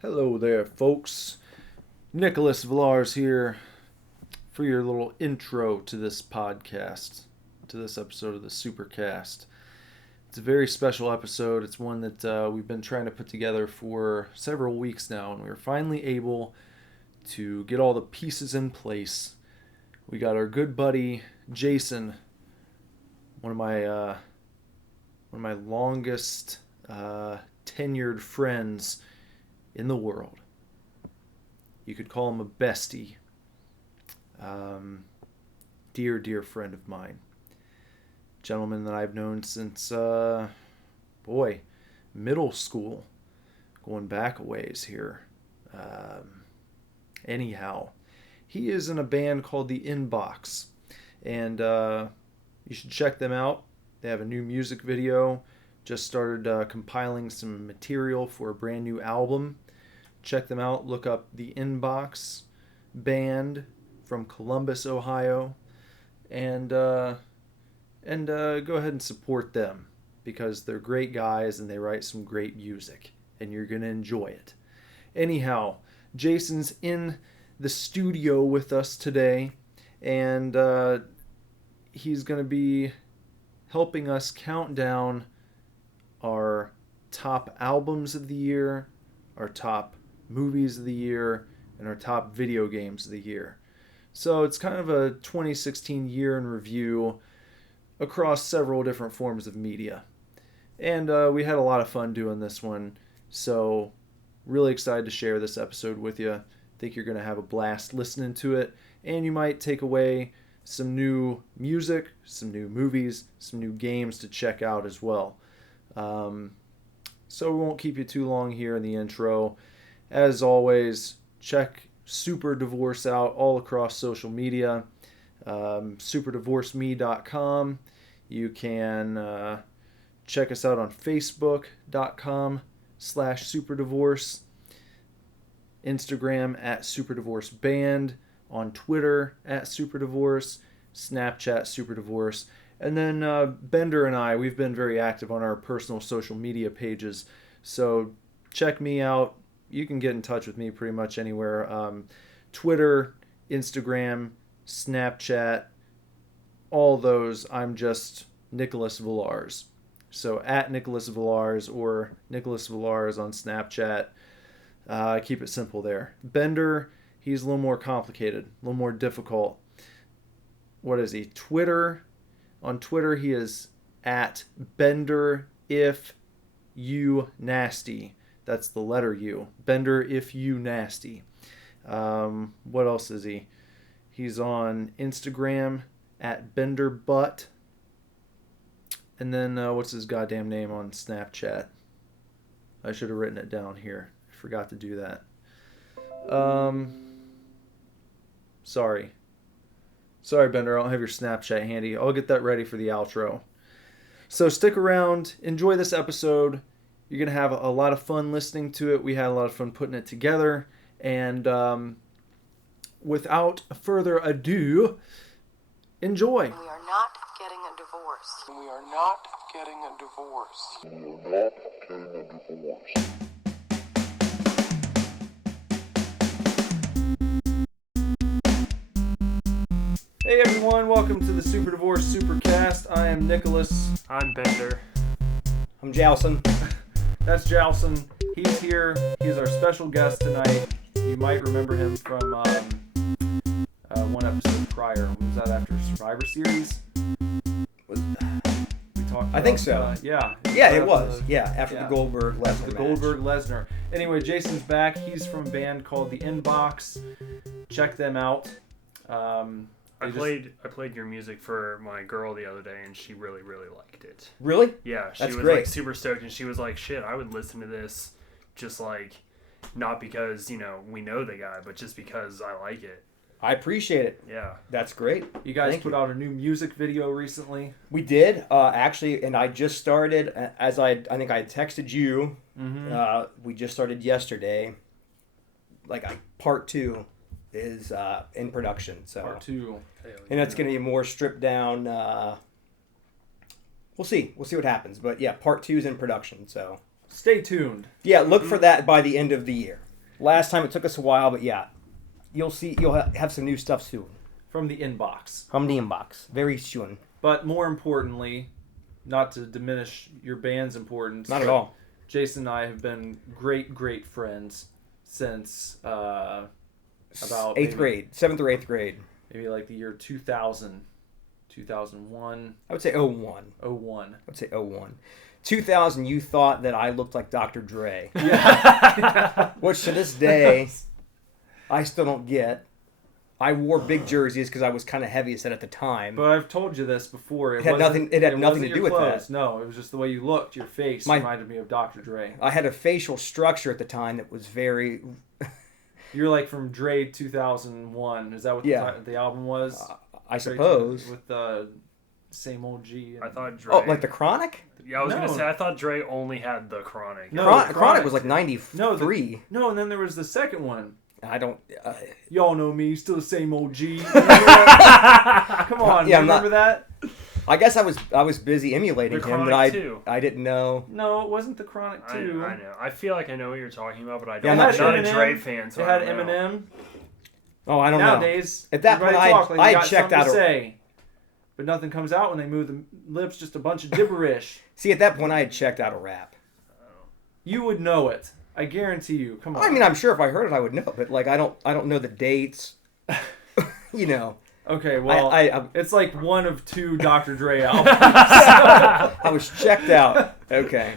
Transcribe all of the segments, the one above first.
Hello there, folks. Nicholas Villars here for your little intro to this podcast, to this episode of the Supercast. It's a very special episode. It's one that we've been trying to put together for several weeks now, and we were finally able to get all the pieces in place. We got our good buddy Jason, one of my longest tenured friends in the world. You could call him a bestie. Dear friend of mine. Gentleman that I've known since, middle school. Going back a ways here. Anyhow, he is in a band called The Inbox. And you should check them out. They have a new music video. Just started compiling some material for a brand new album. Check them out. Look up The Inbox Band from Columbus, Ohio, and go ahead and support them because they're great guys and they write some great music, and you're gonna enjoy it. Anyhow, Jason's in the studio with us today, and he's gonna be helping us count down our top albums of the year, our top movies of the year, and our top video games of the year. So it's kind of a 2016 year in review across several different forms of media. And we had a lot of fun doing this one. So really excited to share this episode with you. Think you're going to have a blast listening to it. And you might take away some new music, some new movies, some new games to check out as well. So we won't keep you too long here in the intro. As always, check Super Divorce out all across social media. SuperDivorceMe.com. You can check us out on Facebook.com/SuperDivorce. Instagram @SuperDivorceBand. On Twitter @SuperDivorce. Snapchat SuperDivorce. And then Bender and I, we've been very active on our personal social media pages. So check me out. You can get in touch with me pretty much anywhere. Twitter, Instagram, Snapchat, all those. I'm just Nicholas Villars. So @Nicholas Villars or Nicholas Villars on Snapchat. Keep it simple there. Bender, he's a little more complicated, a little more difficult. What is he? Twitter. On Twitter, he is @BenderIfYouNasty. That's the letter U. BenderIfYouNasty. What else is he? He's on Instagram @BenderButt. And then what's his goddamn name on Snapchat? I should have written it down here. I forgot to do that. Sorry, Bender, I don't have your Snapchat handy. I'll get that ready for the outro. So stick around. Enjoy this episode. You're going to have a lot of fun listening to it. We had a lot of fun putting it together. And without further ado, enjoy. We are not getting a divorce. We are not getting a divorce. We are not getting a divorce. Hey everyone, welcome to the Super Divorce Supercast. I am Nicholas. I'm Bender. I'm Jowson. That's Jowson. He's here. He's our special guest tonight. You might remember him from one episode prior. Was that after Survivor Series? We talked. I think so. Yeah. Yeah, it was. After the Goldberg-Lesnar The match. Goldberg-Lesnar. Anyway, Jason's back. He's from a band called The Inbox. Check them out. I played your music for my girl the other day, and she really liked it. Really? Yeah, she That's was great. like super stoked, and she was like, "Shit, I would listen to this, just like, not because we know the guy, but just because I like it." I appreciate it. Yeah, That's great. You guys Thank put you. out a new music video recently. We did, actually, and I just started, as I think I texted you, we just started yesterday, part 2 is in production. So Part 2. And that's going to be more stripped down. We'll see what happens. But yeah, part 2 is in production. So Stay tuned. yeah, look for that by the end of the year. Last time it took us a while, but yeah, you'll have some new stuff soon from the inbox. from the inbox very soon. But more importantly, not to diminish your band's importance. Not at but all. Jason and I have been great friends since about 7th or 8th grade. maybe like the year 2000, 2001, I would say 01. 01. I would say 01. 2000, you thought that I looked like Dr. Dre. Yeah. Which to this day, I still don't get. I wore big jerseys because I was kind of heavy set at the time. But I've told you this before. It had nothing to wasn't do your with clothes. that. No, it was just the way you looked. Your face reminded me of Dr. Dre. I had a facial structure at the time that was very... You're like from Dre 2001. Is that what the album was? I suppose. With same old G. And... I thought Dre. Oh, like the Chronic? Yeah, I was gonna say I thought Dre only had the Chronic. No, Chronic was like 93. No, and then there was the second one. I don't... Y'all know me, still the same old G. Come on, Yeah, remember that? I guess I was busy emulating The him, Chronic but too. I didn't know. No, it wasn't the Chronic 2. I know. I feel like I know what you're talking about, but I Yeah, don't. I'm I'm not not sure. a Dre fan, so It I had don't know. Eminem. Oh, I don't know. Nowadays, At that point, everybody talk like they I got checked something out to a- say, but nothing comes out when they move the lips. Just a bunch of gibberish. See, at that point, I had checked out a rap. You would know it. I guarantee you. Come on. I mean, I'm sure if I heard it, I would know, but like, I don't know the dates. You know. Okay, well, I it's like one of 2 Dr. Dre albums. I was checked out. Okay.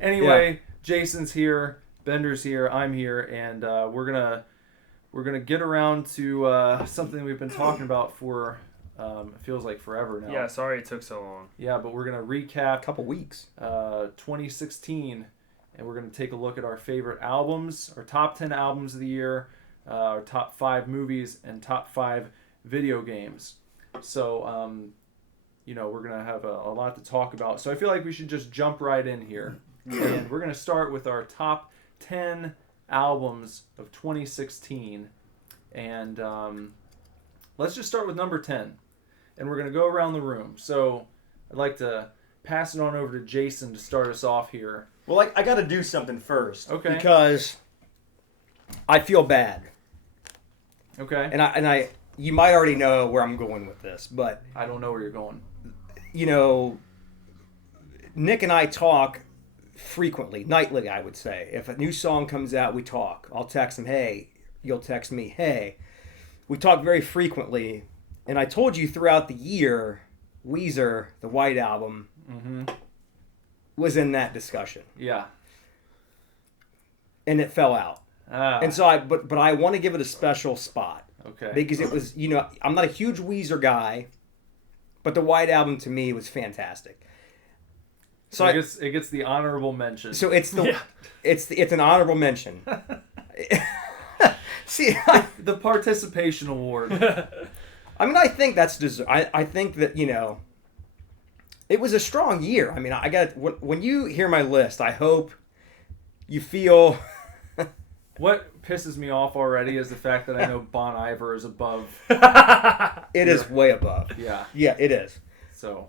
Anyway, Jason's here, Bender's here, I'm here, and we're gonna get around to something we've been talking about for it feels like forever now. Yeah, sorry it took so long. Yeah, but we're gonna recap A couple weeks. 2016, and we're gonna take a look at our favorite albums, our top 10 albums of the year, our top 5 movies, and top 5 video games. So, we're gonna have a lot to talk about. So I feel like we should just jump right in here, and we're gonna start with our top 10 albums of 2016, and let's just start with number 10, and we're gonna go around the room. So I'd like to pass it on over to Jason to start us off here. Well, I got to do something first. Okay. Because I feel bad, Okay. and I you might already know where I'm going with this, but I don't know where you're going. Nick and I talk frequently, nightly, I would say. If a new song comes out, we talk. I'll text him, hey. You'll text me, hey. We talk very frequently. And I told you throughout the year, Weezer, the White Album, was in that discussion. Yeah. And it fell out. And so but I want to give it a special spot. Okay. Because it was, I'm not a huge Weezer guy, but the White Album to me was fantastic. So it gets the honorable mention. So it's it's an honorable mention. See, the participation award. I mean, I think that's I think that it was a strong year. I mean, I got when you hear my list, I hope you feel. What pisses me off already is the fact that I know Bon Iver is above. It is way above. Yeah. Yeah, it is. So.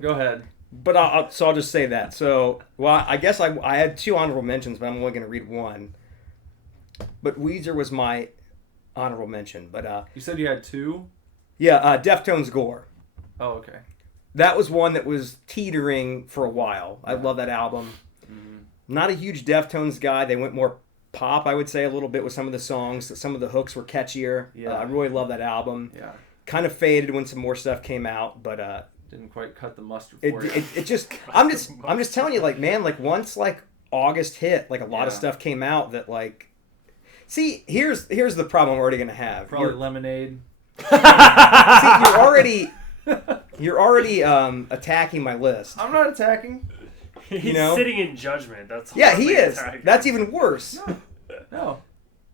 Go ahead. But I'll just say that. So, well, I guess I had 2 honorable mentions, but I'm only going to read one. But Weezer was my honorable mention. But You said you had 2? yeah, Deftones Gore. Oh, okay. That was one that was teetering for a while. I love that album. Not a huge Deftones guy. They went more pop, I would say, a little bit with some of the songs. Some of the hooks were catchier. Yeah. I really love that album. Yeah. Kind of faded when some more stuff came out, but Didn't quite cut the mustard for you. it just I'm just telling you, like, man, like once like August hit, like a lot of stuff came out that like. See, here's the problem I'm already gonna have. Probably Lemonade. See, you're already attacking my list. I'm not attacking. He's know? sitting in judgment. That's Yeah, he hardly is. attacking. That's even worse. No.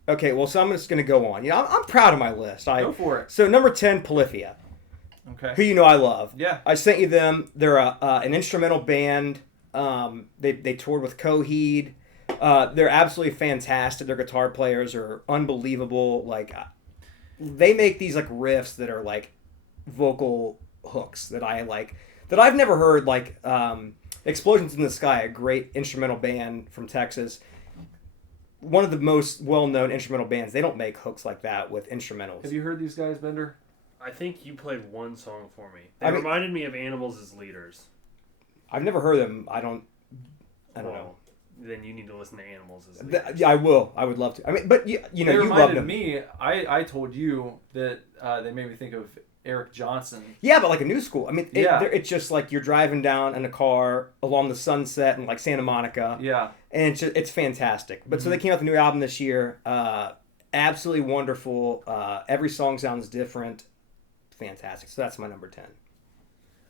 Okay, well, so I'm just gonna go on. I'm proud of my list. Go for it. So number 10, Polyphia, who Okay. I love. Yeah. I sent you them. They're an instrumental band. They toured with Coheed. They're absolutely fantastic. Their guitar players are unbelievable. Like, they make these like riffs that are like vocal hooks that I like that I've never heard. Like, Explosions in the Sky, a great instrumental band from Texas. one of the most well-known instrumental bands. They don't make hooks like that with instrumentals. Have you heard these guys, Bender? I think you played one song for me. They I mean- reminded me of Animals as Leaders. I've never heard them. I don't know. Then you need to listen to Animals as Leaders. Yeah, I will. I would love to. I mean, but you know, They you love reminded them. me. I told you that they made me think of Eric Johnson. Yeah, but like a new school. I mean, Yeah. it's just like you're driving down in a car along the sunset in like Santa Monica. Yeah. And it's fantastic. But so they came out with the new album this year. Absolutely wonderful. Every song sounds different. Fantastic. So that's my number 10.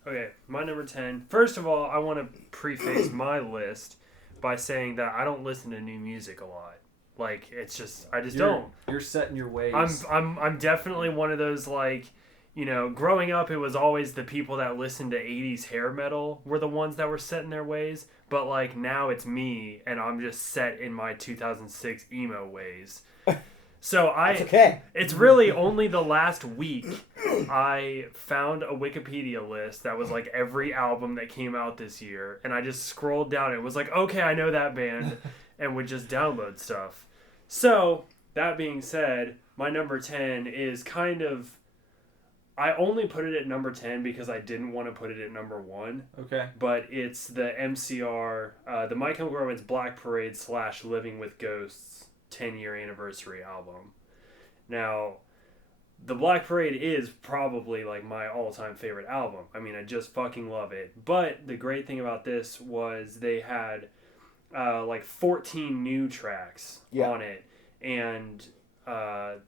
Okay, my number 10. First of all, I want to preface my list by saying that I don't listen to new music a lot. Like, it's just, I just don't. You're set in your ways. I'm definitely one of those, like, you know, growing up, it was always the people that listened to 80s hair metal were the ones that were set in their ways. But, like, now it's me, and I'm just set in my 2006 emo ways. So It's okay. It's really only the last week I found a Wikipedia list that was like every album that came out this year, and I just scrolled down. It was like, okay, I know that band, and would just download stuff. So that being said, my number 10 is kind of. I only put it at number 10 because I didn't want to put it at number 1. Okay. But it's the MCR, the My Chemical Romance Black Parade / Living with Ghosts 10-year anniversary album. Now, the Black Parade is probably like my all-time favorite album. I mean, I just fucking love it. But the great thing about this was they had like 14 new tracks on it, and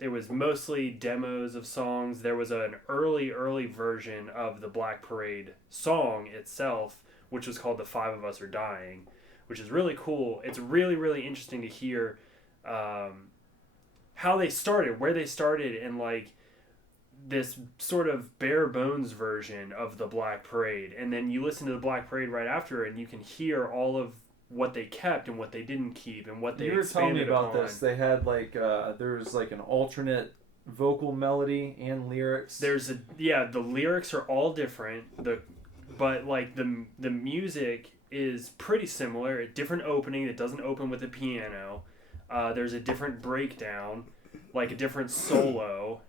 it was mostly demos of songs. There was an early version of the Black Parade song itself, which was called The Five of Us Are Dying, which is really cool. It's really, really interesting to hear how they started, where they started, and like this sort of bare bones version of the Black Parade. And then you listen to the Black Parade right after, and you can hear all of what they kept and what they didn't keep and what they You were telling me expanded about upon. this. They had like there was like an alternate vocal melody and lyrics. The lyrics are all different. But like the music is pretty similar. A different opening that doesn't open with a piano. There's a different breakdown, like a different solo.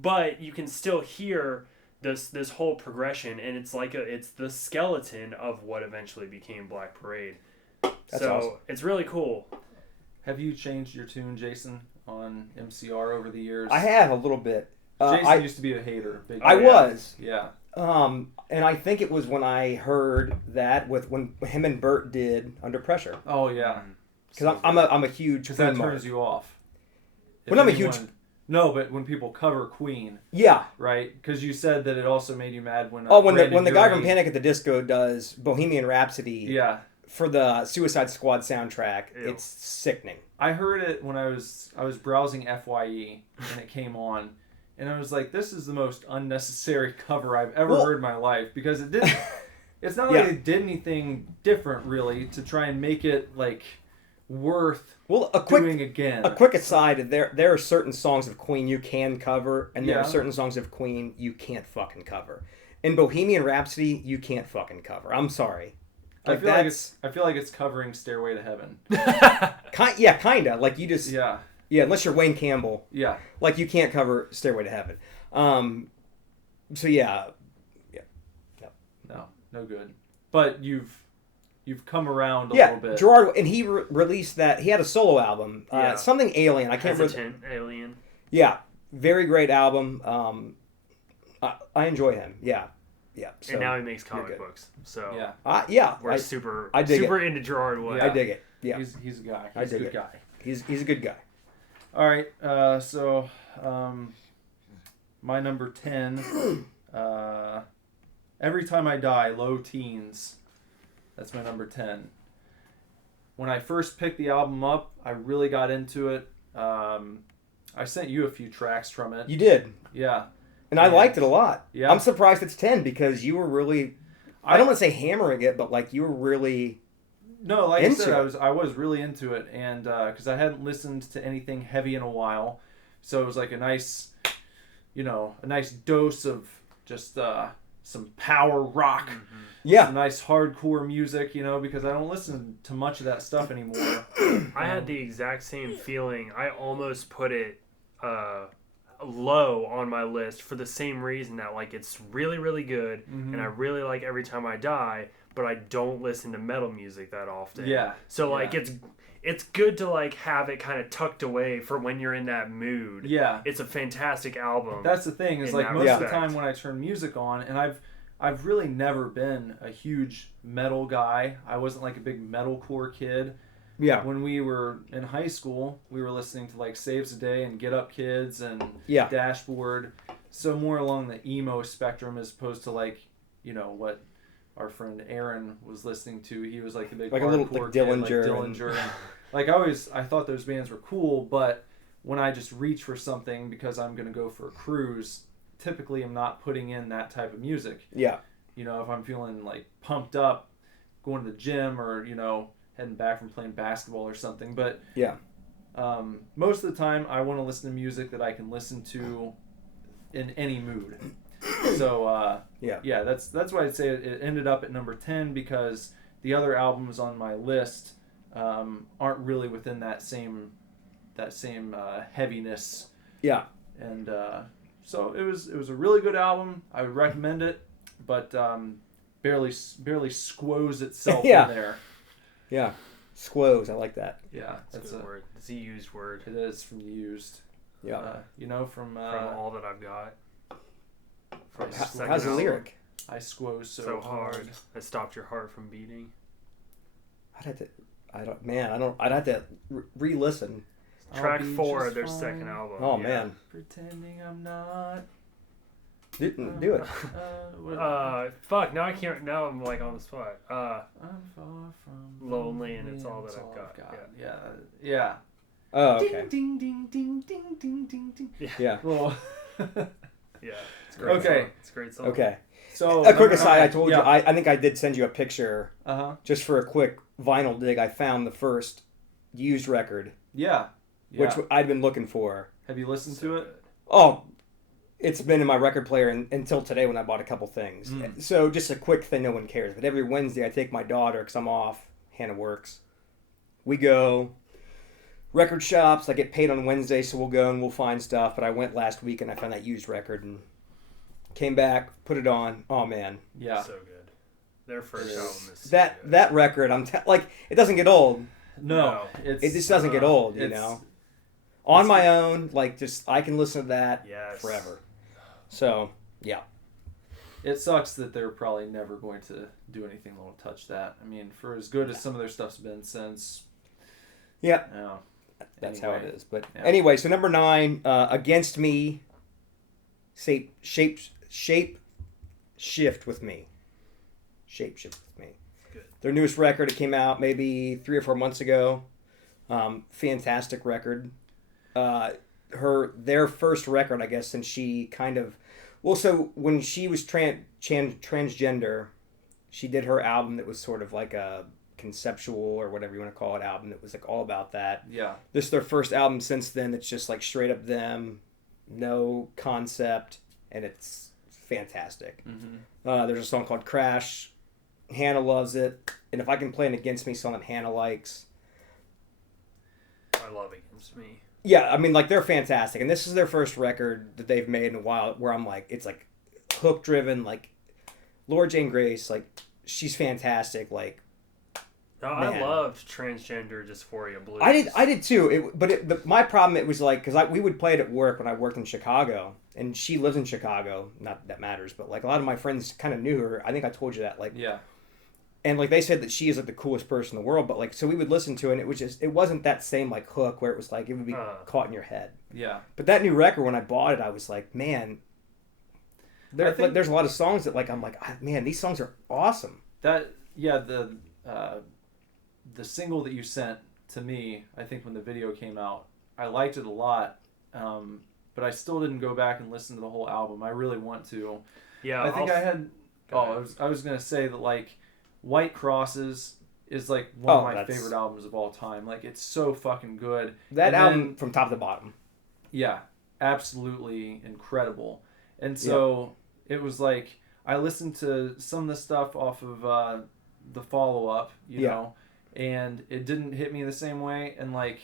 But you can still hear this whole progression, and it's like it's the skeleton of what eventually became Black Parade. That's awesome. It's really cool. Have you changed your tune, Jason, on MCR over the years? I have a little bit. Jason used to be a hater. I was. Yeah. And I think it was when I heard that when him and Bert did Under Pressure. Oh yeah. Because I'm a huge Because that Queen mark. turns you off. Well, I'm a huge. No, but when people cover Queen, Yeah. right? Because you said that it also made you mad when. When the Brandon guy Urie- from Panic at the Disco does Bohemian Rhapsody. Yeah. For the Suicide Squad soundtrack, Ew. it's sickening. I heard it when I was browsing FYE and it came on, and I was like, "This is the most unnecessary cover I've ever heard in my life," because it didn't. It's not like it did anything different really to try and make it like worth doing again. A quick aside: there are certain songs of Queen you can cover, and there are Yeah. certain songs of Queen you can't fucking cover. In Bohemian Rhapsody, you can't fucking cover. I'm sorry. I feel like it's covering Stairway to Heaven. Kinda. Like you just Yeah. unless you're Wayne Campbell, Yeah. like you can't cover Stairway to Heaven. So yeah. No good. But you've come around a little bit. Gerard, and he released that. He had a solo album, Yeah. something Alien. I can't remember. Hesitant Alien. Yeah, very great album. I enjoy him. Yeah. So, And now he makes comic good. books. So Yeah. we're super dig into Gerard Way. Yeah. I dig it. Yeah, He's a guy. I He's a dig good it. guy. he's a good guy. All right. So my number 10. Every Time I Die, Low Teens. That's my number 10. When I first picked the album up, I really got into it. I sent you a few tracks from it. You did, Yeah. and I liked it a lot. Yeah. I'm surprised it's 10 because you were really. I don't want to say hammering it, but like you were really. No, like into I said, it. I was really into it, and because I hadn't listened to anything heavy in a while, so it was like a nice dose of just some power rock, Yeah. some nice hardcore music, you know, because I don't listen to much of that stuff anymore. I had the exact same feeling. I almost put it low on my list for the same reason that like it's really really good and I really like Every Time I Die, but I don't listen to metal music that often. Yeah. So like it's good to like have it kind of tucked away for when you're in that mood. Yeah. It's a fantastic album. That's the thing, is in like that most of the respect. time when I turn music on, and I've really never been a huge metal guy. I wasn't like a big metalcore kid. Yeah. When we were in high school, we were listening to like Saves the Day and Get Up Kids and Yeah. Dashboard. So more along the emo spectrum as opposed to like, you know, what our friend Aaron was listening to. He was like the big Like a little, hardcore like, kid, Dillinger like and- Dillinger. Like I thought those bands were cool, but when I just reach for something because I'm going to go for a cruise, typically I'm not putting in that type of music. Yeah. You know, if I'm feeling like pumped up, going to the gym or, you know, heading back from playing basketball or something. But Yeah. most of the time I want to listen to music that I can listen to in any mood. So yeah, that's why I'd say it ended up at number 10, because the other albums on my list aren't really within that same heaviness. Yeah. And so it was a really good album. I would recommend it, but barely squoze itself Yeah. in there. Yeah. Squoze. I like that. Yeah, That's a good word. It's a used word. It is from the used. Yeah. You know, from From all that I've got. From the How- second How's the album. lyric? I squoze So hard. It stopped your heart from beating. I'd have to. I'd have to re-listen. Track I'll be 4 of just their fine. second album. Oh yeah. man, Pretending I'm not. didn't do it. Fuck, now I can't, now I'm like on the spot. I'm far from Lonely and it's all that I've got. Yeah. Oh, okay. Ding ding ding ding ding ding ding. Yeah. Well, Yeah. It's a great Okay. song. It's a great song. Okay. so A quick aside. I told you. Yeah. I think I did send you a picture Just just for a quick vinyl dig. I found the first used record, yeah. which I'd been looking for. Have you listened to it? Oh, it's been in my record player until today when I bought a couple things. So just a quick thing, no one cares. But every Wednesday I take my daughter, because I'm off, Hannah works. We go record shops. I get paid on Wednesday, so we'll go and we'll find stuff. But I went last week and I found that used record and came back, put it on. Oh man, Yeah. So good. Their first album is so that good. that record, like it doesn't get old. No, It just doesn't get old, you know. On my own, like just I can listen to that Yes. forever. So yeah. It sucks that they're probably never going to do anything that will touch that. I mean, for as good as some of their stuff's been since, Yeah. you know, That's how it anyway. is. But Yeah. anyway, so number 9, Against Me, shape shift with me. Shape shift with me. Good. Their newest record, it came out maybe 3 or 4 months ago. Fantastic record. Their first record, I guess, since she kind of, well, so when she was transgender, she did her album that was sort of like a conceptual or whatever you want to call it album that was like all about that. Yeah. This is their first album since then. It's just like straight up them, no concept, and it's fantastic. There's a song called Crash. Hannah loves it, and if I can play an Against Me song that Hannah likes, I love Against Me. yeah, I mean, like, they're fantastic, and this is their first record that they've made in a while where I'm like, it's like hook driven, like Laura Jane Grace, like she's fantastic, like. No, Man. I loved Transgender Dysphoria Blues. I did too. But my problem, it was like, because we would play it at work when I worked in Chicago, and she lives in Chicago. Not that that matters, but like a lot of my friends kind of knew her. I think I told you that. Like, Yeah. and like they said that she is like the coolest person in the world. But like, so we would listen to it, and it wasn't that same like hook where it was like it would be caught in your head. Yeah. But that new record, when I bought it, I was like, man, I think- there's a lot of songs that like I'm like, man, these songs are awesome. The single that you sent to me, I think when the video came out, I liked it a lot, but I still didn't go back and listen to the whole album. I really want to. Yeah, I think I had. Go ahead. I was gonna say that like, White Crosses is like one of my that's- favorite albums of all time. Like, it's so fucking good. That And album then- from top to bottom. Yeah, absolutely incredible. And so it was like, I listened to some of the stuff off of the follow-up, you know, and it didn't hit me the same way. And like,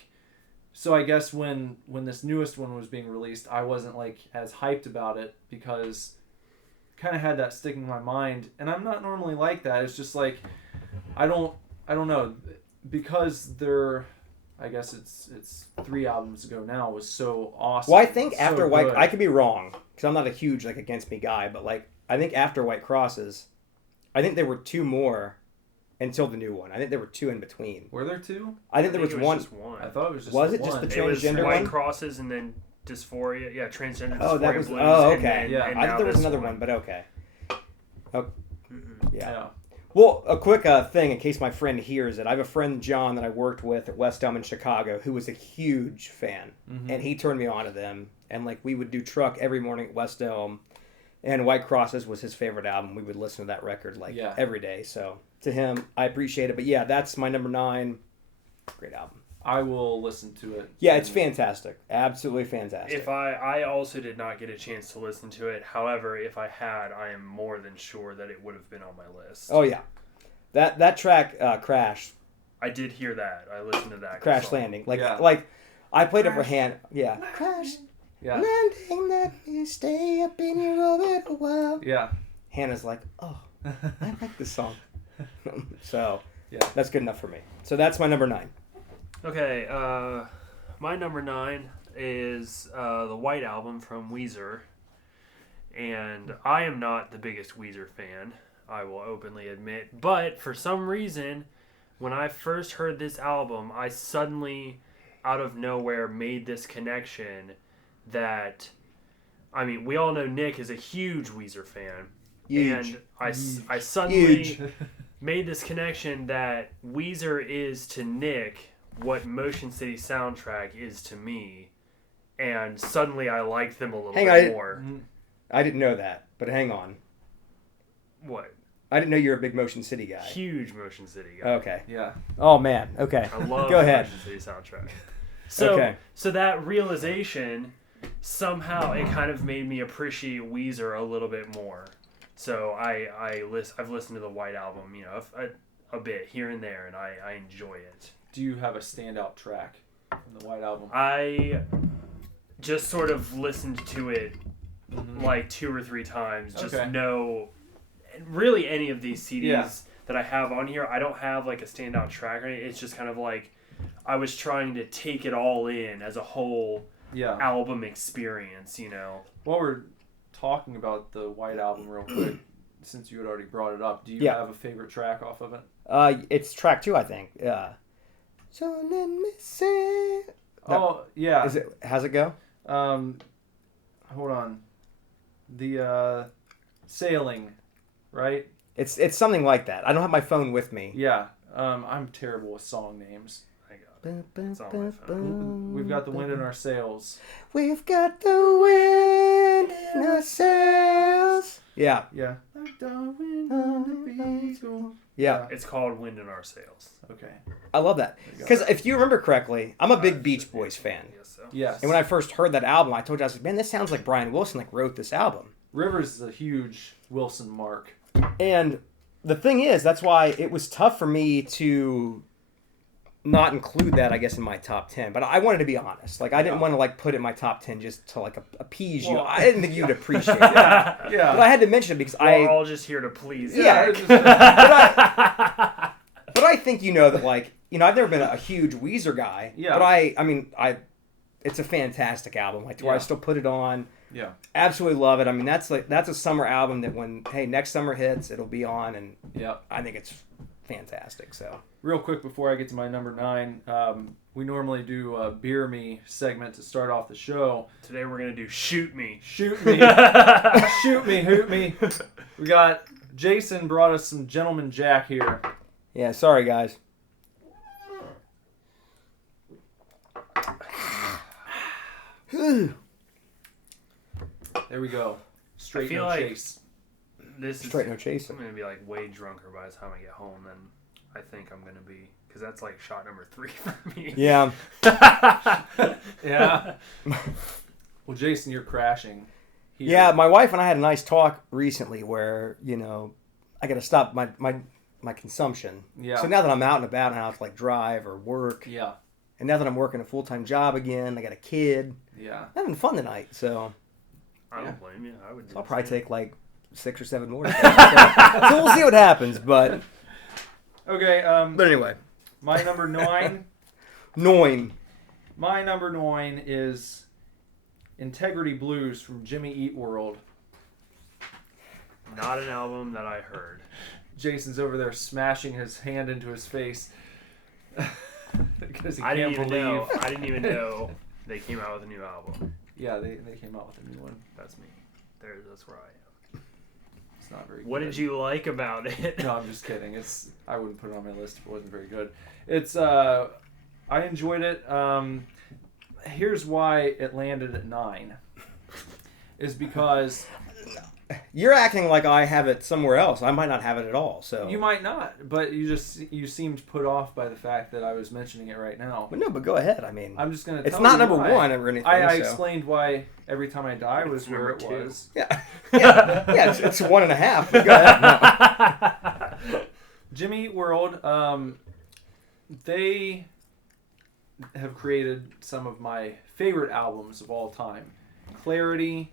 so I guess when this newest one was being released, I wasn't like as hyped about it because kind of had that sticking in my mind. And I'm not normally like that. It's just like, I don't know, because I guess it's 3 albums ago now, was so awesome. Well, I think so after White, good. I could be wrong because I'm not a huge like Against Me guy, but like I think after White Crosses, I think there were 2 more until the new one. I think there were 2 in between. Were there 2? I think there was it one. just one. I thought it was just Was the it just one. the It was transgender White one? Crosses and then Dysphoria. Yeah, transgender Dysphoria Oh, that was. Blues. Oh, and okay. then- Yeah. and I now thought there was this another one, but okay. Oh, yeah. Yeah. Well, a quick thing in case my friend hears it. I have a friend, John, that I worked with at West Elm in Chicago who was a huge fan. And he turned me on to them. And, like, we would do truck every morning at West Elm. And White Crosses was his favorite album. We would listen to that record, like, every day. So, to him, I appreciate it. But, yeah, that's my number 9. Great album. I will listen to it. Yeah, it's fantastic. Absolutely fantastic. If I also did not get a chance to listen to it. However, if I had, I am more than sure that it would have been on my list. Oh, yeah. That track, Crash, I did hear that. I listened to that. Crash song. Landing. Like, Yeah. like I played it for Han. Yeah. Crash Yeah. Landing, let me stay up in your orbit a while. Yeah. Hannah's like, oh, I like this song. So, Yeah. that's good enough for me. So that's my number 9. Okay, my number 9 is the White Album from Weezer. And I am not the biggest Weezer fan, I will openly admit. But for some reason, when I first heard this album, I suddenly, out of nowhere, made this connection that, I mean, we all know Nick is a huge Weezer fan. Huge. And I suddenly Huge. made this connection that Weezer is to Nick what Motion City Soundtrack is to me. And suddenly I liked them a little bit more. I didn't know that, but hang on. What? I didn't know you're a big Motion City guy. Huge Motion City guy. Okay. Yeah. Oh, man. Okay. I love Go ahead. the Motion City Soundtrack. So, Okay. so that realization, somehow it kind of made me appreciate Weezer a little bit more. So I've listened to the White Album, you know, a bit here and there, and I enjoy it. Do you have a standout track from the White Album? I just sort of listened to it like 2 or 3 times. Just know, really any of these CDs that I have on here, I don't have like a standout track or anything. It's just kind of like I was trying to take it all in as a whole album experience, you know. While we're talking about the White Album real quick, since you had already brought it up, do you have a favorite track off of it? It's track 2, I think. So let me say. Oh, yeah. How's it go? Hold on. The Sailing, right? It's something like that. I don't have my phone with me. Yeah. I'm terrible with song names. I got it. It's on my phone. We've got the wind in our sails. We've got the wind in our sails. Yeah. Yeah. Like the wind on the beagle. Yeah. It's called Wind in Our Sails. Okay. I love that. Because if you remember correctly, I'm a big Beach Boys fan. I guess so. Yes. And when I first heard that album, I told you, I was like, man, this sounds like Brian Wilson like wrote this album. Rivers is a huge Wilson mark. And the thing is, that's why it was tough for me to not include that, I guess, in my top 10. But I wanted to be honest. Like, I didn't want to, like, put it in my top 10 just to, like, appease you. Well, I didn't think you'd appreciate it. Yeah. But I had to mention it because We're all just here to please. Yeah. Zach. But I think you know that, like, you know, I've never been a huge Weezer guy. Yeah. But I mean, it's a fantastic album. Like, to where I still put it on. Yeah. Absolutely love it. I mean, that's a summer album that when, hey, next summer hits, it'll be on. And I think it's fantastic. So, real quick before I get to my number 9, we normally do a Beer Me segment to start off the show. Today we're going to do Shoot Me. Shoot me. Shoot me, hoot me. We got Jason brought us some Gentleman Jack here. yeah, sorry, guys. There we go. Straight I feel no like chase. This is, Straight no chaser. I'm going to be like way drunker by the time I get home than I think I'm going to be. Because that's like shot number 3 for me. Yeah. Yeah. Well, Jason, you're crashing here. Yeah, my wife and I had a nice talk recently where, I got to stop my consumption. Yeah. So now that I'm out and about and I have to like drive or work, Yeah. and now that I'm working a full-time job again, I got a kid, Yeah. I'm having fun tonight. So I don't blame you. I would. Do I'll the probably same. take like 6 or 7 more. So we'll see what happens. But Okay. anyway, My number 9. My number 9 is Integrity Blues from Jimmy Eat World. Not an album that I heard. Jason's over there smashing his hand into his face because he I can't didn't even believe. know. I didn't even know they came out with a new album. Yeah, they came out with a new one. That's me. That's where I am. It's not very. What good. did you like about it? No, I'm just kidding. I wouldn't put it on my list if it wasn't very good. I enjoyed it. Here's why it landed at 9. Is because you're acting like I have it somewhere else. I might not have it at all. So you might not, but you seemed put off by the fact that I was mentioning it right now. But no, but go ahead. I mean, I'm just gonna. it's tell not you number why. 1 or anything. I so. explained why Every Time I Die was It's where it number 2. was. Yeah, it's 1.5. But go ahead. No. Jimmy Eat World, they have created some of my favorite albums of all time. Clarity,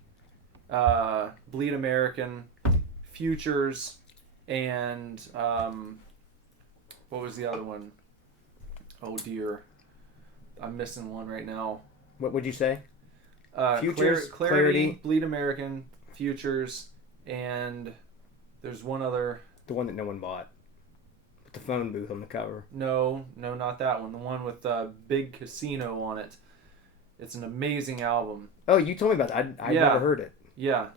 Bleed American, Futures, and what was the other one? Oh dear. I'm missing one right now. What would you say? Clarity, Futures, Clarity. Bleed American, Futures, and there's one other. The one that no one bought. With the phone booth on the cover. No, not that one. The one with Big Casino on it. It's an amazing album. Oh, you told me about that. I Yeah. never heard it. Yeah.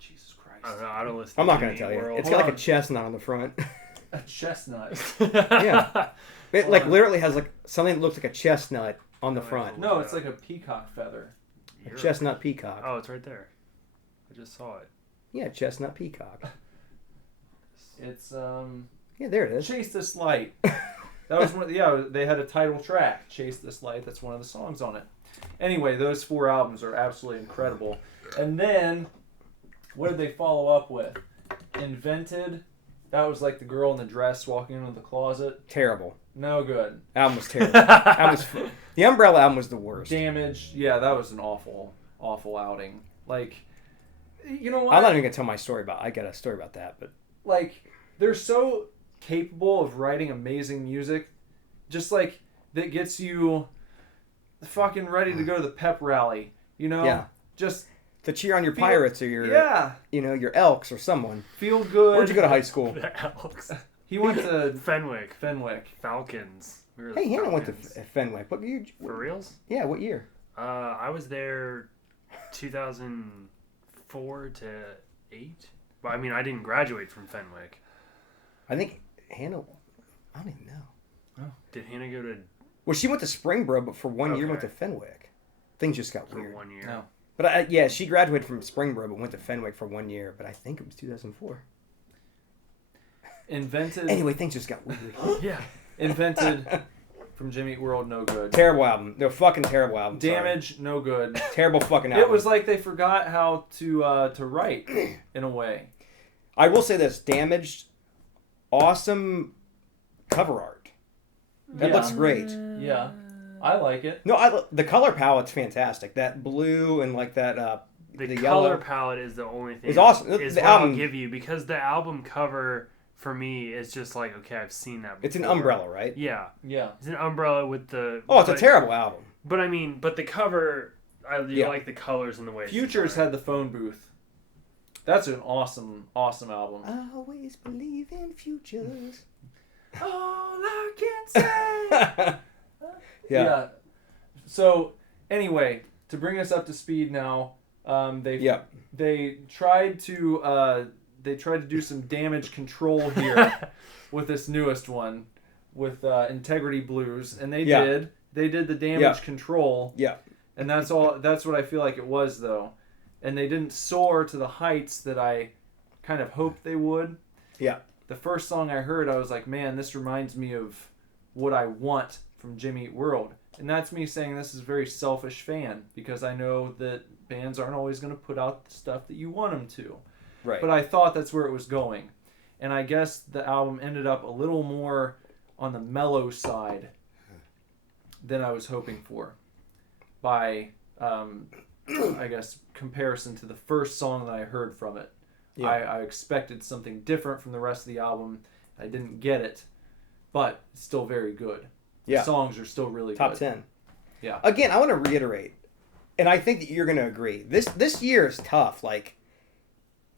Jesus Christ. I don't know. I don't listen. I'm to not going to Jimmy tell you. World. It's Hold got like on. a chestnut on the front. A chestnut. Yeah. It like Hold on. literally has like something that looks like a chestnut on the Oh, front. No, it's like a peacock feather. A chestnut peacock. Oh, it's right there. I just saw it. Yeah, chestnut peacock. It's Yeah, there it is. Chase This Light. That was one. Yeah, they had a title track, Chase This Light. That's one of the songs on it. Anyway, those 4 albums are absolutely incredible. And then, what did they follow up with? Invented. That was like the girl in the dress walking into the closet. Terrible. No good. Album was terrible. The Umbrella album was the worst. Damage. Yeah, that was an awful outing. Like, you know what? I'm not even gonna tell my story about. I got a story about that, but Like, they're so capable of writing amazing music, just like that gets you fucking ready to go to the pep rally. You know? Yeah. Just to cheer on your Pirates or your your Elks or someone. feel good. Where'd you go to high school? Alex. He went to Fenwick. Falcons. We were the Hey, Hannah went to Falcons. Fenwick. What year? For reals? Yeah, what year? I was there 2004 to 8. Well, I mean, I didn't graduate from Fenwick. I think Hannah. I don't even know. Did Hannah go to Well, she went to Springboro, but for 1 year went to Okay. Fenwick. Things just got for weird. 1 year? No. But yeah, she graduated from Springboro, but went to Fenwick for 1 year. But I think it was 2004. Invented. Anyway, things just got weird. Yeah. Invented from Jimmy Eat World, no good. Terrible album. They're fucking terrible album. Sorry. Damage, no good. Terrible fucking album. It was like they forgot how to write in a way. I will say this: Damaged, awesome cover art. That Yeah. looks great. Yeah, I like it. No, the color palette's fantastic. That blue and like that The the color yellow. palette is the only thing. It's awesome. Is The what I'll album- give you, because the album cover for me is just like, okay, I've seen that before. It's an umbrella, right? Yeah. Yeah. It's an umbrella with the... Oh, it's a but- terrible album. But I mean, but the cover, you Yeah. like the colors and the way it's Futures designed. had the phone booth. That's an awesome album. I always believe in futures. All I can say. Yeah. So anyway, to bring us up to speed now, they tried to do some damage control here with this newest one, with Integrity Blues, and they did. They did the damage control. Yeah. And that's all. That's what I feel like it was, though. And they didn't soar to the heights that I kind of hoped they would. Yeah. The first song I heard, I was like, man, this reminds me of what I want from Jimmy Eat World. And that's me saying this is a very selfish fan, because I know that bands aren't always going to put out the stuff that you want them to. Right. But I thought that's where it was going. And I guess the album ended up a little more on the mellow side than I was hoping for. By, I guess, comparison to the first song that I heard from it. Yeah. I expected something different from the rest of the album. I didn't get it. But it's still very good. Yeah. The songs are still really Top good. 10. Yeah. Again, I want to reiterate, and I think that you're going to agree. This year is tough. Like,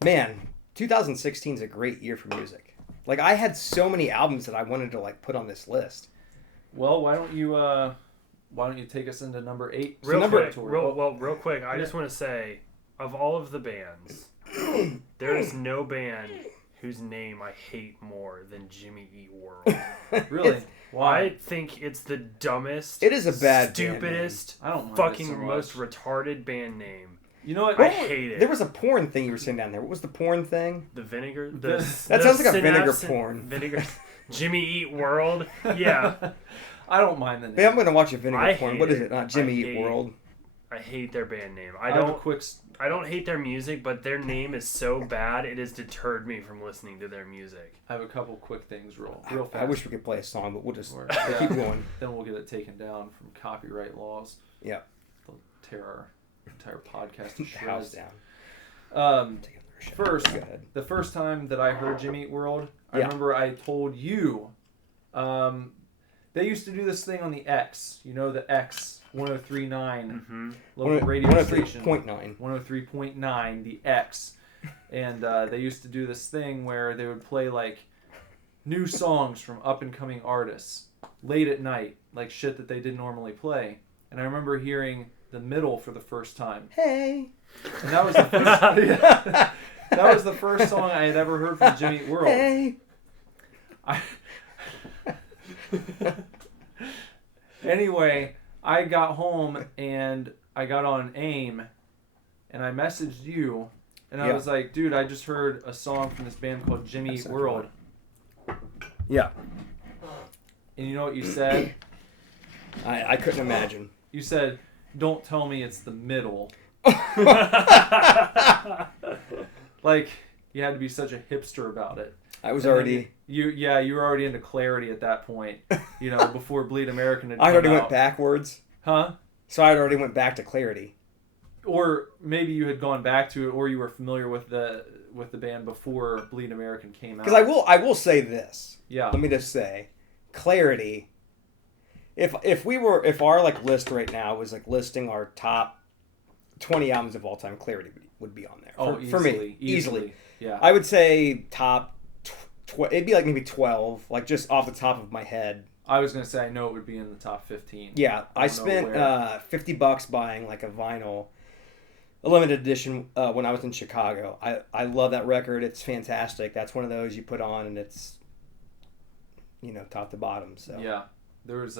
man, 2016 is a great year for music. Like, I had so many albums that I wanted to like put on this list. Well, why don't you take us into number 8? Real quick. I just want to say, of all of the bands, there is no band whose name I hate more than Jimmy Eat World. Really? Why? I think it's the dumbest, It is a bad band stupidest, I don't mind fucking it so much. most retarded band name. You know what? I hate it. There was a porn thing you were saying down there. What was the porn thing? The vinegar. That sounds like a vinegar porn. Vinegar. Jimmy Eat World. Yeah. I don't mind the name. Man, I'm going to watch a vinegar I porn. hate What is it. it? Not Jimmy I Eat hate- World. I hate their band name. I have a quick. I don't hate their music, but their name is so bad it has deterred me from listening to their music. I have a couple quick things real fast. I wish we could play a song, but we'll just Or- keep going. Then we'll get it taken down from copyright laws. Yeah. They'll tear our entire podcast to House shreds. down. Take another shot. First, Go ahead. the first time that I heard Jimmy Eat World, I Yeah. remember I told you, they used to do this thing on the X. You know, the X 103.9 local radio station. 103.9. 103.9, the X. And they used to do this thing where they would play like new songs from up and coming artists late at night, like shit that they didn't normally play. And I remember hearing The Middle for the first time. Hey. And that was the first, that was the first song I had ever heard from Jimmy Eat World. Hey. Anyway, I got home and I got on AIM and I messaged you and I Yeah. was like, dude, I just heard a song from this band called Jimmy Eat World. Yeah. And you know what you said? I couldn't imagine. You said, don't tell me it's The Middle. Like, you had to be such a hipster about it. I was And then already... you were already into Clarity at that point. You know, before Bleed American had come I already out. went backwards. Huh? So I already went back to Clarity. Or maybe you had gone back to it, or you were familiar with the band before Bleed American came out. Because I will say this. Yeah. Let me just say, Clarity. If our like list right now was like listing our top 20 albums of all time, Clarity would be on there. Oh, For me, easily. Yeah. I would say top. It'd be like maybe 12, like just off the top of my head. I was gonna say I know it would be in the top 15. Yeah, I don't know spent where. $50 buying like a vinyl, a limited edition when I was in Chicago. I love that record. It's fantastic. That's one of those you put on and it's, top to bottom. So Yeah. There was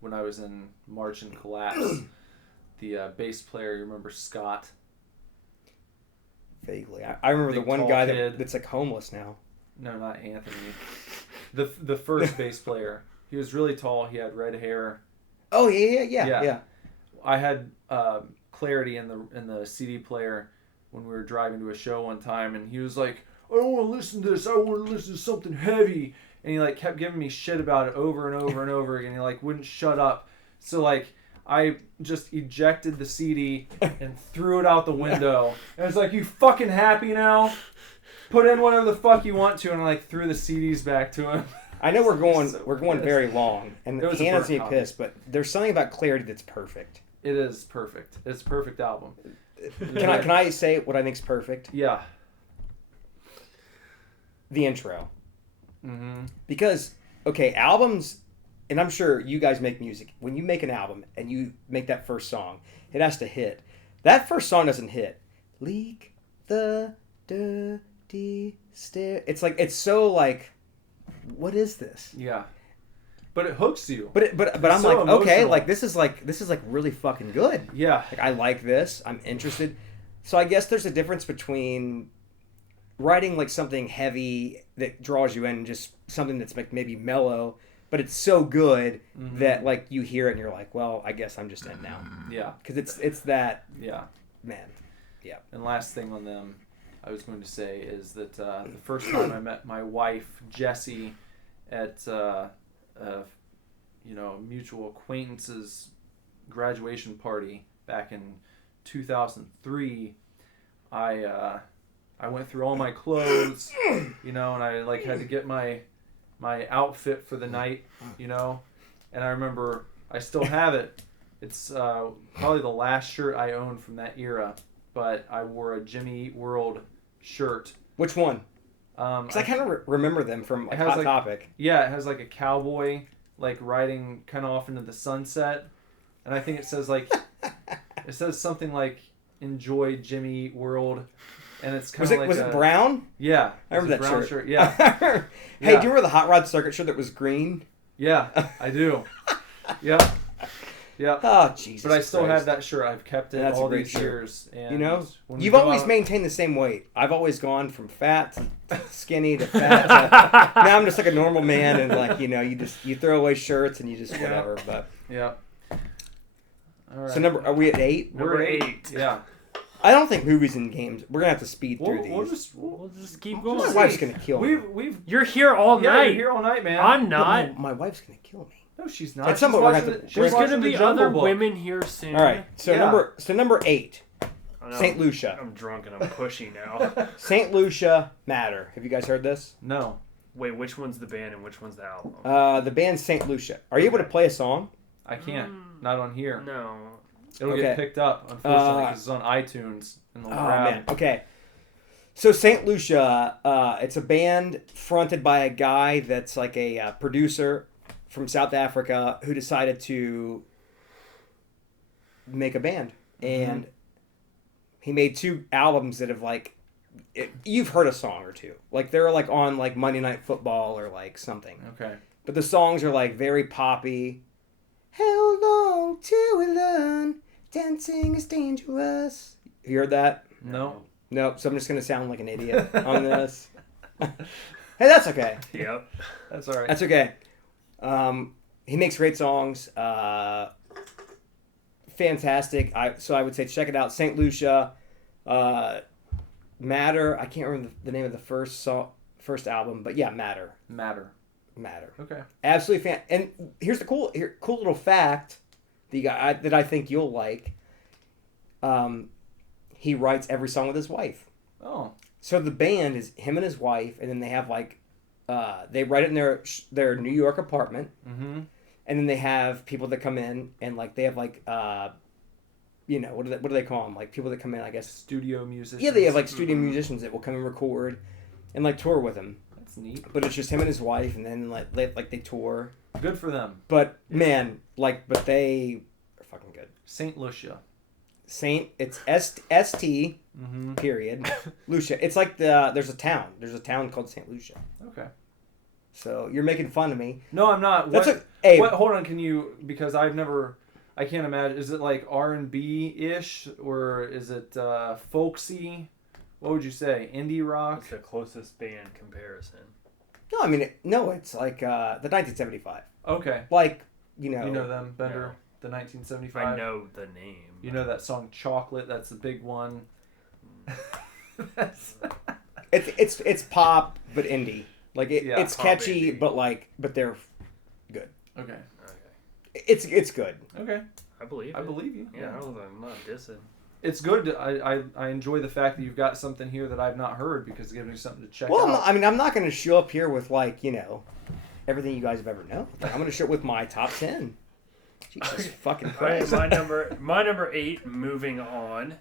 when I was in March and Collapse, the bass player. You remember Scott? vaguely, I remember the Big, one tall guy kid. that's like homeless now. No, not Anthony. The first bass player. He was really tall. He had red hair. Oh yeah. I had Clarity in the CD player when we were driving to a show one time, and he was like, "I don't want to listen to this. I want to listen to something heavy." And he like kept giving me shit about it over and over and over again. He like wouldn't shut up. So like I just ejected the CD and threw it out the window. And I was like, "You fucking happy now? Put in whatever the fuck you want to." And I like threw the CDs back to him. I know we're going So going pissed. very long, and It was a Hannah's burnt me copy. pissed, but there's something about Clarity that's perfect. It is perfect. It's a perfect album. Can I say what I think's perfect? Yeah. The intro. Mm-hmm. Because, okay, albums, and I'm sure you guys make music. When you make an album and you make that first song, it has to hit. That first song doesn't hit. Leak the dirty stair. It's like, it's so like, what is this? Yeah. But it hooks you. But I'm So like, okay, emotional. like this is like really fucking good. Yeah. Like I like this. I'm interested. So I guess there's a difference between writing like something heavy that draws you in and just something that's like maybe mellow, but it's so good that like you hear it and you're like, well, I guess I'm just in now. Yeah. Because it's that Yeah. man, yeah. And last thing on them, I was going to say is that the first time I met my wife Jessie at mutual acquaintance's graduation party back in 2003, I went through all my clothes, and I like had to get my outfit for the night, and I remember I still have it. It's probably the last shirt I owned from that era, but I wore a Jimmy Eat World shirt. Which one? Because I kind of remember them from Hot Topic. Yeah, it has like a cowboy like riding kind of off into the sunset, and I think it says something like "Enjoy Jimmy Eat World," and it's kind of like was it brown? Yeah, I remember that brown shirt. Yeah. Hey, Yeah. do you remember the Hot Rod Circuit shirt that was green? Yeah, I do. Yep. Yeah. Oh, Jesus. But I still Christ. have that shirt. I've kept it all these shirt. years. And when we you've go always out- maintained the same weight. I've always gone from fat to skinny to fat. To, now I'm just like a normal man, and you throw away shirts and you just whatever. But Yeah. All right. so are we at 8? Number 8. Yeah. I don't think movies and games. We're gonna have to speed through these. We'll just keep My going. wife's gonna kill me. You're here all Yeah, night. you're here all night, man. I'm But not. my wife's gonna kill me. No, she's not. At some She's point, we're gonna watching have to- she's There's watching going to the be Jungle other Book. women here soon. All right. So Yeah. number 8, I know, Saint Lucia. I'm drunk and I'm pushy now. Saint Lucia Matter. Have you guys heard this? No. Wait, which one's the band and which one's the album? The band Saint Lucia. Are you able to play a song? I can't. Not on here. No. It'll Okay. get picked up, unfortunately, because it's on iTunes. And they'll Oh grab. man. Okay. So Saint Lucia, it's a band fronted by a guy that's like a producer from South Africa who decided to make a band, and he made 2 albums that have you've heard a song or two, like they're like on like Monday Night Football or like something. Okay. But the songs are like very poppy. How long till we learn dancing is dangerous? You heard that? No. Nope, so I'm just going to sound like an idiot on this. Hey, that's okay. Yep. That's all right. That's okay. He makes great songs. Fantastic. So I would say check it out. St. Lucia. Matter. I can't remember the name of the first album, but yeah, Matter. Matter. Okay. Absolutely And here's the cool little fact that I think you'll like. He writes every song with his wife. Oh. So the band is him and his wife, and then they have they write it in their New York apartment, Mm-hmm. and then they have people that come in and they have what do they call them? Like people that come in, I guess. Studio musicians. Yeah, they have studio musicians that will come and record, and tour with him. That's neat. But it's just him and his wife, and then they tour. Good for them. But man, but they are fucking good. Saint Lucia. It's ST Mm-hmm. period Lucia. It's like there's a town called Saint Lucia. Okay. So you're making fun of me. No, I'm not. Hey, Hold on. Can you? Because I can't imagine. Is it like R&B ish, or is it folksy? What would you say? Indie rock? What's the closest band comparison? no, I mean no. It's like the 1975. Okay. You know them, Bender. No. The 1975. I know the name. You know that song "Chocolate"? That's the big one. It's pop but indie. It's pop catchy, indie. but they're good. Okay. Okay. It's good. Okay. I believe I it. believe you. Yeah, I'm not dissing. It's good. I enjoy the fact that you've got something here that I've not heard because it gives me something to check Well, out. I'm not going to show up here with everything you guys have ever known. I'm going to show up with my top 10. Jesus fucking All right, Christ. my number 8. Moving on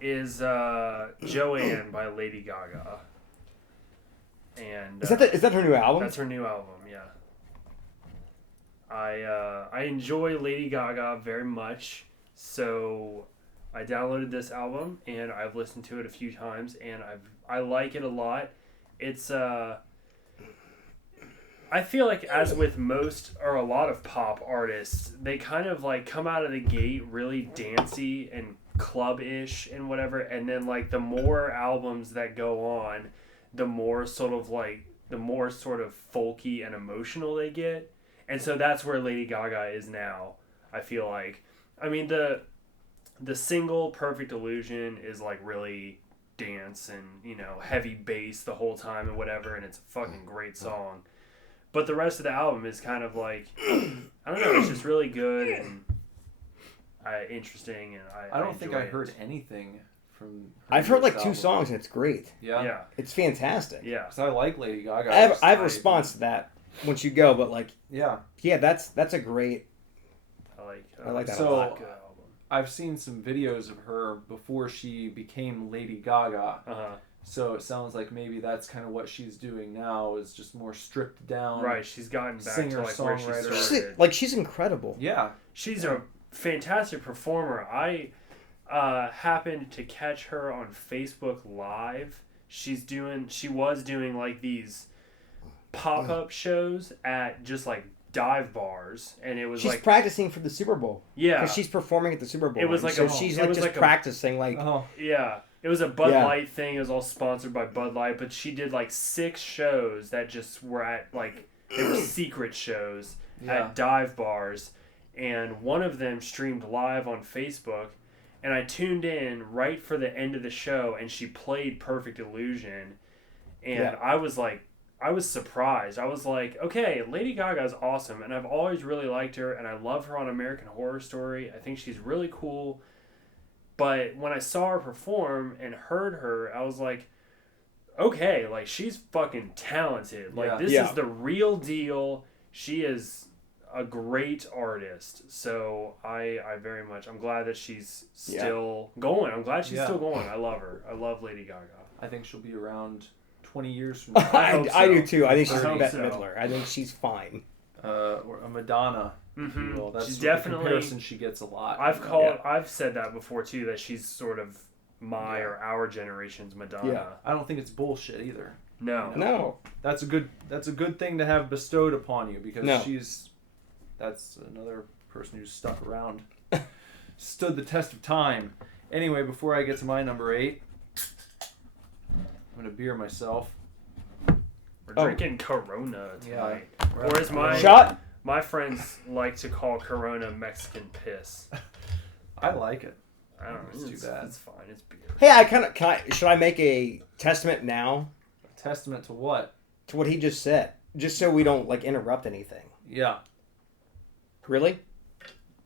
is Joanne by Lady Gaga. And Is that her new album? That's her new album. Yeah. I enjoy Lady Gaga very much, so I downloaded this album and I've listened to it a few times and I like it a lot. It's I feel like as with most or a lot of pop artists, they kind of come out of the gate really dancey and club-ish and whatever, and then the more albums that go on, the more sort of folky and emotional they get. And so that's where Lady Gaga is now, I feel like. I mean, the the single Perfect Illusion is like really dance and, you know, heavy bass the whole time and whatever, and it's a fucking great song. But the rest of the album is kind of like, I don't know, it's just really good and interesting, and I don't think I enjoy heard it. anything from I've heard like this 2 album. songs and it's great. Yeah. It's fantastic. Yeah. Because I like Lady Gaga. I have a response to that once you go, but like, Yeah. that's a great. I like that. So- a lot. Good album. I've seen some videos of her before she became Lady Gaga. Uh-huh. So it sounds like maybe that's kind of what she's doing now, is just more stripped down. Right, she's gotten back Singer, to like where she songwriter. started. She's incredible. Yeah. She's a fantastic performer. I happened to catch her on Facebook Live. She was doing like these pop-up shows at just like dive bars, and it was She's like practicing for the Super Bowl. yeah, Because she's performing at the Super Bowl. It was and like so a- she's it like was just like a- practicing like. Oh. yeah. It was a Bud Yeah. Light thing. It was all sponsored by Bud Light, but she did like 6 shows that just were at like they were secret shows Yeah. at dive bars, and one of them streamed live on Facebook, and I tuned in right for the end of the show, and she played Perfect Illusion, and Yeah. I was surprised. I was like, okay, Lady Gaga is awesome, and I've always really liked her, and I love her on American Horror Story. I think she's really cool. But when I saw her perform and heard her, I was like, okay, like, she's fucking talented. Like, Yeah. this Yeah. is the real deal. She is a great artist. So I'm glad that she's still going. I'm glad she's Yeah. still going. I love her. I love Lady Gaga. I think she'll be around 20 years from now. hope I do so. too. I think she's I a hope Bette so. Midler. I think she's fine. Or a Madonna, if you Mhm. will. That's She's sort of the definitely- comparison she gets a lot. I've said that before too, that she's sort of my or our generation's Madonna. Yeah. I don't think it's bullshit either. No. No. That's a good thing to have bestowed upon you, because No. that's another person who's stuck around, stood the test of time. Anyway, before I get to my number 8, I'm gonna beer myself. We're Oh. drinking Corona tonight. Yeah. Or as Shot. my friends like to call Corona Mexican piss. I like it. I don't know. It's too bad. It's fine. It's beer. Hey, should I make a testament now A testament to what? to what he just said, just so we don't like interrupt anything? Yeah. Really?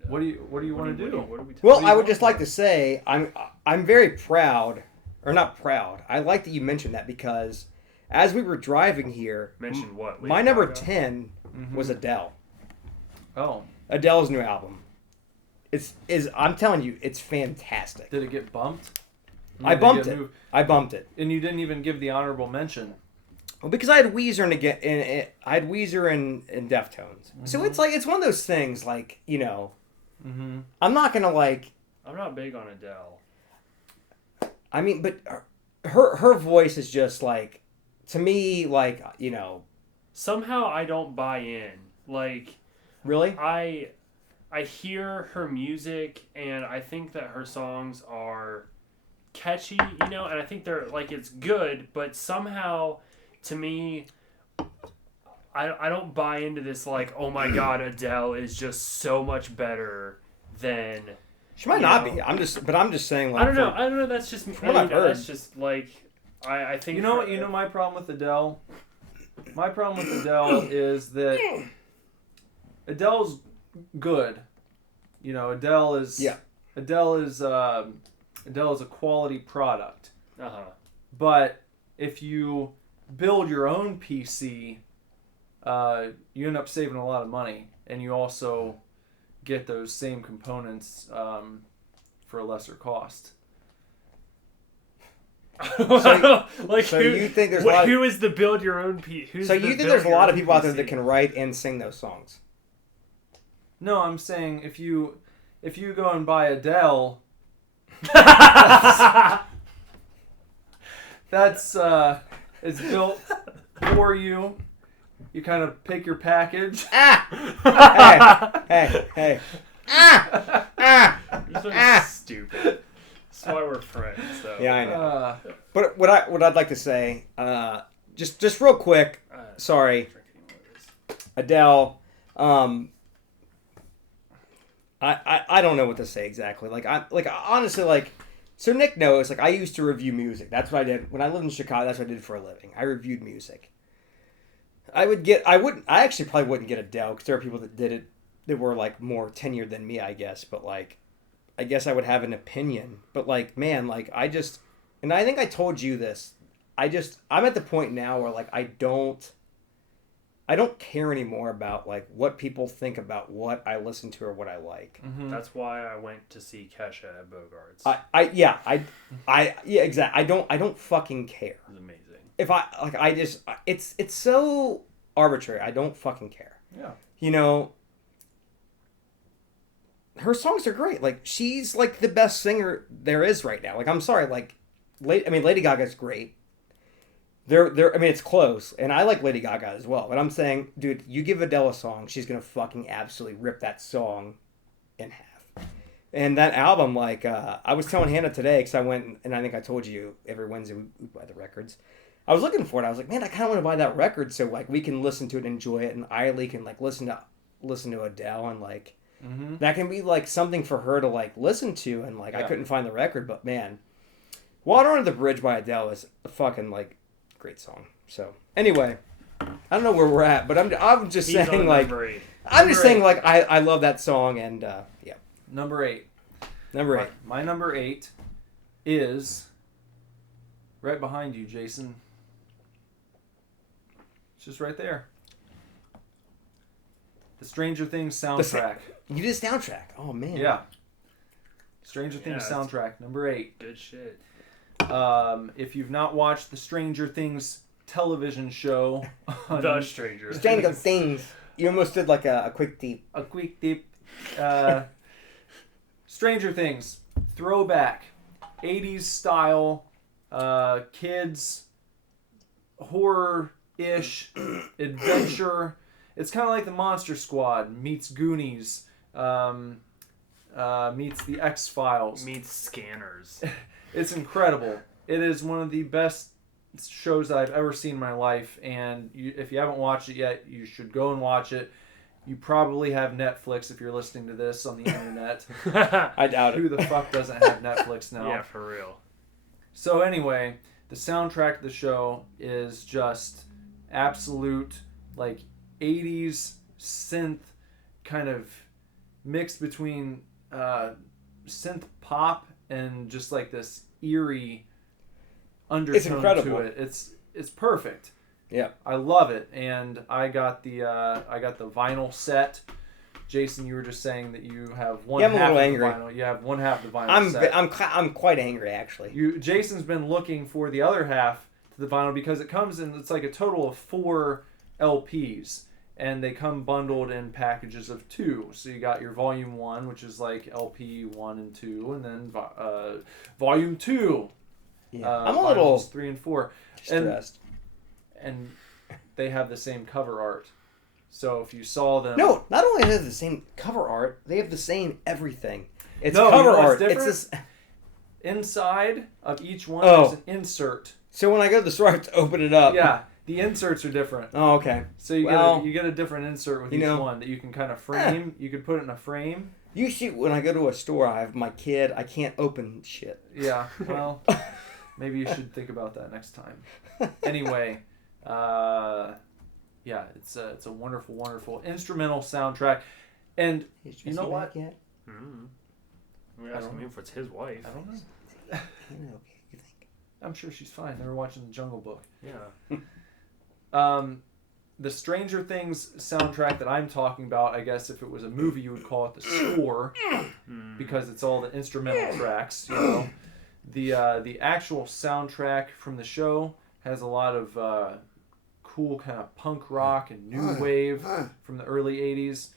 What do you want to do? What are we Well, do you I would want just to like do? to say I'm very proud, or not proud. I like that you mentioned that, because as we were driving here, mention what? my Lady number Gaga? 10 was Adele. Oh, Adele's new album. I'm telling you, it's fantastic. did it get bumped? I Did bumped get it. moved? I bumped it. And you didn't even give the honorable mention. Well, because I had Weezer I had Weezer and Deftones. So it's like, it's one of those things, like, you know, Mm-hmm. I'm not gonna like. I'm not big on Adele. I mean, but her voice is just like, to me, like, you know. Somehow I don't buy in. Like, Really? I hear her music and I think that her songs are catchy, you know, and I think they're like, it's good, but somehow to me I don't buy into this like, oh my god, Adele is just so much better than She might you not know. be. I'm just saying, like, I don't know, that's just what I've heard. that's just like I think You know what? You know my problem with Adele. My problem with Adele is that Adele's good. You know, Adele is a quality product. Uh-huh. But if you build your own PC, you end up saving a lot of money, and you also get those same components for a lesser cost. Like so who, you think there's a lot of- who is the build your own piece? So you think there's a lot of people out there that can write and sing those songs? No, I'm saying if you go and buy Adele, that's it's built for you. You kind of pick your package. Hey. You're so stupid. That's why we're friends. So. Yeah, I know. Uh, But what I'd like to say, just real quick, sorry, Adele, I don't know what to say exactly. Like honestly, like, so Nick knows, like, I used to review music. That's what I did when I lived in Chicago. That's what I did for a living. I reviewed music. I actually probably wouldn't get Adele, because there are people that did it that were like more tenured than me, I guess. But like, I guess I would have an opinion. But like, man, like, and I think I told you this. I'm at the point now where like I don't care anymore about like what people think about what I listen to or what I like. Mm-hmm. That's why I went to see Kesha at Bogart's. Exactly. I don't fucking care. It was amazing. If it's so arbitrary. I don't fucking care. Yeah. You know, her songs are great. Like, she's like the best singer there is right now. Like, I'm sorry, like, Lady Gaga's great. It's close, and I like Lady Gaga as well. But I'm saying, dude, you give Adele a song, she's gonna fucking absolutely rip that song in half. And that album, like, I was telling Hannah today, because I went, and I think I told you, every Wednesday we buy the records. I was looking for it. I was like, man, I kind of want to buy that record so like we can listen to it and enjoy it, and Eiley can like listen to Adele, and like that can be like something for her to like listen to. And like, I couldn't find the record, but man, Water Under the Bridge by Adele is a fucking like great song. So anyway, I don't know where we're at, but I'm just saying, like, I love that song. And yeah. Number 8. My number 8 is right behind you, Jason. It's just right there. The Stranger Things soundtrack. You did a soundtrack. Oh man. Yeah. Stranger Things soundtrack, number 8. Good shit. If you've not watched the Stranger Things television show, The Stranger Things. You almost did like a quick deep. A quick deep. Stranger Things throwback, 80s style, kids, horror-ish, adventure. It's kind of like the Monster Squad meets Goonies, meets the X-Files. Meets Scanners. It's incredible. It is one of the best shows that I've ever seen in my life, and if you haven't watched it yet, you should go and watch it. You probably have Netflix if you're listening to this on the internet. I doubt it. Who the fuck doesn't have Netflix now? Yeah, for real. So anyway, the soundtrack of the show is just absolute, like, 80s synth kind of mixed between synth pop and just like this eerie undertone it's incredible. to it. It's perfect. Yeah, I love it, and I got the vinyl set. Jason, you were just saying that you have one half I'm a little of angry. the vinyl. You have one half of the vinyl set. I'm quite angry, actually. Jason's been looking for the other half to the vinyl because it comes in. It's like a total of 4 LPs, and they come bundled in packages of 2. So you got your volume 1, which is like LP 1 and 2, and then volume 2. Yeah. I'm a little 3 and 4. stressed. And they have the same cover art. So if you saw them... No, not only do they have the same cover art, they have the same everything. It's No, cover you know art. what's It's this... Inside of each one, Oh. there's an insert. So when I go to the store, I have to open it up. Yeah, the inserts are different. Oh, okay. So you get a different insert with each one that you can kind of frame. You could put it in a frame. Usually when I go to a store, I have my kid. I can't open shit. Yeah, well, maybe you should think about that next time. Anyway, yeah, it's a wonderful, wonderful instrumental soundtrack. And you know what? Yet? We're asking him if it's his wife. I don't know. Okay, you think? I'm sure she's fine. They were watching The Jungle Book. Yeah. The Stranger Things soundtrack that I'm talking about, I guess if it was a movie, you would call it the score, because it's all the instrumental tracks. You know, the actual soundtrack from the show has a lot of cool kind of punk rock and new wave from the early '80s.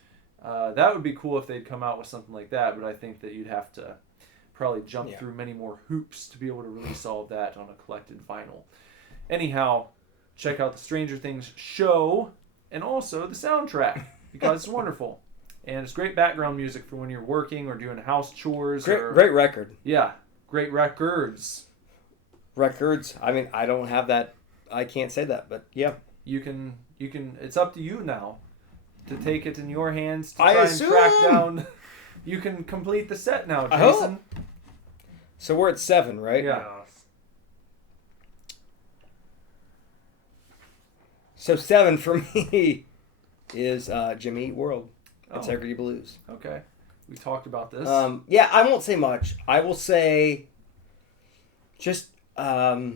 That would be cool if they'd come out with something like that, but I think that you'd have to probably jump through many more hoops to be able to release all of that on a collected vinyl. Anyhow, check out the Stranger Things show and also the soundtrack because it's wonderful. And it's great background music for when you're working or doing house chores. Great record. Yeah, great records. Records. I mean, I don't have that. I can't say that, but yeah. You can. It's up to you now to take it in your hands to I try assume. and track down You can complete the set now, I hope. Jason. So we're at 7, right? Yeah. So 7 for me is Jimmy Eat World, Oh. Integrity Blues. Okay. We talked about this. Yeah, I won't say much. I will say just, I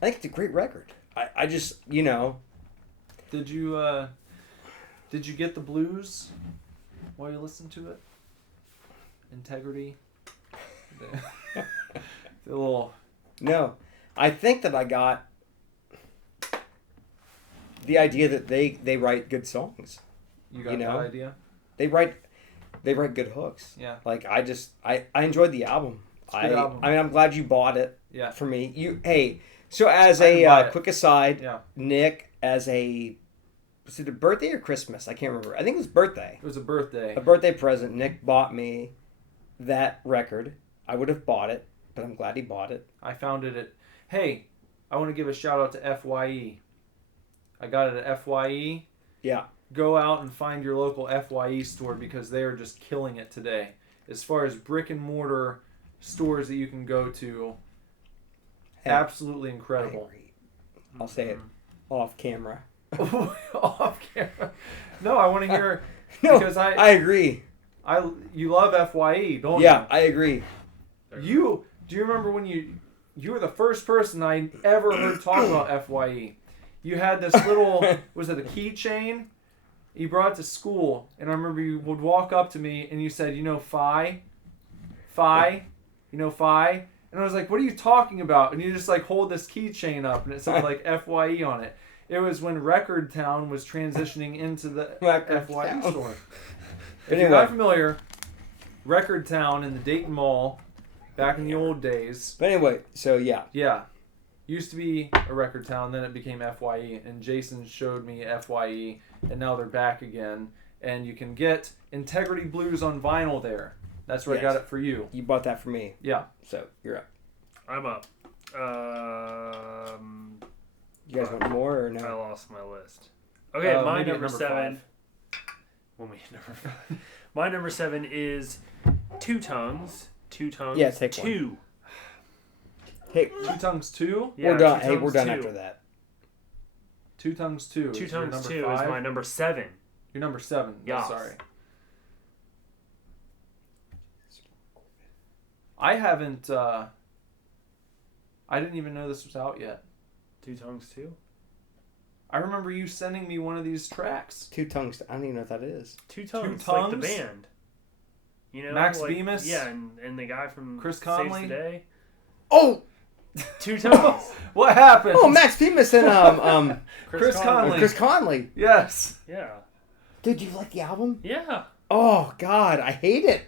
think it's a great record. I just, you know. Did you get the blues while you listened to it? Integrity. The little. No. I think that I got the idea that they write good songs. You got You know? that idea? They write good hooks. Yeah. Like I enjoyed the album. It's a good album. I mean, I'm glad you bought it. Yeah. For me, so as I didn't buy a it. quick aside, Yeah. Nick, was it a birthday or Christmas? I can't remember. I think it was birthday. It was a birthday. A birthday present. Nick bought me that record. I would have bought it, but I'm glad he bought it. I found it at. Hey, I want to give a shout out to FYE. I got it at FYE. Yeah. Go out and find your local FYE store because they are just killing it today. As far as brick and mortar stores that you can go to, absolutely I incredible. agree. I'll say it off camera. Off camera. No, I want to hear No, because I agree. you love FYE, don't Yeah, I agree. you? Do you remember when you were the first person I ever heard talk about FYE? You had this little was it a keychain? You brought it to school, and I remember you would walk up to me and you said, "You know, Phi, you know, Phi," and I was like, "What are you talking about?" And you just like hold this keychain up, and it said like FYE on it. It was when Record Town was transitioning into the Record FYE Town. store. If Anyway. you're not familiar, Record Town in the Dayton Mall, back in the old days, But anyway, so yeah. yeah, used to be a Record Town, then it became FYE, and Jason showed me FYE, and now they're back again, and you can get Integrity Blues on vinyl there. That's where I got Yes. it for you. You bought that for me. Yeah. So you're up. I'm up. You guys want more or I no? lost my list. Okay, my maybe at number 7. 5. When we hit number 5. My number 7 is Two Tongues. Two Tongues. Yeah, take one. 2. Hey, Two Tongues 2? Yeah, we're done. Two Hey, we're Tongues done 2. after that. Two Tongues 2. Two is your Tongues number 2 5? is my number 7. Your number 7. Yes. Sorry. I haven't, I didn't even know this was out yet. Two Tongues 2? I remember you sending me one of these tracks. Two Tongues. I don't even know what that is. Two Tongues, Tongues? like the band. You know, Max like, Bemis? Yeah, and the guy from Chris Saves Conley? the Day. Oh, Two Tongues. What happened? oh, Max Bemis and Chris Conley. Chris Conley. Yes. Yeah. Dude, do you like the album? Yeah. Oh God, I hate it.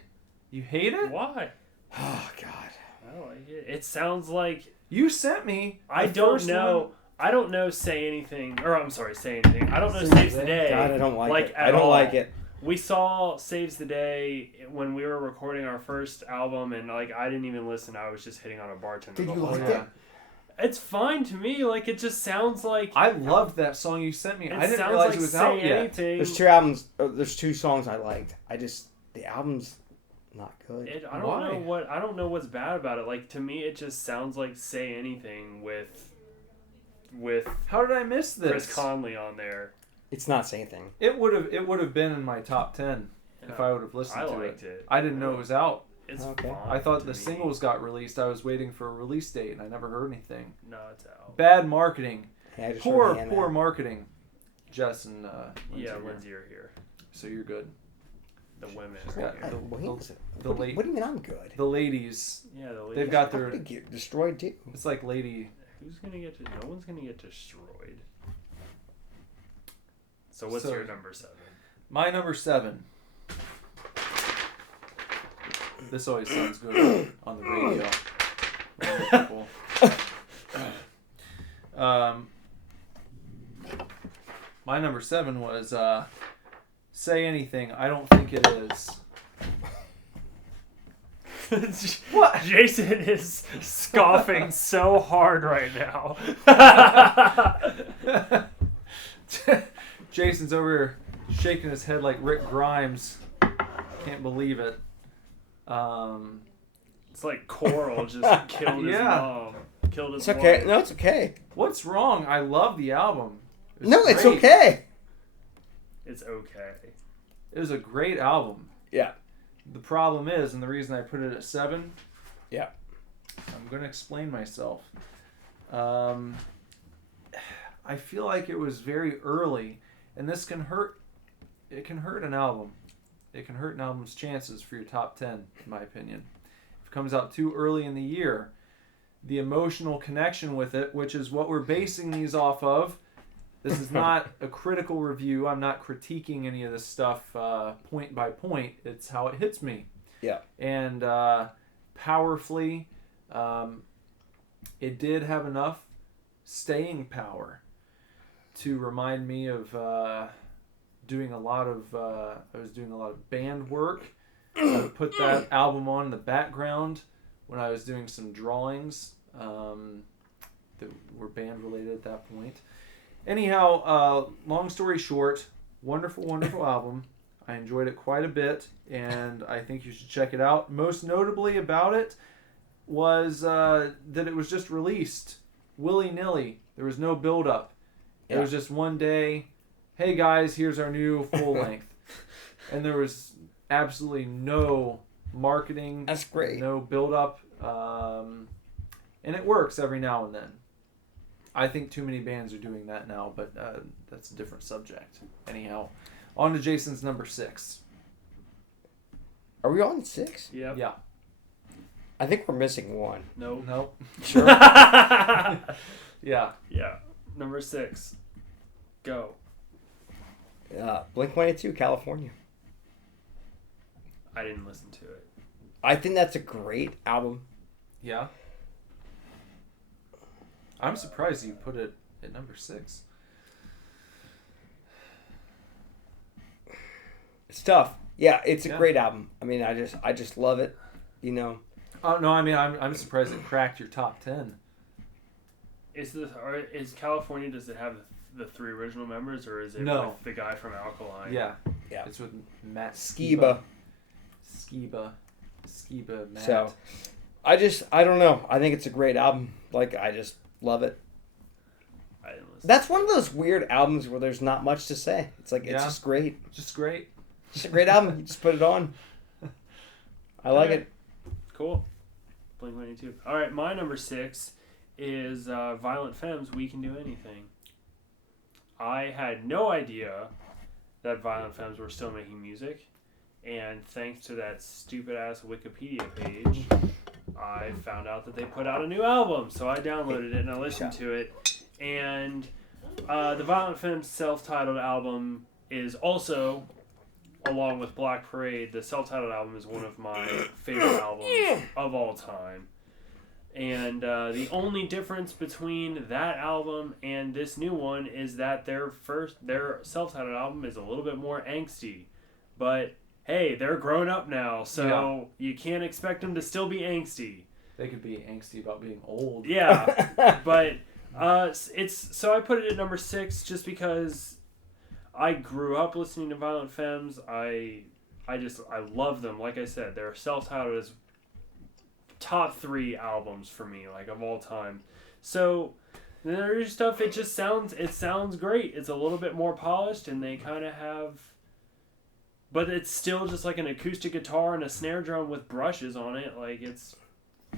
You hate it? Why? Oh God. I don't like it. It sounds like You sent me. I the don't first know. one. I don't know. Say anything, or I'm sorry, say anything. I don't know. Saves Saves the the Day? Day. God, I don't like it. At I don't all. like it. We saw Saves the Day when we were recording our first album, and like I didn't even listen. I was just hitting on a bartender. Did the you whole like time. it? It's fine to me. Like it just sounds like I loved that song you sent me. it I didn't sounds realize like it was Say out yet. Anything. There's 2 albums. There's 2 songs I liked. The album's not good. I don't Why? know what I don't know what's bad about it. Like to me, it just sounds like Say Anything with How did I miss this? Chris Conley on there. It's not saying anything. It would have been in my top 10 if I would have listened I to liked it. I didn't know it was out. It's Okay. fine I thought to the me. singles got released. I was waiting for a release date and I never heard anything. No, it's out. Bad marketing. Hey, I just Poor heard Hannah. marketing. Jess and Yeah, are here. Lindsay are here. So you're good. The women She's are got here. the- Wait a second. the What, late- what do you mean I'm good? The ladies, Yeah, the ladies. they've got I'm their. gonna get destroyed too. It's like lady. Who's gonna get to? No one's gonna get destroyed. So what's So- your number 7? My number 7. This always sounds good on the radio. When people- my number 7 was Say Anything. I don't think it is. What? Jason is scoffing so hard right now. Jason's over here shaking his head like Rick Grimes. Can't believe it. It's like Coral just killed his Yeah. mom. Killed his It's okay. wife. No, it's okay. What's wrong? I love the album. It was No, it's great. okay. It's okay. It was a great album. Yeah. The problem is, and the reason I put it at 7. Yeah. I'm going to explain myself. I feel like it was very early, and this can hurt. It can hurt an album. It can hurt an album's chances for your top 10, in my opinion. If it comes out too early in the year, the emotional connection with it, which is what we're basing these off of. This is not a critical review. I'm not critiquing any of this stuff point by point. It's how it hits me. Yeah. And powerfully, it did have enough staying power to remind me of doing a lot of I was doing a lot of band work. I would put that album on in the background when I was doing some drawings that were band related at that point. Anyhow, long story short, wonderful album. I enjoyed it quite a bit, and I think you should check it out. Most notably about it was that it was just released willy-nilly. There was no build-up. Yeah. It was just one day, hey guys, here's our new full-length. And there was absolutely no marketing. That's great. No build-up. And it works every now and then. I think too many bands are doing that now, but that's a different subject. Anyhow, on to Jason's number 6. Are we on 6? Yep. Yeah. I think we're missing one. No. Nope. Sure. Yeah. Yeah. Number 6. Go. Blink-182, California. I didn't listen to it. I think that's a great album. Yeah. I'm surprised you put it at number 6. It's tough. Yeah, it's a Yeah. great album. I mean, I just love it. You know. Oh no, I mean I'm surprised it cracked your top 10. Is California? Does it have the 3 original members, or is it No. with the guy from Alkaline? Yeah. Yeah. It's with Matt Skiba. Skiba Matt. So, I don't know. I think it's a great album. Like, I just love it. I didn't listen. That's one of those weird albums where there's not much to say. It's like, it's Yeah. just great. Just great. It's a great album. You just put it on. I like it. Cool. Blink-182. All right, my number 6 is Violent Femmes. We Can Do Anything. I had no idea that Violent Femmes were still making music, and thanks to that stupid ass Wikipedia page, I found out that they put out a new album. So I downloaded it and I listened to it, and the Violent Femmes self-titled album is also, along with Black Parade, the self-titled album is one of my favorite albums of all time. And the only difference between that album and this new one is that their self-titled album is a little bit more angsty. But hey, they're grown up now, so you can't expect them to still be angsty. They could be angsty about being old. Yeah, but so I put it at number 6 just because I grew up listening to Violent Femmes. I love them. Like I said, their self-titled is top 3 albums for me, like, of all time. So their stuff, it sounds great. It's a little bit more polished, and they kind of have, but it's still just like an acoustic guitar and a snare drum with brushes on it. Like, it's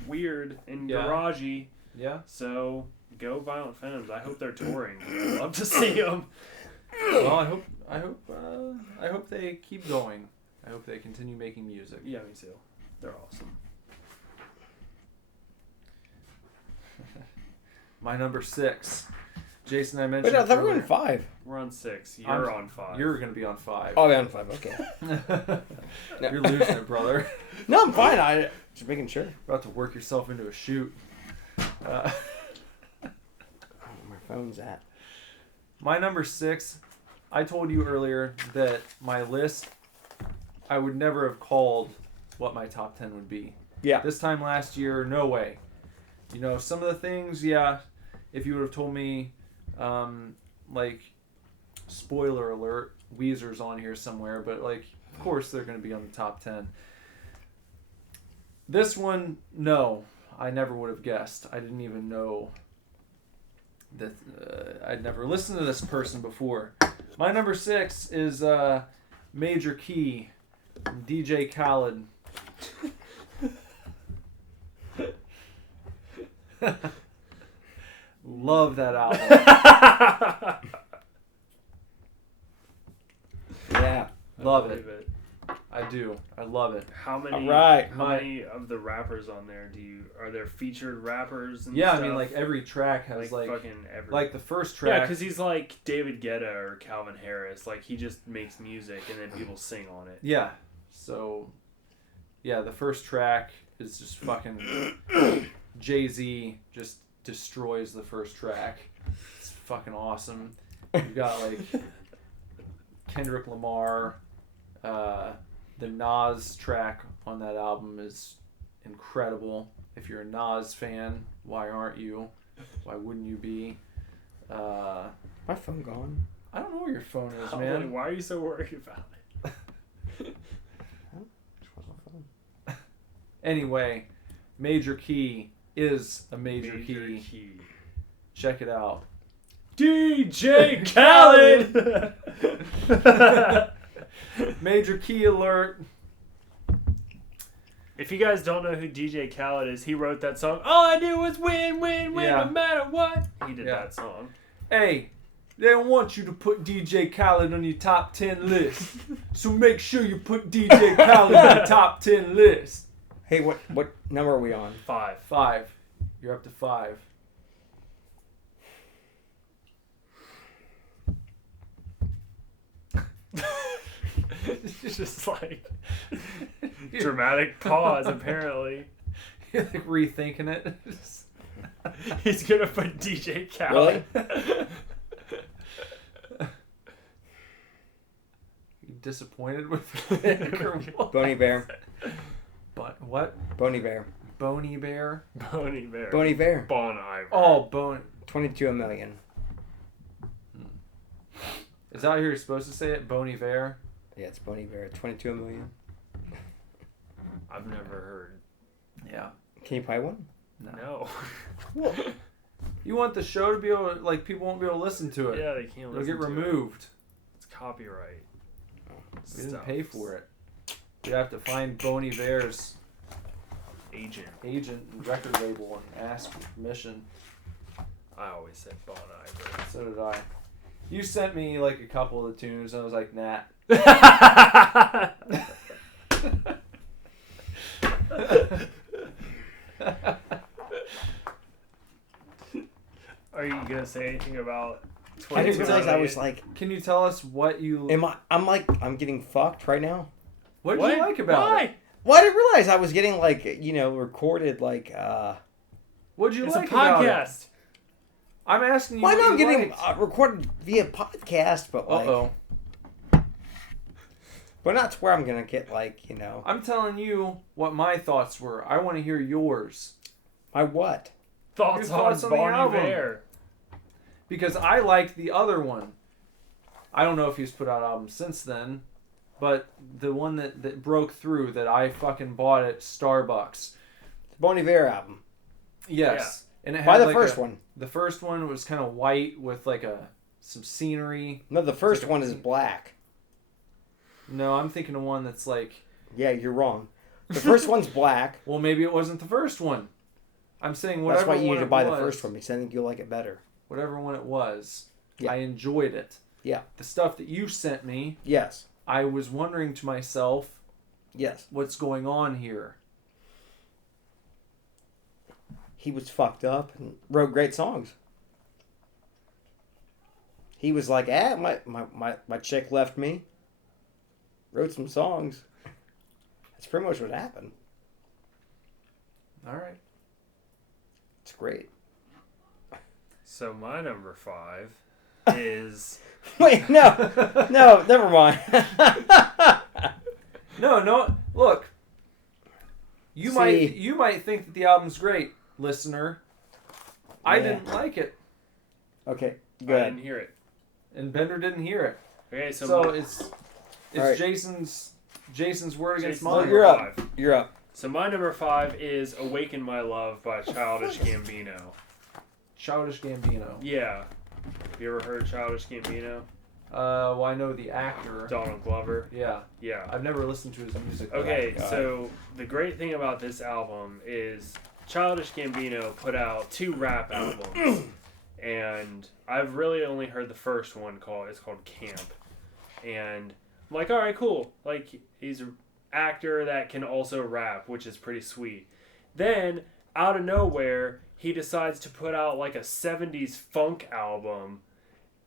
weird and garagey. Yeah. So go Violent Femmes. I hope they're touring. I'd love to see them. Well, I hope they keep going. I hope they continue making music. Yeah, me too. They're awesome. My number 6. Jason, I mentioned. Wait, I thought we were earlier- on 5. We're on 6. You're on 5. You're gonna be on 5. Oh, yeah, on 5. Okay. You're losing it, brother. No, I'm fine. I just making sure. About to work yourself into a shoot. My phone's at. My number 6. I told you earlier that my list, I would never have called what my top 10 would be. Yeah. This time last year, no way. You know, some of the things, yeah, if you would have told me, like, spoiler alert, Weezer's on here somewhere, but, like, Of course they're going to be on the top 10. This one, no. I never would have guessed. I didn't even know that I'd never listened to this person before. My number 6 is Major Key, DJ Khaled. Love that album. Yeah. Love it. I do. I love it. How many? All right. How many of the rappers on there are there featured rappers? And Yeah, stuff? I mean, like every track has like fucking every. like the first Yeah, track. because he's like David Guetta or Calvin Harris. Like he just makes music and then people sing on it. Yeah. So, yeah, the first track is just fucking Jay-Z just destroys the first track. It's fucking awesome. You've got like Kendrick Lamar. The Nas track on that album is incredible. If you're a Nas fan, why aren't you? Why wouldn't you be? My phone gone. I don't know where your phone is, Oh, man. why are you so worried about it? Anyway, Major Key is a major key. Check it out. DJ Khaled! Major Key alert. If you guys don't know who DJ Khaled is, he wrote that song. All I do is win, win, win, Yeah. no matter what. He did Yeah. that song. Hey, they don't want you to put DJ Khaled on your top 10 list. So make sure you put DJ Khaled on your top 10 list. Hey, what number are we on? 5. 5. You're up to 5. It's just like dramatic pause. Apparently, You're like rethinking it. he's gonna put DJ Khaled. You disappointed with it or what? Boney Bear. But what? Boney Bear. Boney Bear? Boney Bear. Boney Bear. Bon Iver. Oh, Bone. 22 a million. Is that how you're supposed to say it? Boney Bear? Yeah, it's Boney Bear. 22 a million. I've never heard. Yeah. Can you play one? No. You want the show to be able to, like, people won't be able to listen to it. Yeah, they can't It'll listen get to removed. It's copyright. We didn't pay for it. We have to find Boney Bear's Agent. agent and record label and ask for permission. I always said Bon Iver. So did I. You sent me like a couple of the tunes and I was like, nah. Are you gonna say anything about? I didn't realize I 22 was like, Can you tell us what you... I'm getting fucked right now. What did you like about Why? it? Well, I didn't realize I was getting like, recorded like, What did you It's a like about it? podcast. I'm asking you well, I what know I'm you getting liked. recorded via podcast, but like, Uh-oh. but not to where I'm gonna get like, I'm telling you what my thoughts were. I want to hear yours. my what? Thoughts Your on thoughts on the Bon album. Iver. Because I liked the other one. I don't know if he's put out albums since then, but the one that broke through that I fucking bought at Starbucks. The Bon Iver album. Yes. And it had Buy the like first one. The first one was kind of white with like some scenery. No, the first like a one is pink- black. No, I'm thinking of one that's like, Yeah, you're wrong. The first one's black. well, maybe it wasn't the first one. I'm saying whatever That's why you one need to it buy the was, first one because I think you'll like it better. Whatever one it was, Yeah. I enjoyed it. Yeah. The stuff that you sent me, Yes. I was wondering to myself, Yes. what's going on here? He was fucked up and wrote great songs. He was like, my chick left me. Wrote some songs. That's pretty much what happened. All right. It's great. So my number 5 is Wait, no, never mind. No. Look, you See. might think that the album's great, listener. I Yeah. didn't like it, Okay, I good. didn't hear it. and Bender didn't hear it. Okay, So it's All right. Jason's Jason's word against Jason's mine. number You're up. 5. You're up. So my number 5 is "Awaken My Love" by Childish Gambino. Childish Gambino. Yeah. You ever heard Childish Gambino? Well, I know the actor. Donald Glover. Yeah. Yeah. I've never listened to his music. though. Okay, God. so the great thing about this album is Childish Gambino put out 2 rap albums, and I've really only heard the first one it's called Camp, and I'm like, all right, cool. Like, he's an actor that can also rap, which is pretty sweet. Then, out of nowhere, he decides to put out like a 70s funk album,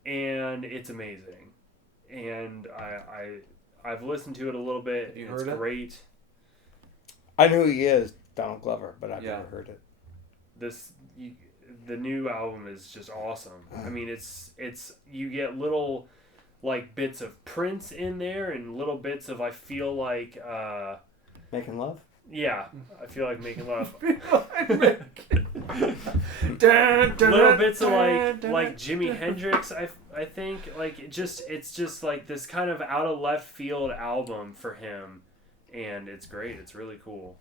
and it's amazing. And I've listened to it a little bit. You And it's heard it? great. I know who he is, Donald Glover, but I've Yeah. never heard it. The new album is just awesome. I mean, it's you get little like bits of Prince in there and little bits of I feel like Making Love? yeah, I feel like making love. Dun, dun, Little bits of dun, like Jimi Hendrix. I think like it's just like this kind of out of left field album for him, and it's great. It's really cool.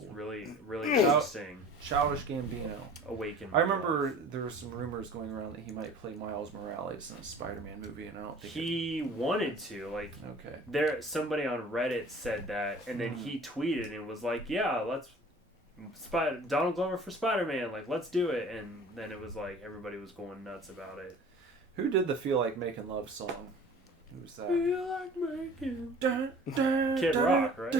It's really interesting. Childish Gambino. Awaken. I remember there were some rumors going around that he might play Miles Morales in a Spider-Man movie, and I don't think he wanted to like. Okay. Somebody on Reddit said that, and then he tweeted and was like, "Yeah, let's Donald Glover for Spider-Man, like let's do it." And then it was like everybody was going nuts about it. Who did the "Feel Like Making Love" song? Who's that? Feel like making Kid Rock, right?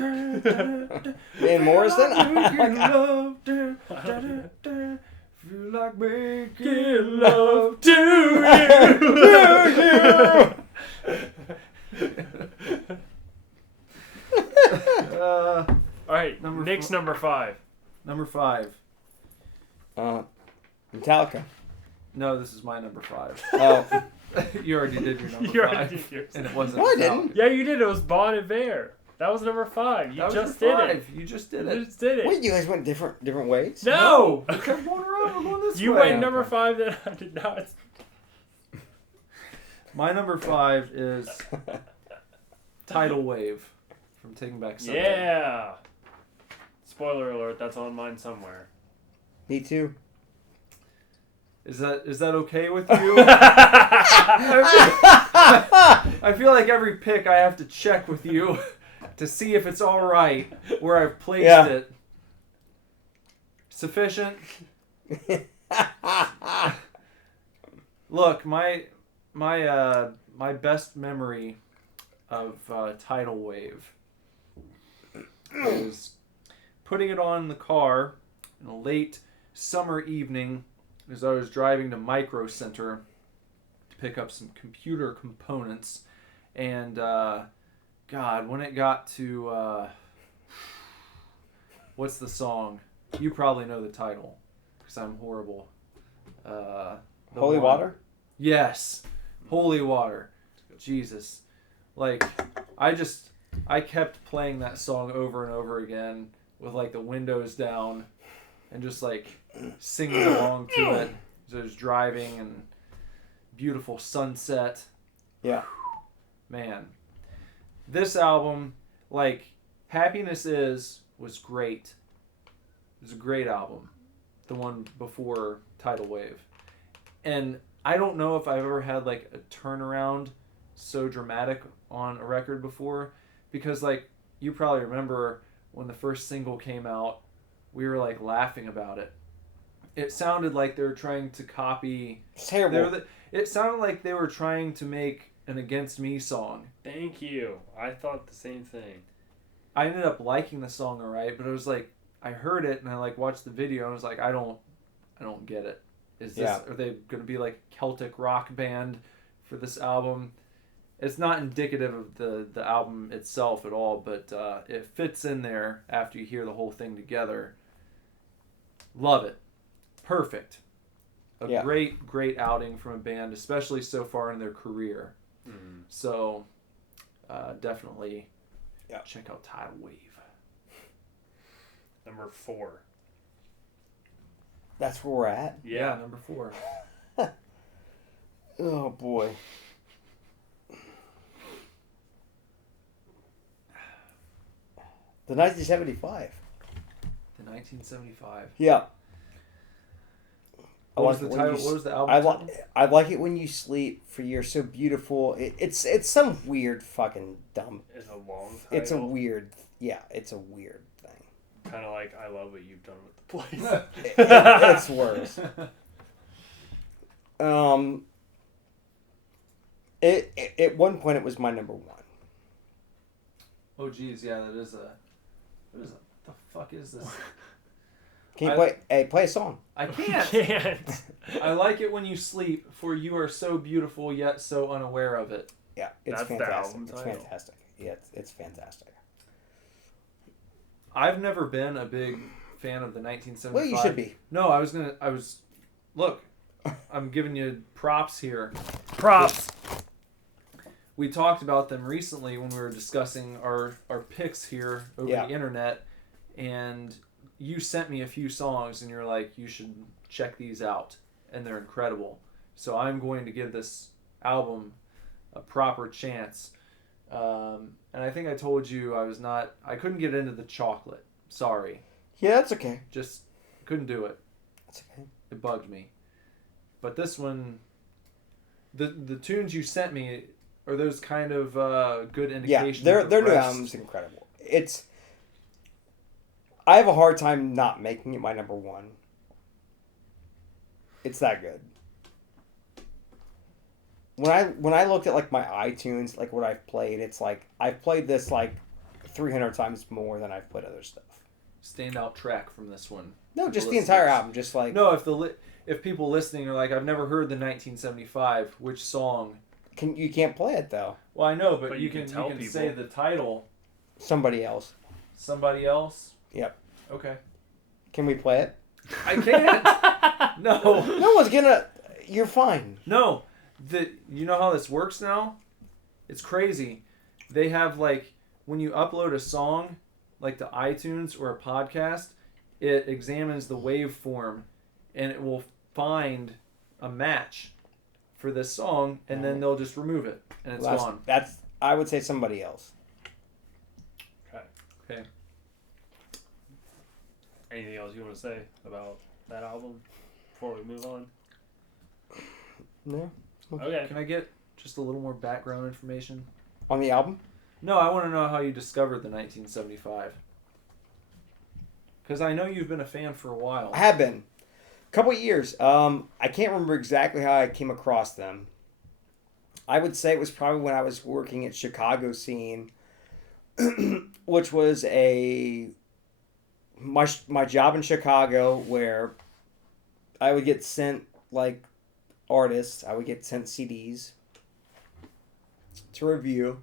Ian Morrison? Feel like making Give love. love to you. All right, Nick's number 5. Number 5. Metallica. No, this is my number 5. Oh. You already did your number You 5. already did yours. And it wasn't. No, I Metallica. didn't. Yeah, you did. It was Bon Iver. That was number 5. You That was just your did it. 5. You just did You it. just did it. Wait, you guys went different ways? No! We kept going around. We're going this You way. went number 5, then I did not. My number 5 is Tidal Wave from Taking Back Sunday. Yeah. Spoiler alert, that's on mine somewhere. Me too. Is that okay with you? I feel like every pick I have to check with you to see if it's all right where I've placed it. Sufficient? Look, my best memory of Tidal Wave is putting it on in the car in a late summer evening as I was driving to Micro Center to pick up some computer components, and God, when it got to what's the song? You probably know the title because I'm horrible. Holy Water? Yes, Holy Water. Jesus, like I kept playing that song over and over again with like the windows down and just like singing along to it as I was driving, and beautiful sunset. Yeah. Man, this album, like Happiness was great. It was a great album. The one before Tidal Wave. And I don't know if I've ever had like a turnaround so dramatic on a record before, because like you probably remember when the first single came out, we were like laughing about it. It sounded like they were trying to copy. It's terrible. It sounded like they were trying to make an Against Me song. Thank you. I thought the same thing. I ended up liking the song alright, but it was like I heard it and I like watched the video and I was like, I don't get it. Is this Are they gonna be like Celtic rock band for this album? It's not indicative of the album itself at all, but it fits in there after you hear the whole thing together. Love it. Perfect. A great outing from a band, especially so far in their career. Mm-hmm. So definitely check out Tidal Wave. Number 4. That's where we're at? Yeah, number 4. Oh, boy. The 1975. The 1975. Yeah. What was the title? What was the album title? I like it when you sleep, for you're so beautiful. It's some weird fucking dumb. It's a long title. It's a weird. Yeah, it's a weird thing. Kind of like I Love What You've Done with the Place. It's worse. At one point it was my number one. Oh geez, yeah, that is a. What is it? The fuck is this? Can you play? Hey, play a song. I can't. I like it when you sleep, for you are so beautiful yet so unaware of it. Yeah, it's That's the fantastic. album It's title. fantastic. Yeah, it's fantastic. I've never been a big fan of the 1975. Well, you should be. No, look, I'm giving you props here. Props. We talked about them recently when we were discussing our picks here over Yeah. the internet, and you sent me a few songs and you're like, you should check these out, and they're incredible. So I'm going to give this album a proper chance. And I think I told you I couldn't get into the chocolate. Sorry. Yeah, that's okay. Just couldn't do it. That's okay. It bugged me. But this one, the tunes you sent me, are those kind of good indications? Yeah, of their new rest? album's incredible. I have a hard time not making it my number one. It's that good. When I looked at like my iTunes, like what I've played, it's like I've played this like 300 times more than I've played other stuff. Standout track from this one. No, just For the entire listeners. album, just like No, if people listening are like, I've never heard the 1975, which song? you can't play it though. Well, I know, but, But you you can can tell you can say people. the title. Somebody else. Somebody else. Yep. Okay. Can we play it? I can't. No. No one's gonna. You're fine. No. You know how this works now? It's crazy. They have like when you upload a song, like to iTunes or a podcast, it examines the waveform, and it will find a match for this song, and then they'll just remove it, and it's gone. That's I would say somebody else. Okay. Anything else you want to say about that album before we move on? No. Okay. Can I get just a little more background information? On the album? No, I want to know how you discovered the 1975. Because I know you've been a fan for a while. I have been. A couple of years. I can't remember exactly how I came across them. I would say it was probably when I was working at Chicago Scene, which was my job in Chicago, where I would get sent like artists. I would get sent CDs to review,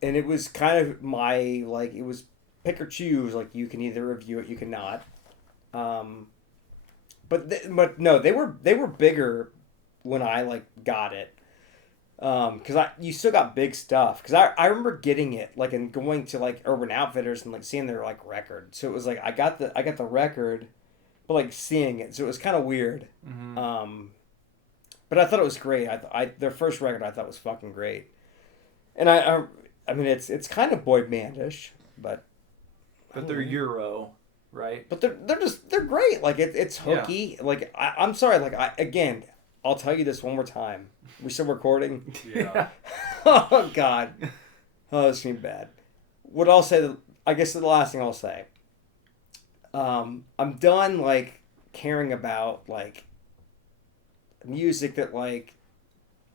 and it was kind of my like it was pick or choose. Like you can either review it, you cannot. But no, they were bigger when I like got it. Because you still got big stuff. Because I remember getting it like and going to like Urban Outfitters and like seeing their like record. So it was like I got the record, but like seeing it. So it was kind of weird. Mm-hmm. But I thought it was great. Their first record I thought was fucking great. And I mean it's kind of boy bandish, but they're Euro, right? But they're great. Like it's hooky. Yeah. Like I'm sorry. Like I'll tell you this one more time. We still recording? Yeah. Oh God. Oh, this seemed bad. What I'll say, I guess the last thing I'll say. I'm done like caring about like music that like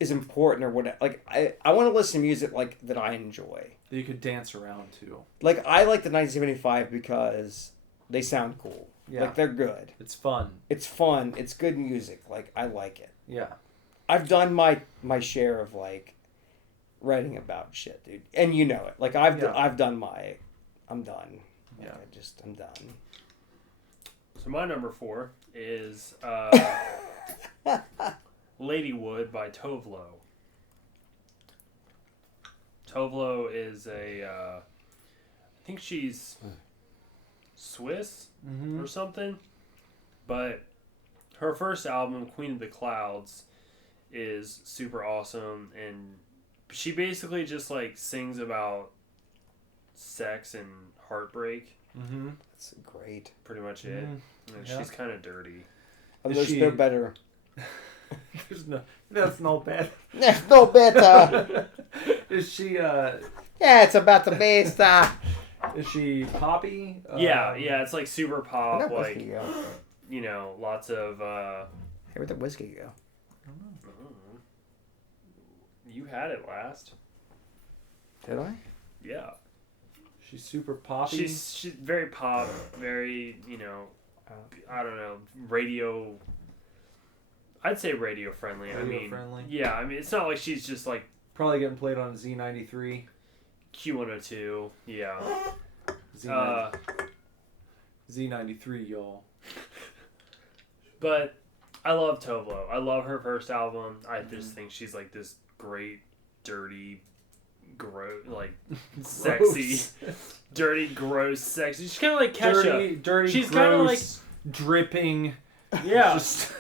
is important or whatever. Like I want to listen to music like that I enjoy. That you could dance around to. Like I like the 1975 because they sound cool. Yeah. Like they're good. It's fun. It's fun. It's good music. Like I like it. Yeah. I've done my share of like writing about shit, dude, and you know it. Like I've done my. I'm done. Yeah. Like, I'm done. So my number 4 is Ladywood by Tovlo. Tovlo is I think she's Swiss or something, but her first album, Queen of the Clouds, is super awesome, and she basically just like sings about sex and heartbreak. Mm-hmm. That's great. Pretty much it. And Yeah. she's kind of dirty. And Is there's she- no better. That's not bad. There's no better. Is she Yeah, it's about the best. is she poppy? Yeah, it's like super pop, Where'd that whiskey like, go? you know, lots of, Hey, where'd the whiskey go? you had it last. Did I? Yeah. She's super poppy. She's very pop, very, you know, I don't know, radio. I'd say radio friendly. Radio friendly? Yeah, I mean, it's not like she's just like probably getting played on Z93. Q102. Yeah. Z93, y'all. But I love Tovlo. I love her first album. I just think she's like this great, dirty, gross, like sexy, dirty, gross, sexy. She's kind of like Kesha. Dirty, She's kind of like dripping. yeah. Just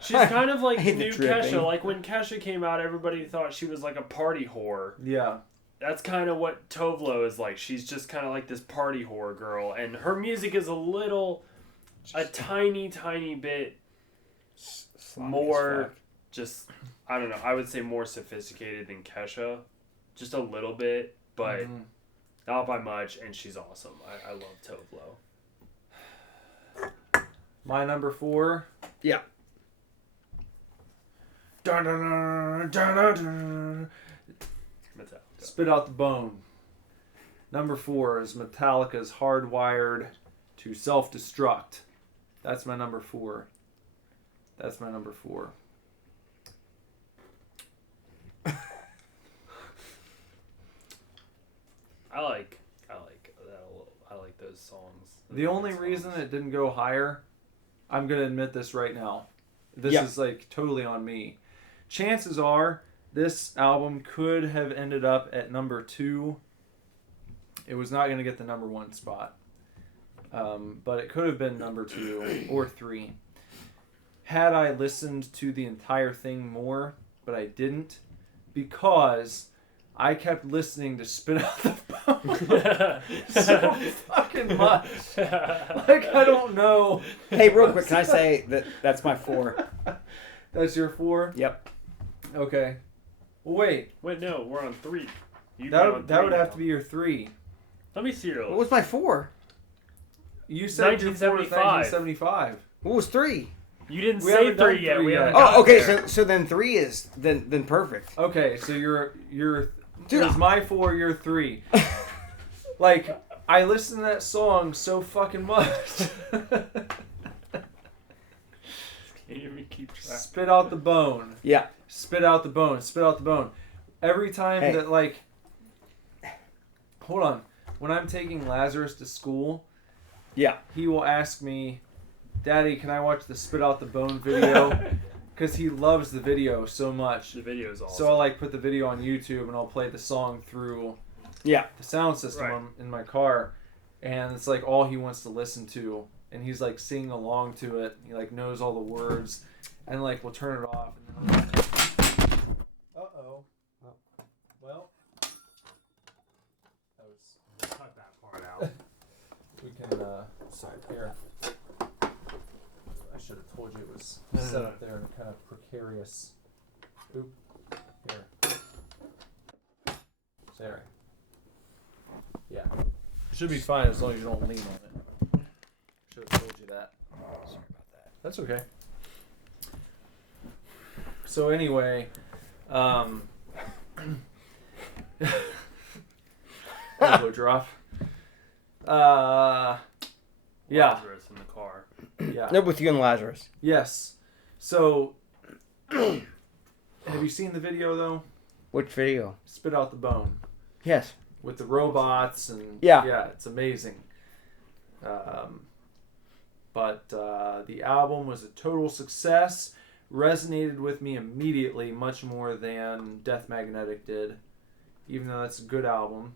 She's kind of like I hate the new dripping. Kesha. Like when Kesha came out, everybody thought she was like a party whore. yeah. That's kind of what Tovlo is like. She's just kind of like this party whore girl, and her music is a tiny, tiny bit Sloppy more, as fuck. just, I don't know, I would say more sophisticated than Kesha. Just a little bit, but Mhm. not by much, and she's awesome. I love Tovlo. My number 4. Yeah. Dun, dun, dun, dun, dun, dun. Metallica. Spit Out the Bone. Number 4 is Metallica's Hardwired to Self-Destruct. That's my number 4. That's my number 4. I like that. I like those songs. The only Songs. reason it didn't go higher, I'm going to admit this right now. This Yeah. is like totally on me. Chances are this album could have ended up at number 2. It was not going to get the number 1 spot. But it could have been number 2 or 3. Had I listened to the entire thing more, but I didn't, because I kept listening to Spit Out the Bone so fucking much. Like, I don't know. Hey, real quick, can I say that that's my 4? That's your 4? Yep. Okay. Well, wait. Wait, no, we're on 3. That would have to be your 3. Let me see your What list. was my 4? You said your 4 was 1975. What was 3? You didn't We say haven't done 3 yet. 3 We yet. haven't got Oh, okay. there. So then 3 is then perfect. Okay, so you're Dude, it was my 4, your 3. Like, I listened to that song so fucking much. Can't even keep track. Spit Out the Bone. Yeah. Spit out the bone. Spit out the bone. Every time Hey. that, like... Hold on. When I'm taking Lazarus to school, Yeah. he will ask me, Daddy, can I watch the Spit Out the Bone video? Because he loves the video so much. The video is awesome. So I'll, like, put the video on YouTube and I'll play the song through Yeah. the sound system Right. in my car. And it's, like, all he wants to listen to. And he's, like, singing along to it. He, like, knows all the words. And, like, we'll turn it off. And then I'm like, uh-oh. Well, that was... cut that part out. We can, sorry, here. I should have told you it was set up there in kind of precarious. Oop. Here. There. Yeah. It should be fine as long as you don't lean on it. Should have told you that. Sorry about that. That's okay. So anyway, elbow drop. Yeah. Lazarus in the car. Yeah. No, with you and Lazarus. Yes. So, have you seen the video though? Which video? Spit Out the Bone Yes. with the robots and Yeah. it's amazing. But the album was a total success. Resonated with me immediately, much more than Death Magnetic did. Even though that's a good album,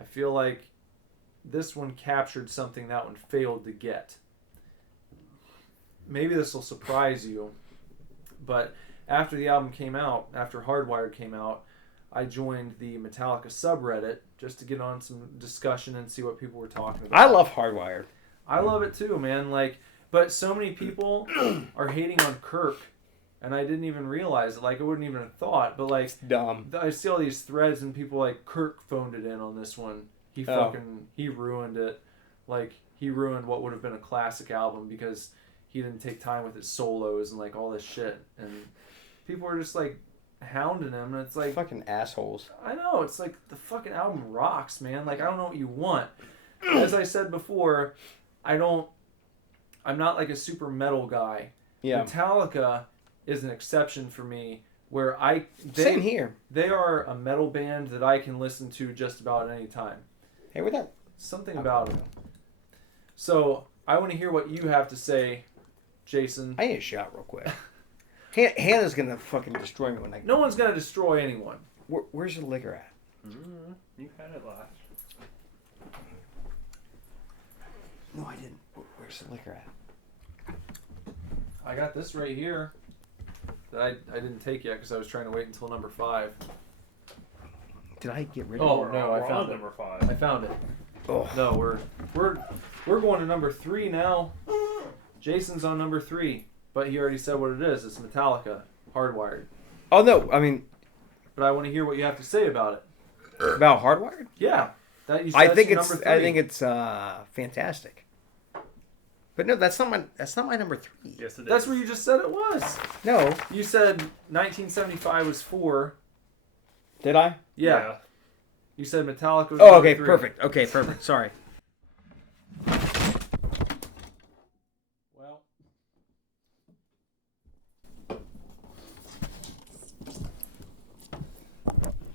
I feel like this one captured something that one failed to get. Maybe this will surprise you, but after the album came out, after Hardwired came out, I joined the Metallica subreddit just to get on some discussion and see what people were talking about. I love Hardwired. I love it too, man. Like, but so many people are hating on Kirk, and I didn't even realize it. Like, I wouldn't even have thought. But like, Dumb. I see all these threads and people like Kirk phoned it in on this one. He he ruined it. Like, he ruined what would have been a classic album because he didn't take time with his solos and like all this shit. And people are just like hounding him, and it's like, Fucking assholes. I know, it's like the fucking album rocks, man. Like, I don't know what you want. As I said before, I'm not like a super metal guy. Yeah. Metallica is an exception for me where Same here. They are a metal band that I can listen to just about at any time. Hey, where that? Something about them. So, I want to hear what you have to say, Jason. I need a shot real quick. Hannah's gonna fucking destroy me when I. No one's going to destroy anyone. Where's your liquor at? You had it last. No, I didn't. Where's the liquor at? I got this right here that I didn't take yet because I was trying to wait until number 5. Did I get rid of Oh it? no, I We're found on it. number 5. I found it. Oh. No, we're going to number 3 now. Jason's on number 3, but he already said what it is. It's Metallica, Hardwired. Oh no, I mean But I want to hear what you have to say about it. about Hardwired. Yeah, that you said I think that's it's. your number 3. I think it's fantastic. But no, that's not my number 3. Yes, it is. That's what you just said it was. No, You said 1975 was 4. did I? Yeah. You said Metallica was Oh, number okay, 3. perfect. Okay, perfect. Sorry. Well,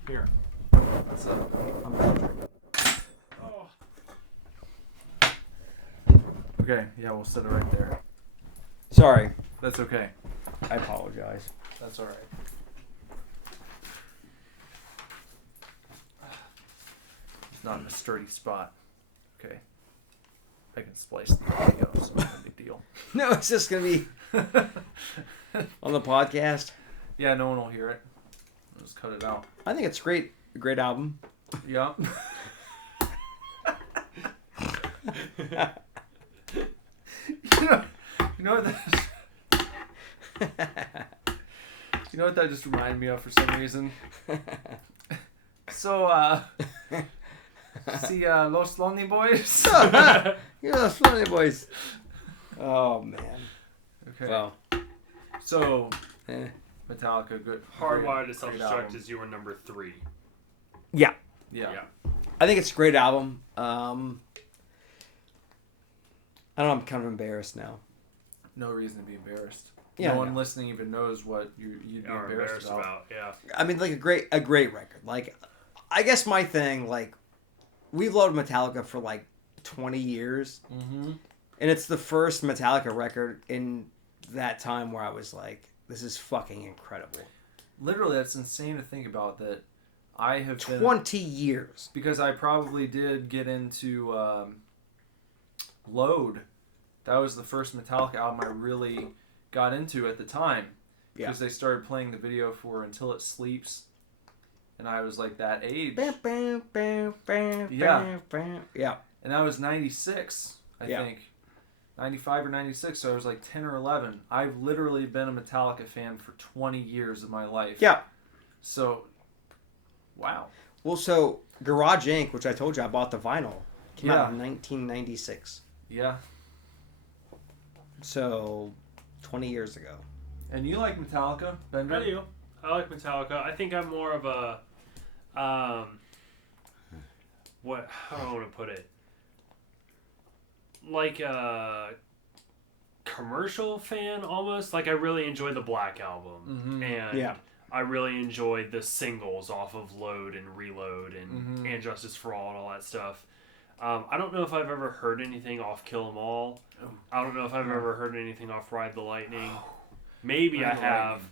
here. That's I'm Oh. Okay, yeah, we'll set it right there. Sorry. That's okay. I apologize. That's all right. It's not in a sturdy spot. Okay. I can splice the audio, so it's no big deal. No, it's just gonna be on the podcast. Yeah, no one will hear it. I'll just cut it out. I think it's great. Great album. Yeah. You know what that You know what that just reminded me of for some reason? So, see Los Lonely Boys? You're the funny boys. Oh man. Okay. Well. So, Eh. Metallica, good. Hardwired to great Self-Destruct album. is your number 3. Yeah. Yeah. I think it's a great album. I don't know, I'm kind of embarrassed now. No reason to be embarrassed. Yeah, no I one know. listening even knows what you'd be Are embarrassed about. Yeah. I mean, like a great record. Like, I guess my thing, like, we've loved Metallica for like 20 years, Mm-hmm. and it's the first Metallica record in that time where I was like, this is fucking incredible. Literally, that's insane to think about that. I have 20 years. because I probably did get into Load. That was the first Metallica album I really got into at the time. Yeah. Because they started playing the video for Until It Sleeps. And I was like that age. Bam, bam, bam, bam, Yeah. bam, bam. Yeah. And I was 96, I Yeah. think. 95 or 96, so I was like 10 or 11. I've literally been a Metallica fan for 20 years of my life. Yeah. So, wow. Well, so Garage Inc., which I told you I bought the vinyl, came out Yeah. in 1996. Yeah. So 20 years ago. And you like Metallica, Bender? I do. I like Metallica. I think I'm more of a, how do I want to put it? Like a commercial fan almost. Like I really enjoy the Black Album, Mhm. and Yeah. I really enjoyed the singles off of Load and Reload and Justice for All and all that stuff. I don't know if I've ever heard anything off Kill 'Em All. I don't know if I've ever heard anything off Ride the Lightning. Maybe I Ride the have. Lightning.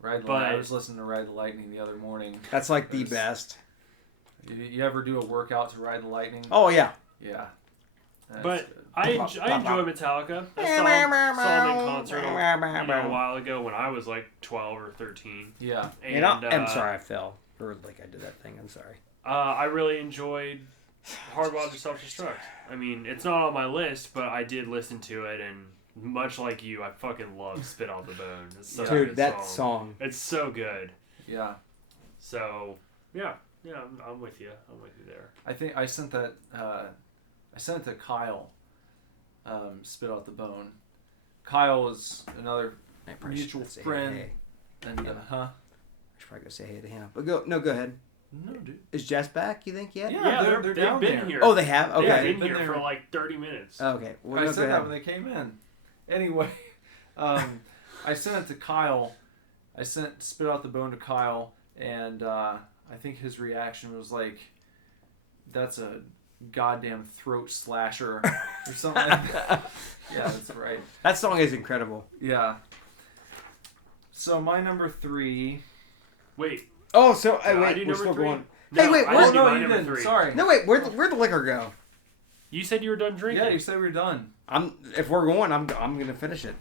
Ride the But- Lightning. I was listening to Ride the Lightning the other morning. That's like the Yes. best. You ever do a workout to Ride the Lightning? Oh, yeah. Yeah. That's But good. I enjoy Metallica. I saw them in concert a while ago when I was like 12 or 13. Yeah. And, And I'm sorry, I fell. Or like I did that thing. I'm sorry. I really enjoyed Hardwired to Self-Destruct. I mean, it's not on my list, but I did listen to it, and much like you, I fucking love Spit Out the Bone. It's such a Dude, good that song. It's so good. Yeah. So, yeah, I'm with you. I'm with you there. I think I sent that. I sent it to Kyle. Spit Out the Bone. Kyle is another mutual friend. Hey. And Yeah. huh? I should probably go say hey to him. But go ahead. No, dude. Is Jess back? You think yet? Yeah, they've down been there. here. Oh, they have. Okay. They've been Been here there. for like 30 minutes. Okay. Well, I no, said go that when ahead. they came in. Anyway, I sent it to Kyle. I sent Spit Out the Bone to Kyle, and I think his reaction was like, "That's a goddamn throat slasher," or something like that. Yeah, that's right. That song is incredible. Yeah. So my number 3. Wait. Oh, so Did I wait, do we're number still 3? going. No, Hey, wait, I where- didn't do no, my you number didn't. 3. Sorry. No, wait. Where'd the liquor go? You said you were done drinking. Yeah, you said we were done. If we're going, I'm gonna finish it.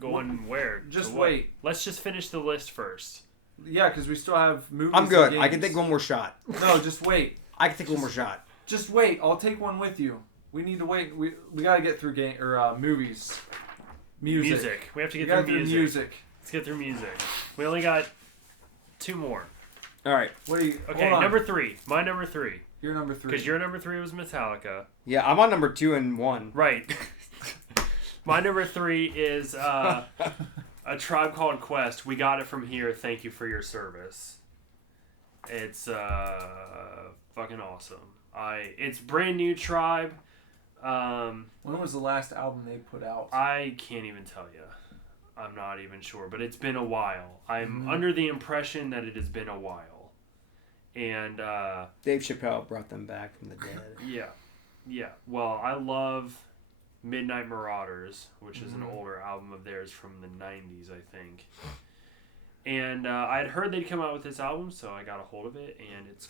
Going where? Just To what? wait. Let's just finish the list first. Yeah, because we still have movies. I'm and good. I can games. take one more shot. No, just wait. I can take one more shot. Just wait. I'll take one with you. We need to wait. We gotta get through movies. Music. We have to We get gotta through do music. music. Let's get through music. We only got 2 more. All right. What are you? Okay, hold on. number 3. My number 3. You're number 3. Because your number 3 was Metallica. Yeah, I'm on number 2 and 1. Right. My number 3 is A Tribe Called Quest. We got it from here. Thank you for your service. It's fucking awesome. It's brand new Tribe. When was the last album they put out? I can't even tell you. I'm not even sure, but it's been a while. I'm under the impression that it has been a while. And Dave Chappelle brought them back from the dead. yeah. Well, I love Midnight Marauders, which is an older album of theirs from the 90s, I think. And I'd heard they'd come out with this album, so I got a hold of it, and it's,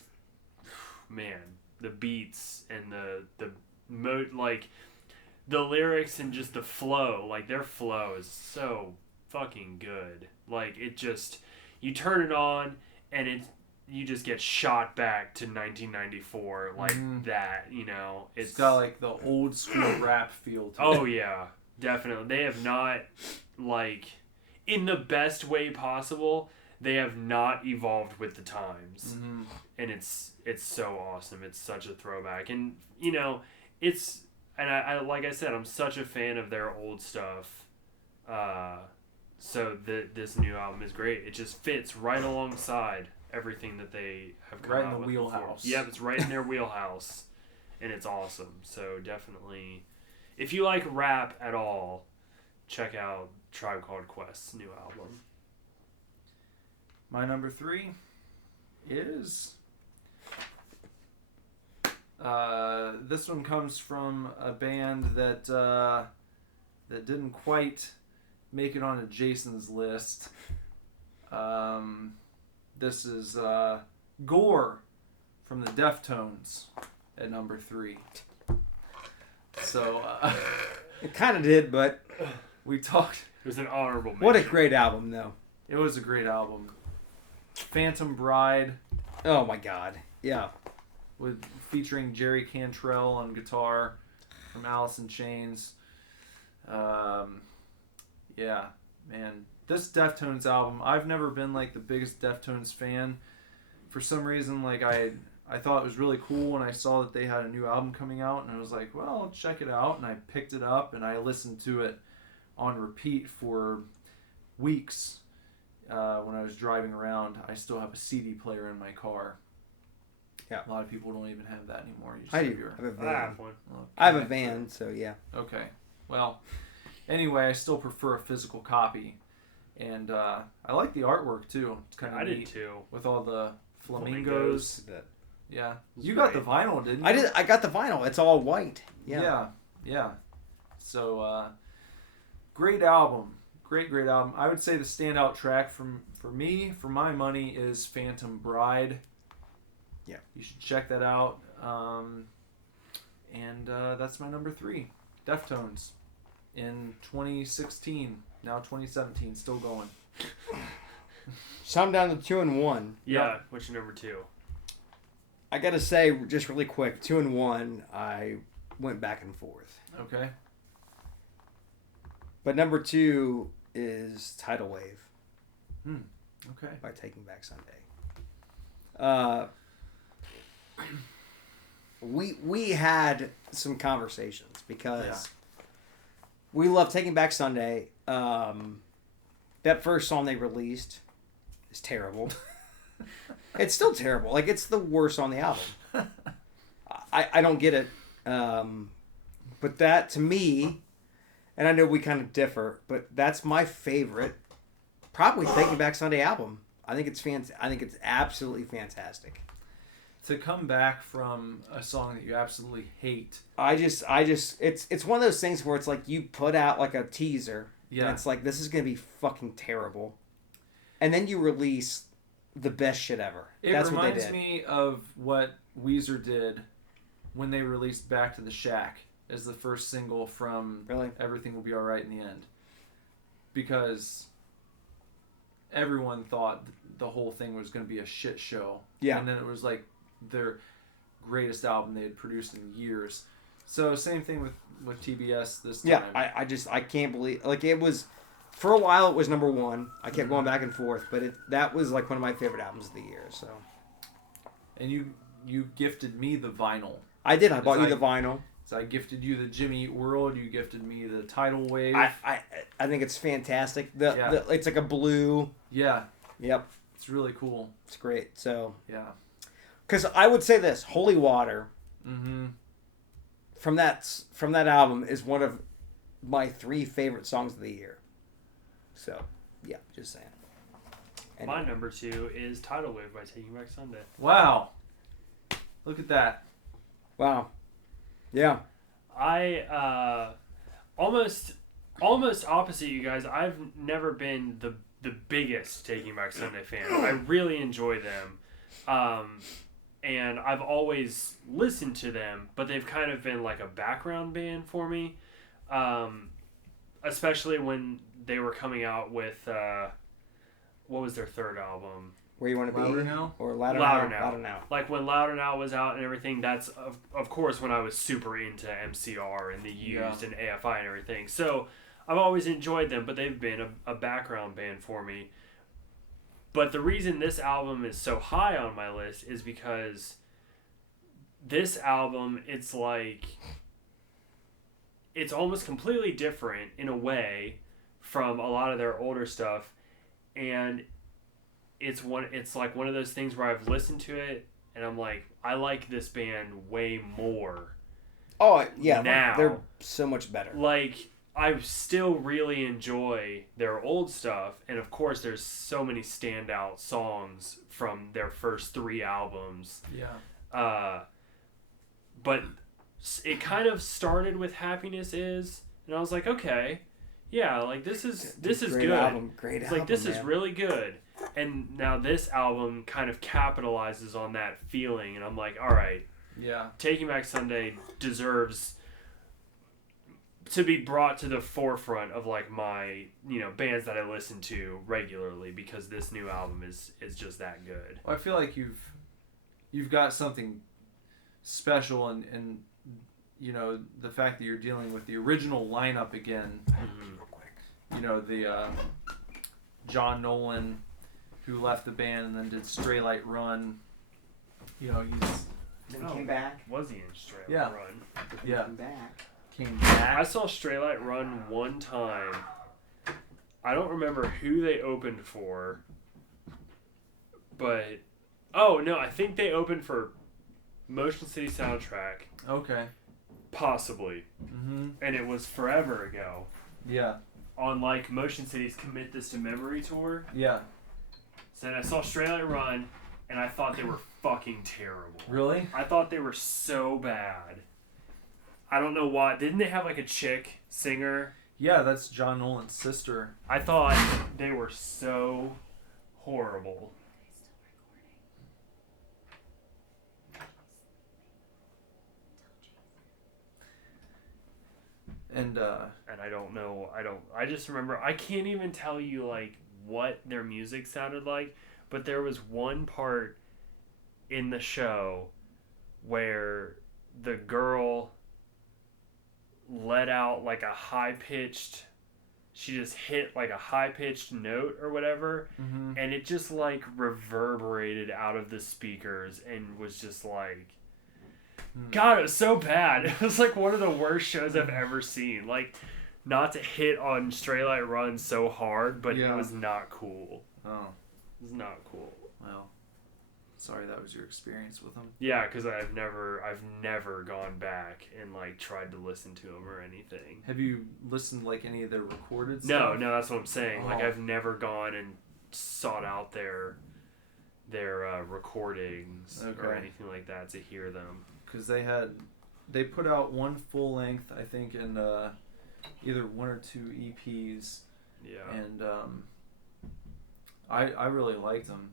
man, the beats and the lyrics and just the flow, like their flow is so fucking good. Like it just, you turn it on and you just get shot back to 1994 like that, you know. It's got like the old school rap feel to it. Oh yeah, definitely. They have not, like, in the best way possible, they have not evolved with the times. And it's so awesome. It's such a throwback. And, you know, and I like I said, I'm such a fan of their old stuff. So this new album is great. It just fits right alongside everything that they have come Right out in the with wheelhouse. Before. Yep, it's right in their wheelhouse. And it's awesome. So definitely, if you like rap at all, check out Tribe Called Quest's new album. My number 3 is... this one comes from a band that didn't quite make it onto Jason's list. This is Gore from the Deftones at number 3. So It kind of did, but we talked. It was an honorable mention. what a great album, though. It was a great album. Phantom Bride, Oh my God. Yeah. featuring Jerry Cantrell on guitar from Alice in Chains. Yeah, man. This Deftones album, I've never been like the biggest Deftones fan. For some reason, like I thought it was really cool when I saw that they had a new album coming out, and I was like, well, I'll check it out. And I picked it up and I listened to it on repeat for weeks. When I was driving around, I still have a CD player in my car. Yeah. A lot of people don't even have that anymore. You just I have do. your- I have a I van. have one. I have a van, so yeah. Okay. Well, anyway, I still prefer a physical copy. And I like the artwork, too. It's kind of I neat. did too. With all the flamingos. Yeah. It's You got the great. vinyl, didn't you? I did. I got the vinyl. It's all white. Yeah. Yeah. So, great album. Great album. I would say the standout track for me, for my money, is Phantom Bride. Yeah. You should check that out. And that's my number 3. Deftones. In 2016. Now 2017. Still going. So I'm down to 2 and 1. Yeah, what's your number 2? I gotta say, just really quick, 2 and 1. I went back and forth. Okay. But number 2 is Tidal Wave Okay. by Taking Back Sunday. We had some conversations because we love Taking Back Sunday. That first song they released is terrible. It's still terrible. Like, it's the worst on the album. I don't get it. But that, to me, and I know we kind of differ, but that's my favorite, probably Taking Back Sunday album. I think it's I think it's absolutely fantastic. To come back from a song that you absolutely hate. It's one of those things where it's like you put out like a teaser. Yeah. And it's like, this is going to be fucking terrible. And then you release the best shit ever. That's what they did. It reminds me of what Weezer did when they released Back to the Shack as the first single from Everything Will Be Alright in the End. Because everyone thought the whole thing was going to be a shit show. Yeah. And then it was like their greatest album they had produced in years. So same thing with TBS this time. Yeah, I can't believe, like, it was, for a while it was number 1. I kept going back and forth, but that was like one of my favorite albums of the year. So. And you gifted me the vinyl. I did. I bought you the vinyl. So I gifted you the Jimmy Eat World. You gifted me the Tidal Wave. I think it's fantastic. It's like a blue. Yeah. Yep. It's really cool. It's great. So. Yeah. Because I would say this, Holy Water. Mm-hmm. From that album is one of my 3 favorite songs of the year. So, yeah, just saying. Anyway. My number 2 is Tidal Wave by Taking Back Sunday. Wow. Look at that. Wow. Yeah. I almost opposite you guys. I've never been the biggest Taking Back Sunday fan. I really enjoy them. And I've always listened to them, but they've kind of been like a background band for me. Especially when they were coming out with, what was their third album? Where You Want to Be? Louder Now? Or Louder Now? Louder Now. Like when Louder Now was out and everything, that's of course when I was super into MCR and The Used and AFI and everything. So I've always enjoyed them, but they've been a background band for me. But the reason this album is so high on my list is because this album, it's like, it's almost completely different in a way from a lot of their older stuff. And it's like one of those things where I've listened to it and I'm like, I like this band way more. Oh, yeah. Now. They're so much better. Like, I still really enjoy their old stuff, and of course there's so many standout songs from their first 3 albums. Yeah. But it kind of started with Happiness Is, and I was like, okay, yeah, like this is great good. Album. Great it's album. Like this man. is really good. And now this album kind of capitalizes on that feeling, and I'm like, all right, yeah, Taking Back Sunday deserves to be brought to the forefront of like my, bands that I listen to regularly, because this new album is just that good. Well, I feel like you've got something special and the fact that you're dealing with the original lineup again. Real quick. The John Nolan, who left the band and then did Stray Light Run. He's Then came back. Was he in Stray Light Yeah. Run? Yeah. Came back. Came back. I saw Stray Light Run one time. I don't remember who they opened for, but I think they opened for Motion City Soundtrack, Okay. possibly, Mm-hmm. and it was forever ago. Yeah. On like Motion City's Commit This to Memory tour. Yeah. So then I saw Stray Light Run, and I thought they were fucking terrible. Really? I thought they were so bad. I don't know why. Didn't they have like a chick singer? Yeah, that's John Nolan's sister. I thought they were so horrible. And I don't know. I just remember, I can't even tell you like what their music sounded like, but there was one part in the show where the girl let out like a high-pitched, she just hit like a high-pitched note or whatever, and it just like reverberated out of the speakers and was just like, God, it was so bad. It was like one of the worst shows I've ever seen. Like, not to hit on Straight Light Run so hard, but it was not cool. Oh. It was not cool. Well, sorry that was your experience with them. Yeah, because I've never gone back and like tried to listen to them or anything. Have you listened to like any of their recorded No, stuff? that's what I'm saying. Oh. Like, I've never gone and sought out their recordings or anything like that to hear them. Because they put out one full length, I think, and either one or two EPs. Yeah. And I really liked them.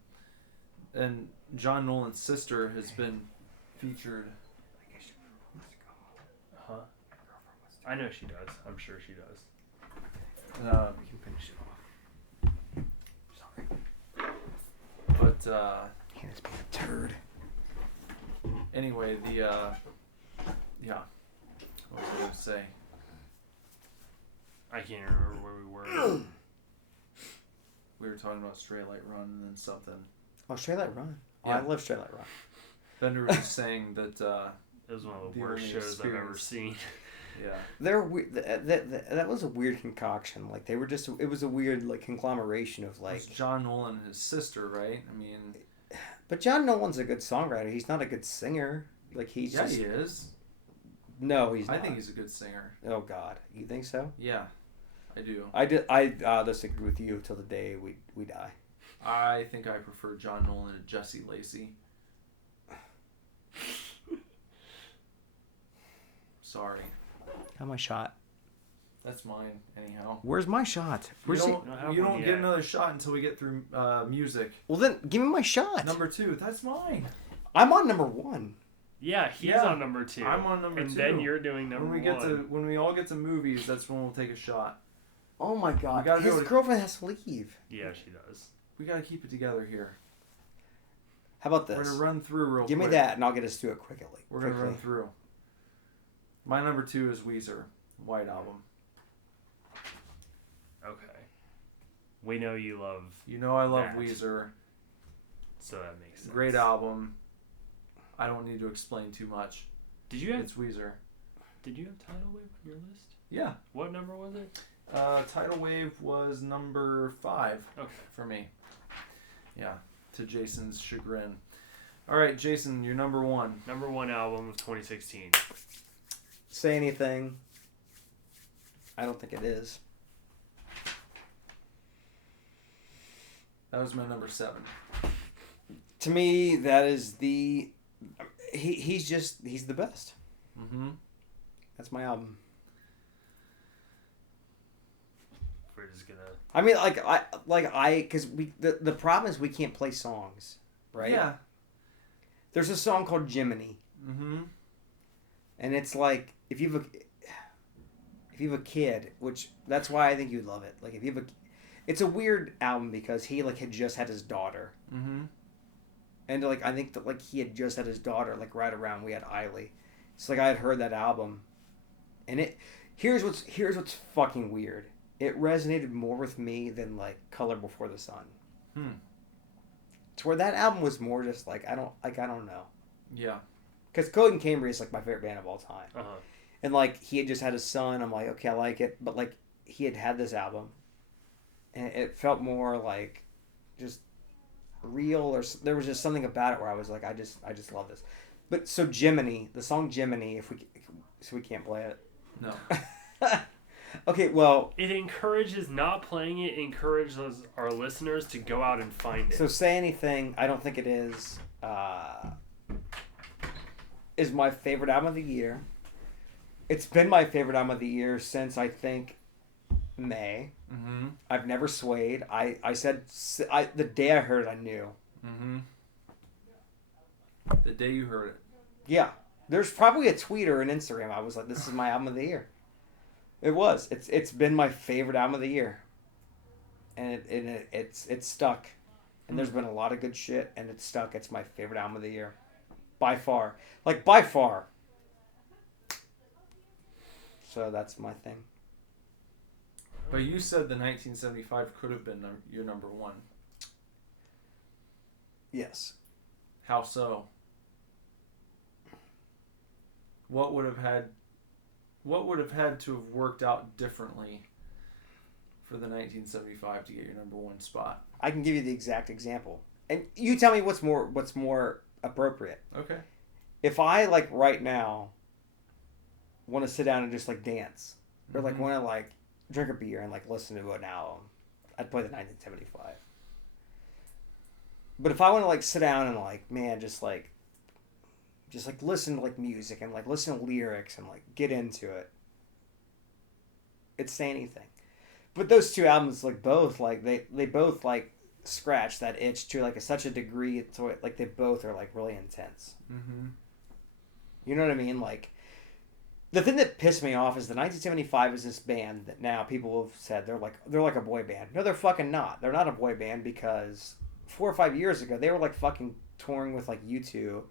And John Nolan's sister has been featured. Huh? I know she does. I'm sure she does. We can finish it off. Sorry. But Hannah's being a turd. anyway, yeah. What was I going to say? I can't remember where we were. We were talking about Straight Light Run and then something. Oh, Straight Light Run. Oh, Yeah. I love Straight Light Run. Bender was saying that It was one of the The worst only shows I've ever experience. seen. yeah. They're that was a weird concoction. Like they were just, it was a weird like conglomeration of It like. was John Nolan and his sister, right? I mean, But John Nolan's a good songwriter. He's not a good singer. Like he's yeah, just. he is. No, he's not. I think he's a good singer. Oh God, you think so? Yeah, I do. I disagree with you till the day we die. I think I prefer John Nolan to Jesse Lacey. Sorry. Have my shot. That's mine, anyhow. Where's my shot? You Where's he? don't get another shot until we get through music. Well then, give me my shot. Number 2, that's mine. I'm on number 1. Yeah, he's Yeah, on number 2. I'm on number 2. And then you're doing number when we 1. when we all get to movies, that's when we'll take a shot. Oh my God! We gotta His go to- girlfriend has to leave. Yeah, she does. We gotta keep it together here. How about We're this? gonna run through real Give quick. me that, and I'll get us through it quickly. We're gonna run through. My number 2 is Weezer, White Album. Okay. We know you love, You know I love That. Weezer. so that makes sense. Great album. I don't need to explain too much. Did you have It's Weezer. Tidal Wave on your list? Yeah. What number was it? Tidal Wave was number 5 Okay. for me. Yeah, to Jason's chagrin. All right, Jason, you're number 1. Number 1 album of 2016. Say Anything. I don't think it is. That was my number 7. To me, that is the. He's the best. Mm-hmm. That's my album. We're just gonna. I mean, because the problem is we can't play songs, right? Yeah. There's a song called Jiminy, Mm-hmm. and it's like if you have a kid, which that's why I think you'd love it. Like if you have it's a weird album because he like had just had his daughter, Mm-hmm. and like I think that like he had just had his daughter like right around we had Eiley. So like I had heard that album, and here's what's fucking weird. It resonated more with me than like Color Before the Sun. It's where that album was more just like I don't know. Yeah. Because Code and Cambria is like my favorite band of all time. Uh huh. And like he had just had his son. I'm like, okay, I like it. But like he had this album, and it felt more like just real, or there was just something about it where I was like, I just love this. But so Jiminy, the song Jiminy, we can't play it. No. Okay, well. It encourages not playing it. Encourages our listeners to go out and find it. So Say Anything, I don't think it is my favorite album of the year. It's been my favorite album of the year since I think May. Mm-hmm. I've never swayed. I said the day I heard it, I knew. Mm-hmm. The day you heard it. Yeah, there's probably a tweet or an Instagram. I was like, this is my album of the year. It was. It's been my favorite album of the year. and it's stuck. And there's been a lot of good shit, and it's stuck. It's my favorite album of the year, by far. Like by far. So that's my thing. But you said the 1975 could have been your number one. Yes. How so? What would have had to have worked out differently for the 1975 to get your number one spot? I can give you the exact example, and you tell me what's more appropriate. Okay. If I like right now want to sit down and just like dance, or like want to like drink a beer and like listen to an album, I'd play the 1975. But if I want to like sit down and like, man, just like listen to like music and like listen to lyrics and like get into it, it's Say Anything. But those two albums, like both, like they both like scratch that itch to like such a degree to it, like they both are like really intense. Mm-hmm. You know what I mean? Like the thing that pissed me off is the 1975 is this band that now people have said they're like a boy band. No, they're fucking not. They're not a boy band because 4 or 5 years ago they were like fucking touring with like U2.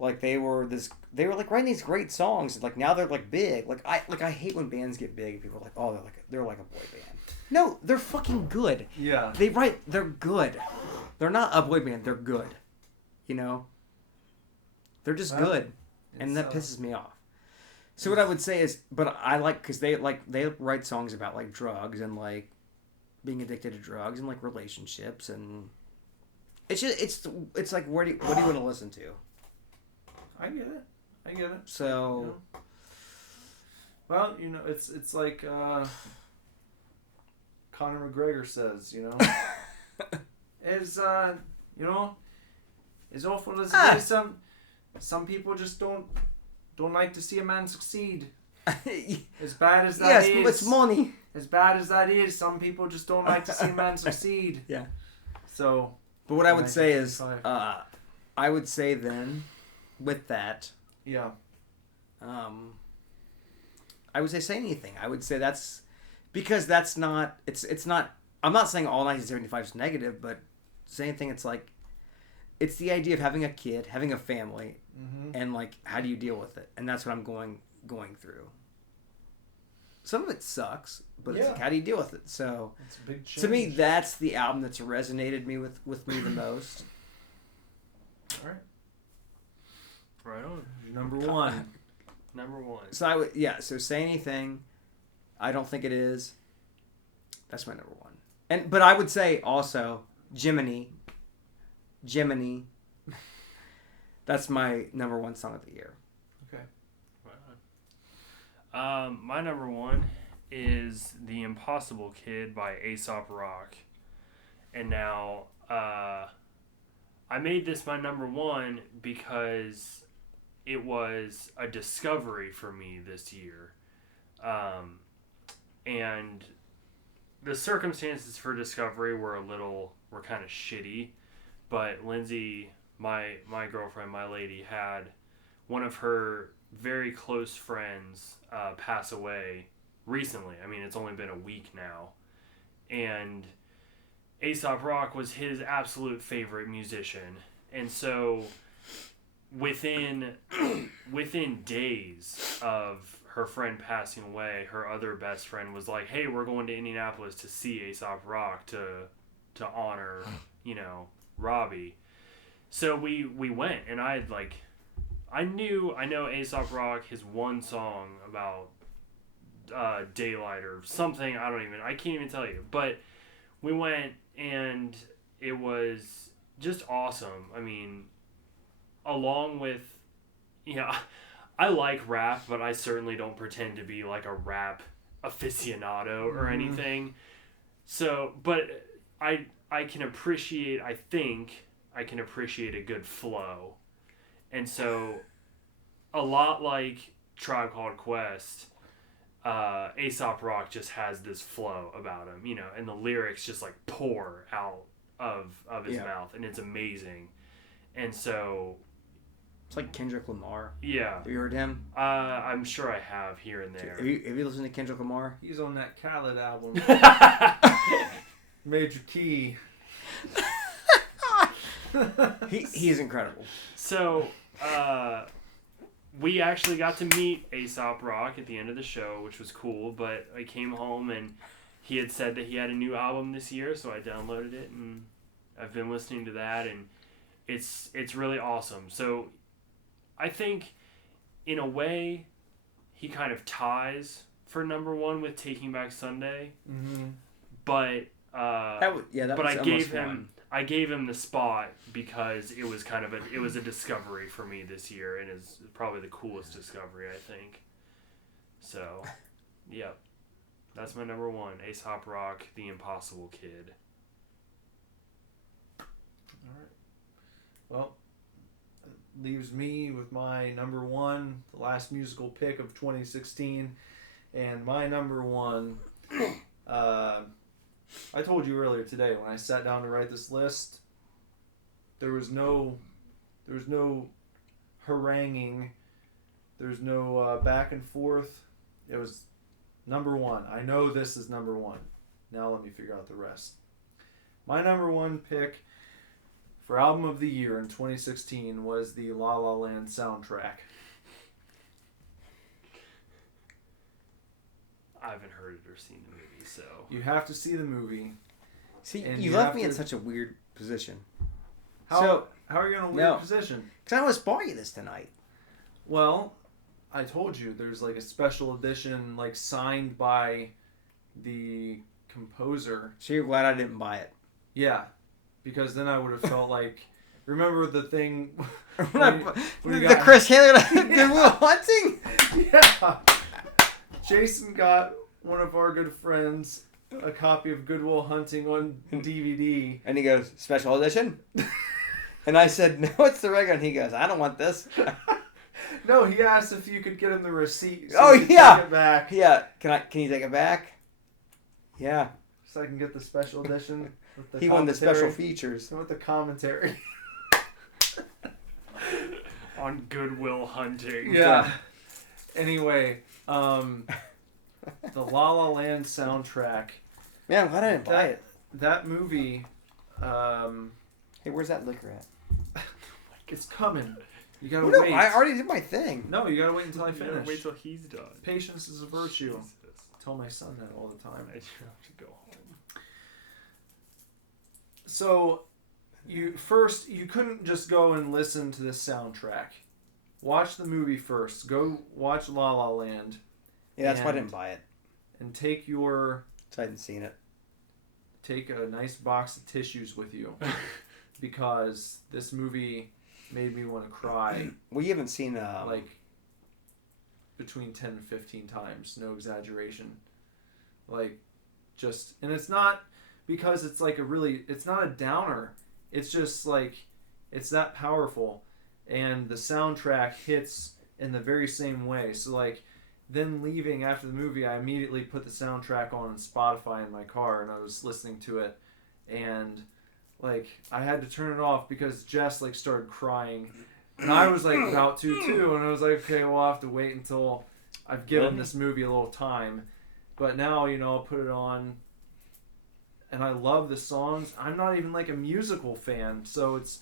Like they were like writing these great songs, and like now they're like big. Like I hate when bands get big and people are like, oh, they're like a boy band. No, they're fucking good. Yeah. They're good. They're not a boy band, they're good. You know? They're just good. And that pisses me off. So what I would say is, but I like, because they write songs about like drugs and like being addicted to drugs and like relationships, and it's just it's like what do you want to listen to? I get it. So, well, it's like Conor McGregor says, as as awful as it is, some people just don't like to see a man succeed. As bad as that is. Yes, it's money. As bad as that is, some people just don't like to see a man succeed. Yeah. So. But what I would say is, I would say then, with that. Yeah. I would say Anything. I would say that's because that's not. It's not. I'm not saying all 1975 is negative, but Say Anything. It's like, it's the idea of having a kid, having a family, and like, how do you deal with it? And that's what I'm going through. Some of it sucks, but it's like, how do you deal with it? So it's a big change. To me, that's the album that's resonated with me the most. All right. Right on. Number one. Number one. So so Say Anything. I don't think it is. That's my number one. But I would say also Jiminy. That's my number one song of the year. Okay. My number one is The Impossible Kid by Aesop Rock. And now, I made this my number one because it was a discovery for me this year. And the circumstances for discovery were kind of shitty. But Lindsay, my girlfriend, my lady, had one of her very close friends pass away recently. I mean, it's only been a week now. And Aesop Rock was his absolute favorite musician. And so within days of her friend passing away, her other best friend was like, hey, we're going to Indianapolis to see Aesop Rock to honor, Robbie. So we went, and I know Aesop Rock, his one song about daylight or something, I can't even tell you. But we went, and it was just awesome. I mean, along with, I like rap, but I certainly don't pretend to be like a rap aficionado or anything. So, but I can appreciate, I think I can appreciate a good flow. And so, a lot like Tribe Called Quest, Aesop Rock just has this flow about him, and the lyrics just like pour out of his mouth, and it's amazing. And so, it's like Kendrick Lamar. Yeah. Have you heard him? I'm sure I have here and there. Have you listened to Kendrick Lamar? He's on that Khaled album. Major Key. He's incredible. So, we actually got to meet Aesop Rock at the end of the show, which was cool, but I came home and he had said that he had a new album this year, so I downloaded it and I've been listening to that, and it's really awesome. So I think in a way he kind of ties for number one with Taking Back Sunday. Mm-hmm. But That was I gave him the spot because it was it was a discovery for me this year, and is probably the coolest discovery, I think. So, yeah, that's my number one. Aesop Rock, The Impossible Kid. All right. Well, it leaves me with my number one, the last musical pick of 2016, and my number one. I told you earlier today when I sat down to write this list, there was no haranguing, there's no back and forth. It was number one. I know this is number one. Now let me figure out the rest. My number one pick for album of the year in 2016 was the La La Land soundtrack. I haven't heard it or seen the movie, so... You have to see the movie. See, and you left me in such a weird position. How are you in a weird position? Because I almost bought you this tonight. Well, I told you there's like a special edition, like signed by the composer. So you're glad I didn't buy it. Yeah, because then I would have felt like, remember the thing? The Chris Hanley Good Will Hunting? Yeah. Jason got one of our good friends a copy of Good Will Hunting on DVD. And he goes, special edition? And I said, no, it's the regular. And he goes, I don't want this. No, he asked if you could get him the receipt So he could take it back. Yeah. Can you take it back? Yeah. So I can get the special edition. With the he won the special features. With the commentary. On Good Will Hunting. Yeah. Anyway, the La La Land soundtrack. Man, I'm glad I didn't buy it. That movie. Hey, where's that liquor at? It's coming. You gotta No, wait. I already did my thing. No, you gotta wait until I You gotta finish. wait till he's done. Patience is a virtue. Jesus. I tell my son that all the time. I just have to go home. So, you couldn't just go and listen to this soundtrack. Watch the movie first. Go watch La La Land. Yeah, that's why I didn't buy it. And take your... So I hadn't seen it. Take a nice box of tissues with you. Because this movie made me want to cry. Well, you haven't seen... like, between 10 and 15 times. No exaggeration. Like, just... And it's not because it's like a really... It's not a downer. It's just like... It's that powerful. And the soundtrack hits in the very same way. So, like, then leaving after the movie, I immediately put the soundtrack on Spotify in my car, and I was listening to it. And, like, I had to turn it off because Jess, like, started crying. And I was, like, about to, too. And I was like, okay, well, I'll have to wait until I've given this movie a little time. But now, you know, I'll put it on. And I love the songs. I'm not even, like, a musical fan, so it's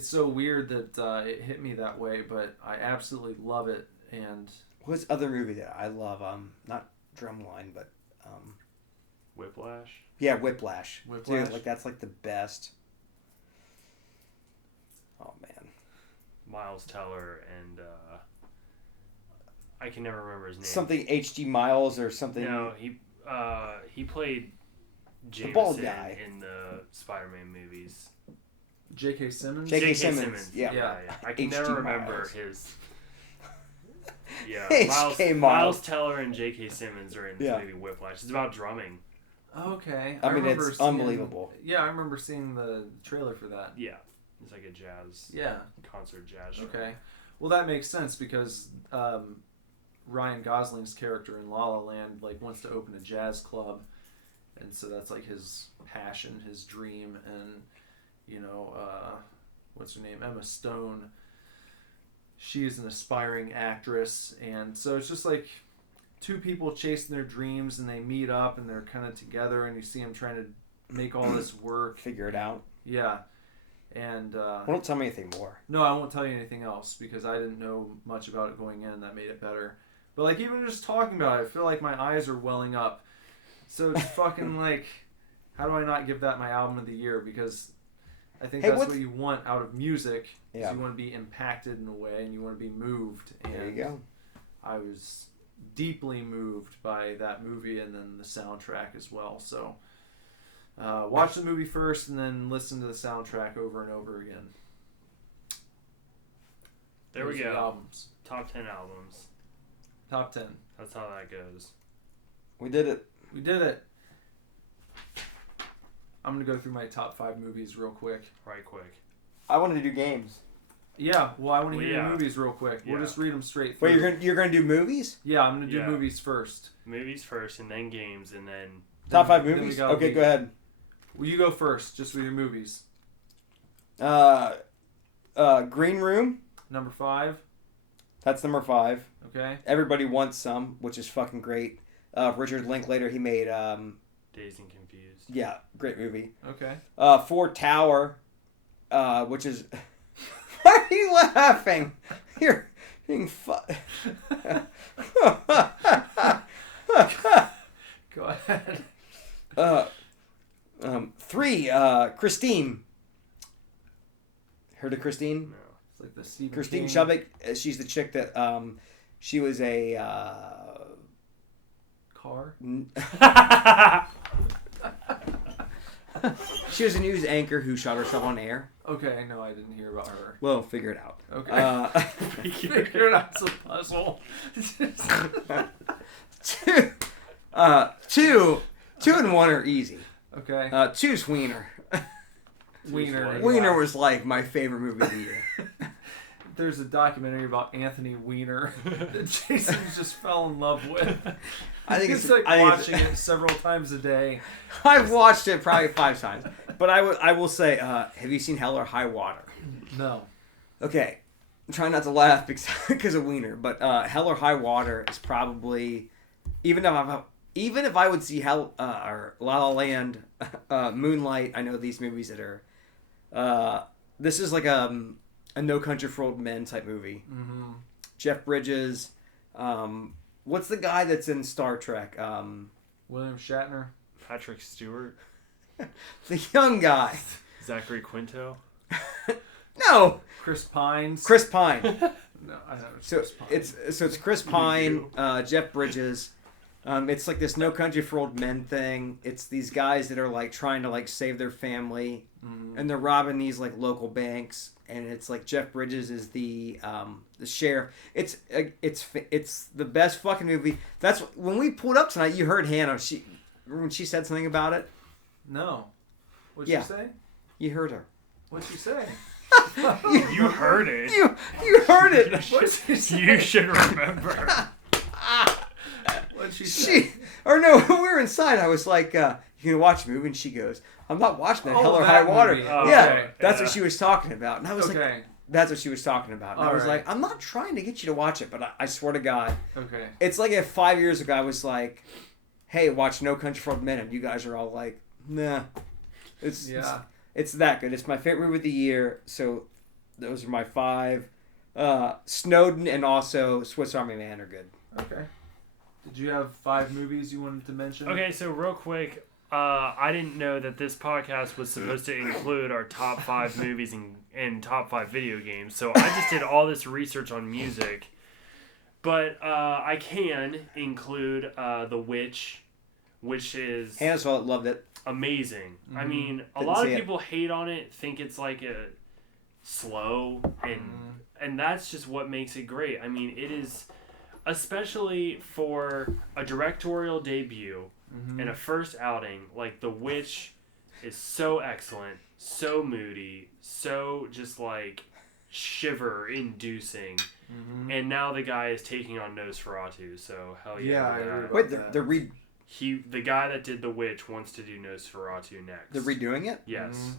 so weird that it hit me that way, but I absolutely love it. And what's the other movie that I love? Not Drumline, but Whiplash? Yeah, Whiplash. Whiplash. Dude, like that's like the best. Oh man. Miles Teller and I can never remember his name. Something H.G. Miles or something. No, he played Jameson bald guy in the Spider-Man movies. J.K. Simmons? J.K. Simmons. Yeah. I can H.G. never remember Miles. his... Yeah, H.K. Miles Teller and J.K. Simmons are in this Yeah. movie Whiplash. It's about drumming. Okay. I mean, remember it's seeing- unbelievable. Yeah, I remember seeing the trailer for that. Yeah, it's like a jazz concert jazz. Okay. Well, that makes sense because Ryan Gosling's character in La La Land like wants to open a jazz club, and so that's like his passion, his dream, and you know, what's her name? Emma Stone. She is an aspiring actress, and so it's just like two people chasing their dreams, and they meet up, and they're kind of together, and you see them trying to make all this work. Figure it out. Yeah. And Don't tell me anything more. no, I won't tell you anything else because I didn't know much about it going in. That made it better. But like even just talking about it, I feel like my eyes are welling up. So it's fucking like, how do I not give that my album of the year? Because I think that's what you want out of music. Yeah. You want to be impacted in a way, and you want to be moved. And There you go. I was deeply moved by that movie and then the soundtrack as well. So watch the movie first and then listen to the soundtrack over and over again. There Those we are the go. albums. Top 10 albums. Top 10. That's how that goes. We did it. We did it. I'm going to go through my top 5 movies real quick. Right quick. I wanted to do games. Yeah, well, I want to Well, hear yeah. your movies real quick. We'll Yeah. just read them straight through. Wait, you're gonna do movies? Yeah, I'm going to do Yeah. movies first. Movies first, and then games, and then... Top 5 Then we movies? gotta Okay, be- go ahead. Well, you go first, just with your movies. Green Room. Number 5, That's number 5. okay? Everybody Wants Some, which is fucking great. Richard Linklater, he made, Dazed and Confused. yeah, great movie. Okay. 4 Tower, which is... Why are you laughing? You're being Go ahead. 3, Christine. Heard of Christine? No. It's like the Stephen Christine King Chubbuck. She's the chick that, she was a, car. she was a news anchor who shot herself on air. Okay, no, I didn't hear about her. Well, figure it out. Okay. Figure it out. It's a puzzle. 2 and 1 are easy. Okay. 2's Wiener. Wiener. Wiener was like my favorite movie of the year. There's a documentary about Anthony Weiner that Jason just fell in love with. I think He's it's like I think watching it several times a day. I've watched it probably 5 times, but I will say, have you seen Hell or High Water? No. Okay, I'm trying not to laugh because of Wiener, but Hell or High Water is probably even if I would see Hell or La La Land, Moonlight. I know these movies that are. This is like a No Country for Old Men type movie. Mm-hmm. Jeff Bridges. What's the guy that's in Star Trek? William Shatner. Patrick Stewart. The young guy. Zachary Quinto. No, Chris Pines. Chris Pine. No, I know. So it's Chris Pine, Jeff Bridges. It's like this No Country for Old Men thing. It's these guys that are like trying to like save their family, and they're robbing these like local banks. And it's like Jeff Bridges is the sheriff. It's the best fucking movie. That's when we pulled up tonight. You heard Hannah. When she said something about it. No. What'd Yeah. she say? You heard her. What'd she say? You heard it. You heard it. What'd she say? You should remember. What'd she say? We were inside. I was like, you gonna watch a movie? And she goes, I'm not watching that. Oh, Hell or that High Water. movie. Oh, Yeah, okay. that's Yeah. what she was talking about. And I was like, Okay. that's what she was talking about. And I All was right. like, I'm not trying to get you to watch it, but I swear to God, Okay. it's like if 5 years ago I was like, hey, watch No Country for Old Men, and you guys are all like, nah. It's that good. It's my favorite movie of the year. So those are my 5. Snowden and also Swiss Army Man are good. Okay. Did you have 5 movies you wanted to mention? Okay, so real quick, I didn't know that this podcast was supposed to include our top 5 movies and top 5 video games. So I just did all this research on music. But I can include The Witch, which is Hannah saw it, loved it. amazing. I mean, a Didn't lot see of it. people hate on it, think it's like a slow, and that's just what makes it great. I mean, it is, especially for a directorial debut and a first outing, like The Witch is so excellent, so moody, so just like shiver inducing. And now the guy is taking on Nosferatu, so hell yeah. Yeah, I with heard that. about Wait, The guy that did The Witch wants to do Nosferatu next. they're redoing it? Yes.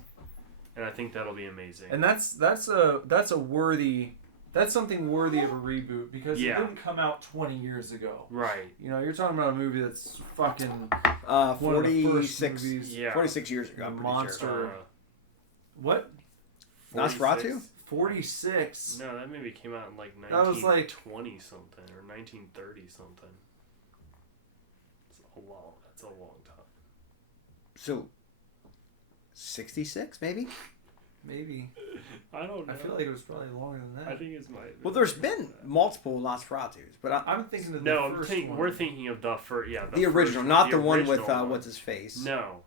And I think that'll be amazing. And that's a worthy That's something worthy of a reboot because Yeah. it didn't come out 20 years ago. Right. You know, you're talking about a movie that's fucking one of the 46, first movies. Yeah. 46 years ago. A I'm pretty monster. sure. What? Nosferatu? 46. No, that movie came out in like That was like 1920 something or 1930 something. That's a long time. So, 66 maybe? Maybe. I don't know. I feel like it was probably longer than that. I think it's my. Well, there's been multiple Nosferatus, but I'm thinking of the No, first one. we're thinking of the first. Yeah, the original, first, not the the one with original one. what's his face. No,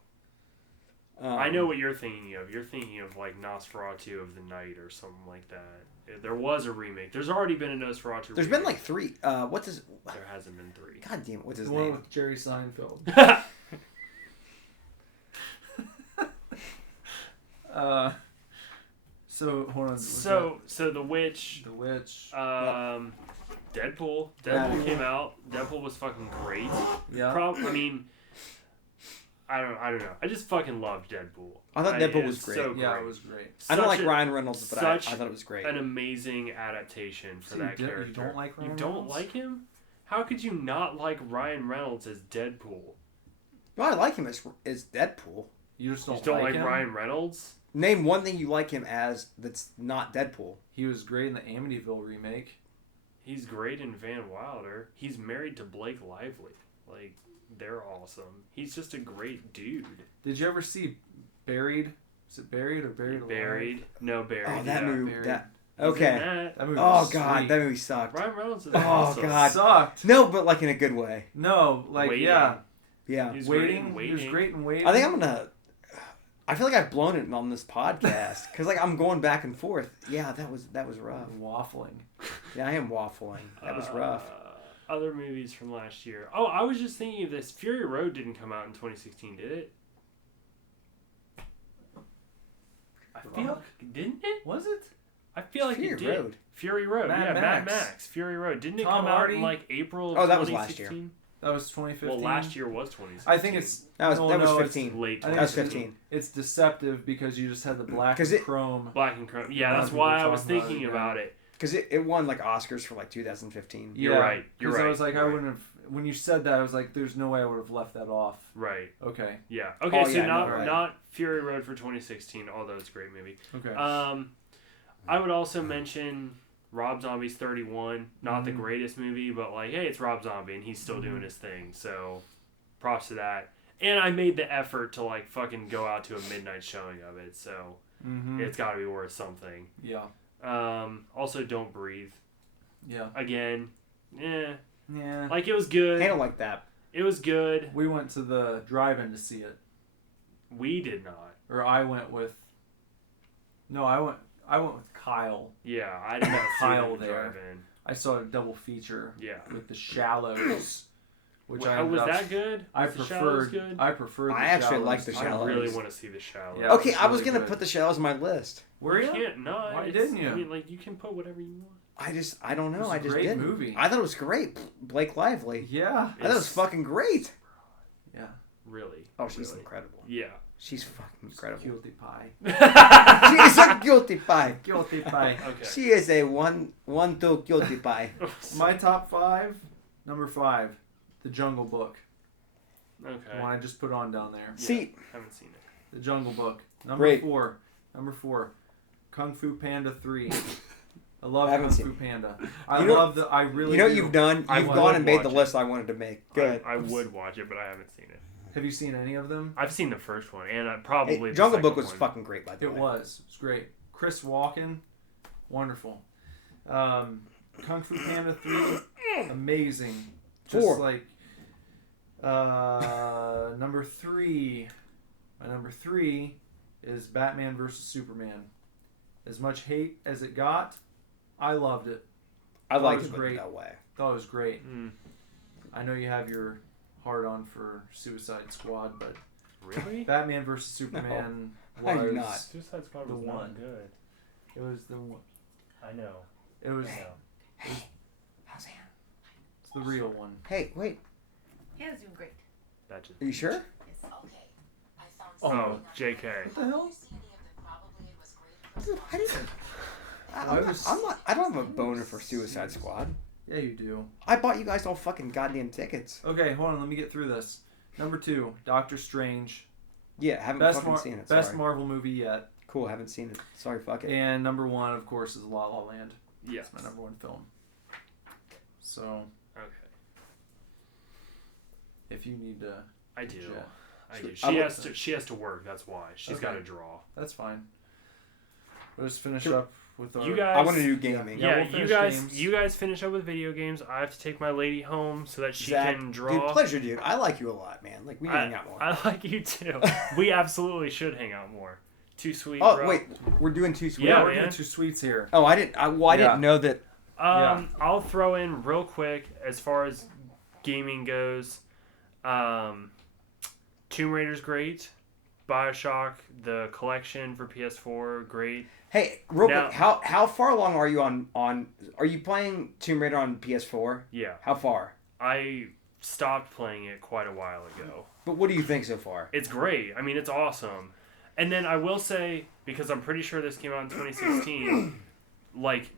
I know what you're thinking of. You're thinking of like Nosferatu of the Night or something like that. There was a remake. There's already been a Nosferatu. There's been like 3. What's his? There hasn't been 3. God damn it! What's his The one name? with Jerry Seinfeld. So hold on. So the witch. The Witch. Deadpool. Yeah. Came out. Deadpool was fucking great. Yeah. I mean, I don't know. I just fucking loved Deadpool. I thought Deadpool it was great. So Yeah, great. it was great. I don't like Such a- Ryan Reynolds, but I such thought it was great. An amazing adaptation for So that you character. don't like Ryan You don't Reynolds? like him? How could you not like Ryan Reynolds as Deadpool? Well, I like him as Deadpool. You just You don't, just don't like him? Ryan Reynolds? Name one thing you like him as that's not Deadpool. He was great in the Amityville remake. He's great in Van Wilder. He's married to Blake Lively. Like, they're awesome. He's just a great dude. Did you ever see Buried? Is it Buried or Buried Alive? Buried? No, Buried. Oh, that yeah. movie. Buried. That He's in okay. that. That movie Oh was god, sweet. that movie sucked. Ryan Reynolds is Oh, awesome. God. Sucked. No, but like in a good way. No, like Waiting. yeah. Yeah. He's great in Waiting. He was Waiting. great in Waiting. I think I'm gonna. I feel like I've blown it on this podcast because like I'm going back and forth. Yeah, that was rough. Waffling. Yeah, I am waffling. That was rough. Other movies from last year. Oh, I was just thinking of this. Fury Road didn't come out in 2016, did it? I feel like, didn't it? Was it? I feel like Fury it did. Road. Fury Road. Mad yeah, Mad Max. Max. Fury Road. Didn't it Tom come out Hardy? in like April of Oh, that was 2016? last year. That was 2015. Well, last year was 2016. I think it's That was no, that was no, it's 15. late. I think That was 2016. 15. It's deceptive because you just had the black 'Cause and it- chrome. Black and Chrome. Yeah, A lot that's of people why I was talking about thinking it, yeah. about it. Because it won like Oscars for like 2015. You're right. You're 'cause right. I was like, I Right. wouldn't have. When you said that, I was like, there's no way I would have left that off. Right. Okay. Yeah. Okay, Oh, so yeah, not no, right. not Fury Road for 2016, although it's a great movie. Okay. I would also mention Rob Zombie's 31. Not the Mhm. greatest movie, but like, hey, it's Rob Zombie and he's still Mm-hmm. doing his thing. So, props to that. And I made the effort to like fucking go out to a midnight showing of it, so Mm-hmm. it's got to be worth something. Yeah. Also, Don't Breathe. Yeah. Again, Yeah. like it was good. I don't like that. It was good. We went to the drive-in to see it, We did not. or I went with. No, I went with Kyle. Yeah, I didn't see Kyle it there. drive-in. I saw a double feature. Yeah. With The Shallows, which Well, I ended was up- that good? I Was The Shallows preferred. good? I preferred. I The actually Shallows. like The I Shallows. really want to see The Shallows. Yeah. Okay, it's I was really gonna good. put the Shallows on my list. Were You you? can't not. Why It's- didn't you? I mean, like, you can put whatever you want. I don't know. It was I a just great didn't. movie. I thought it was great. Blake Lively. Yeah. I thought it was fucking great. Yeah. Really. Oh, she's really. incredible. Yeah. She's fucking incredible. Guilty pie. She is a guilty pie. Guilty pie. Okay. She is a one two guilty pie. My top 5. Number 5, The Jungle Book. Okay. The one I just put on down there. See, Haven't seen it. The Jungle Book. Number Great. 4. Number 4. Kung Fu Panda 3. I love I haven't Kung seen Fu it. Panda. I You know- love the. I really. you know what do. you've done? I You've would gone and made the watch it. list I wanted to make. Good. I would watch it, but I haven't seen it. Have you seen any of them? I've seen the first one, and probably Hey, the Jungle second Book was one. fucking great, by the It way. was. It was great. Chris Walken, wonderful. Kung Fu Panda 3, amazing. Just 4. like number 3. My number 3 is Batman versus Superman. As much hate as it got, I loved it. I Thought liked it was it, but great. no way. Thought it was great. Mm. I know you have your hard on for Suicide Squad, but Really? Batman versus Superman I do was not. Suicide Squad The was one. not good. it was the one. I know. It was How's Ann? it's the real one. Hey, wait. Hannah's doing great. That just. Are you sure? Yes. Okay, I found Oh, JK. What the hell? see any of the probably it was great. Dude, I didn't. I'm not. I don't have a boner for Suicide Squad. Yeah, you do. I bought you guys all fucking goddamn tickets. Okay, hold on. Let me get through this. Number 2, Doctor Strange. Yeah, haven't fucking seen it. Best Sorry. Marvel movie yet. Cool, haven't seen it. Sorry, fuck it. And number 1, of course, is La La Land. Yes. It's my number 1 film. So, Okay. if you need to... I do. Yeah. I do. Sure. She has to work. That's why. She's Okay. got to draw. That's fine. We'll just finish up with our... You guys... I want to do gaming. Yeah, Yeah, we'll you finish guys games. you guys finish up with video games. I have to take my lady home so that she Zach, can draw. Dude, pleasure, dude. I like you a lot, man. Like, we can hang out more. I like you too. We absolutely should hang out more. Too sweet, Oh, bro. wait. We're doing 2 sweet? Yeah, we're man. doing 2 sweets here. Oh, I didn't Yeah. know that. Yeah. I'll throw in real quick as far as gaming goes. Tomb Raider's great. BioShock, the collection for PS4, great. Hey, real Now- quick, how far along are you on are you playing Tomb Raider on PS4? Yeah. How far? I stopped playing it quite a while ago. But what do you think so far? It's great. I mean, it's awesome. And then I will say, because I'm pretty sure this came out in 2016, like,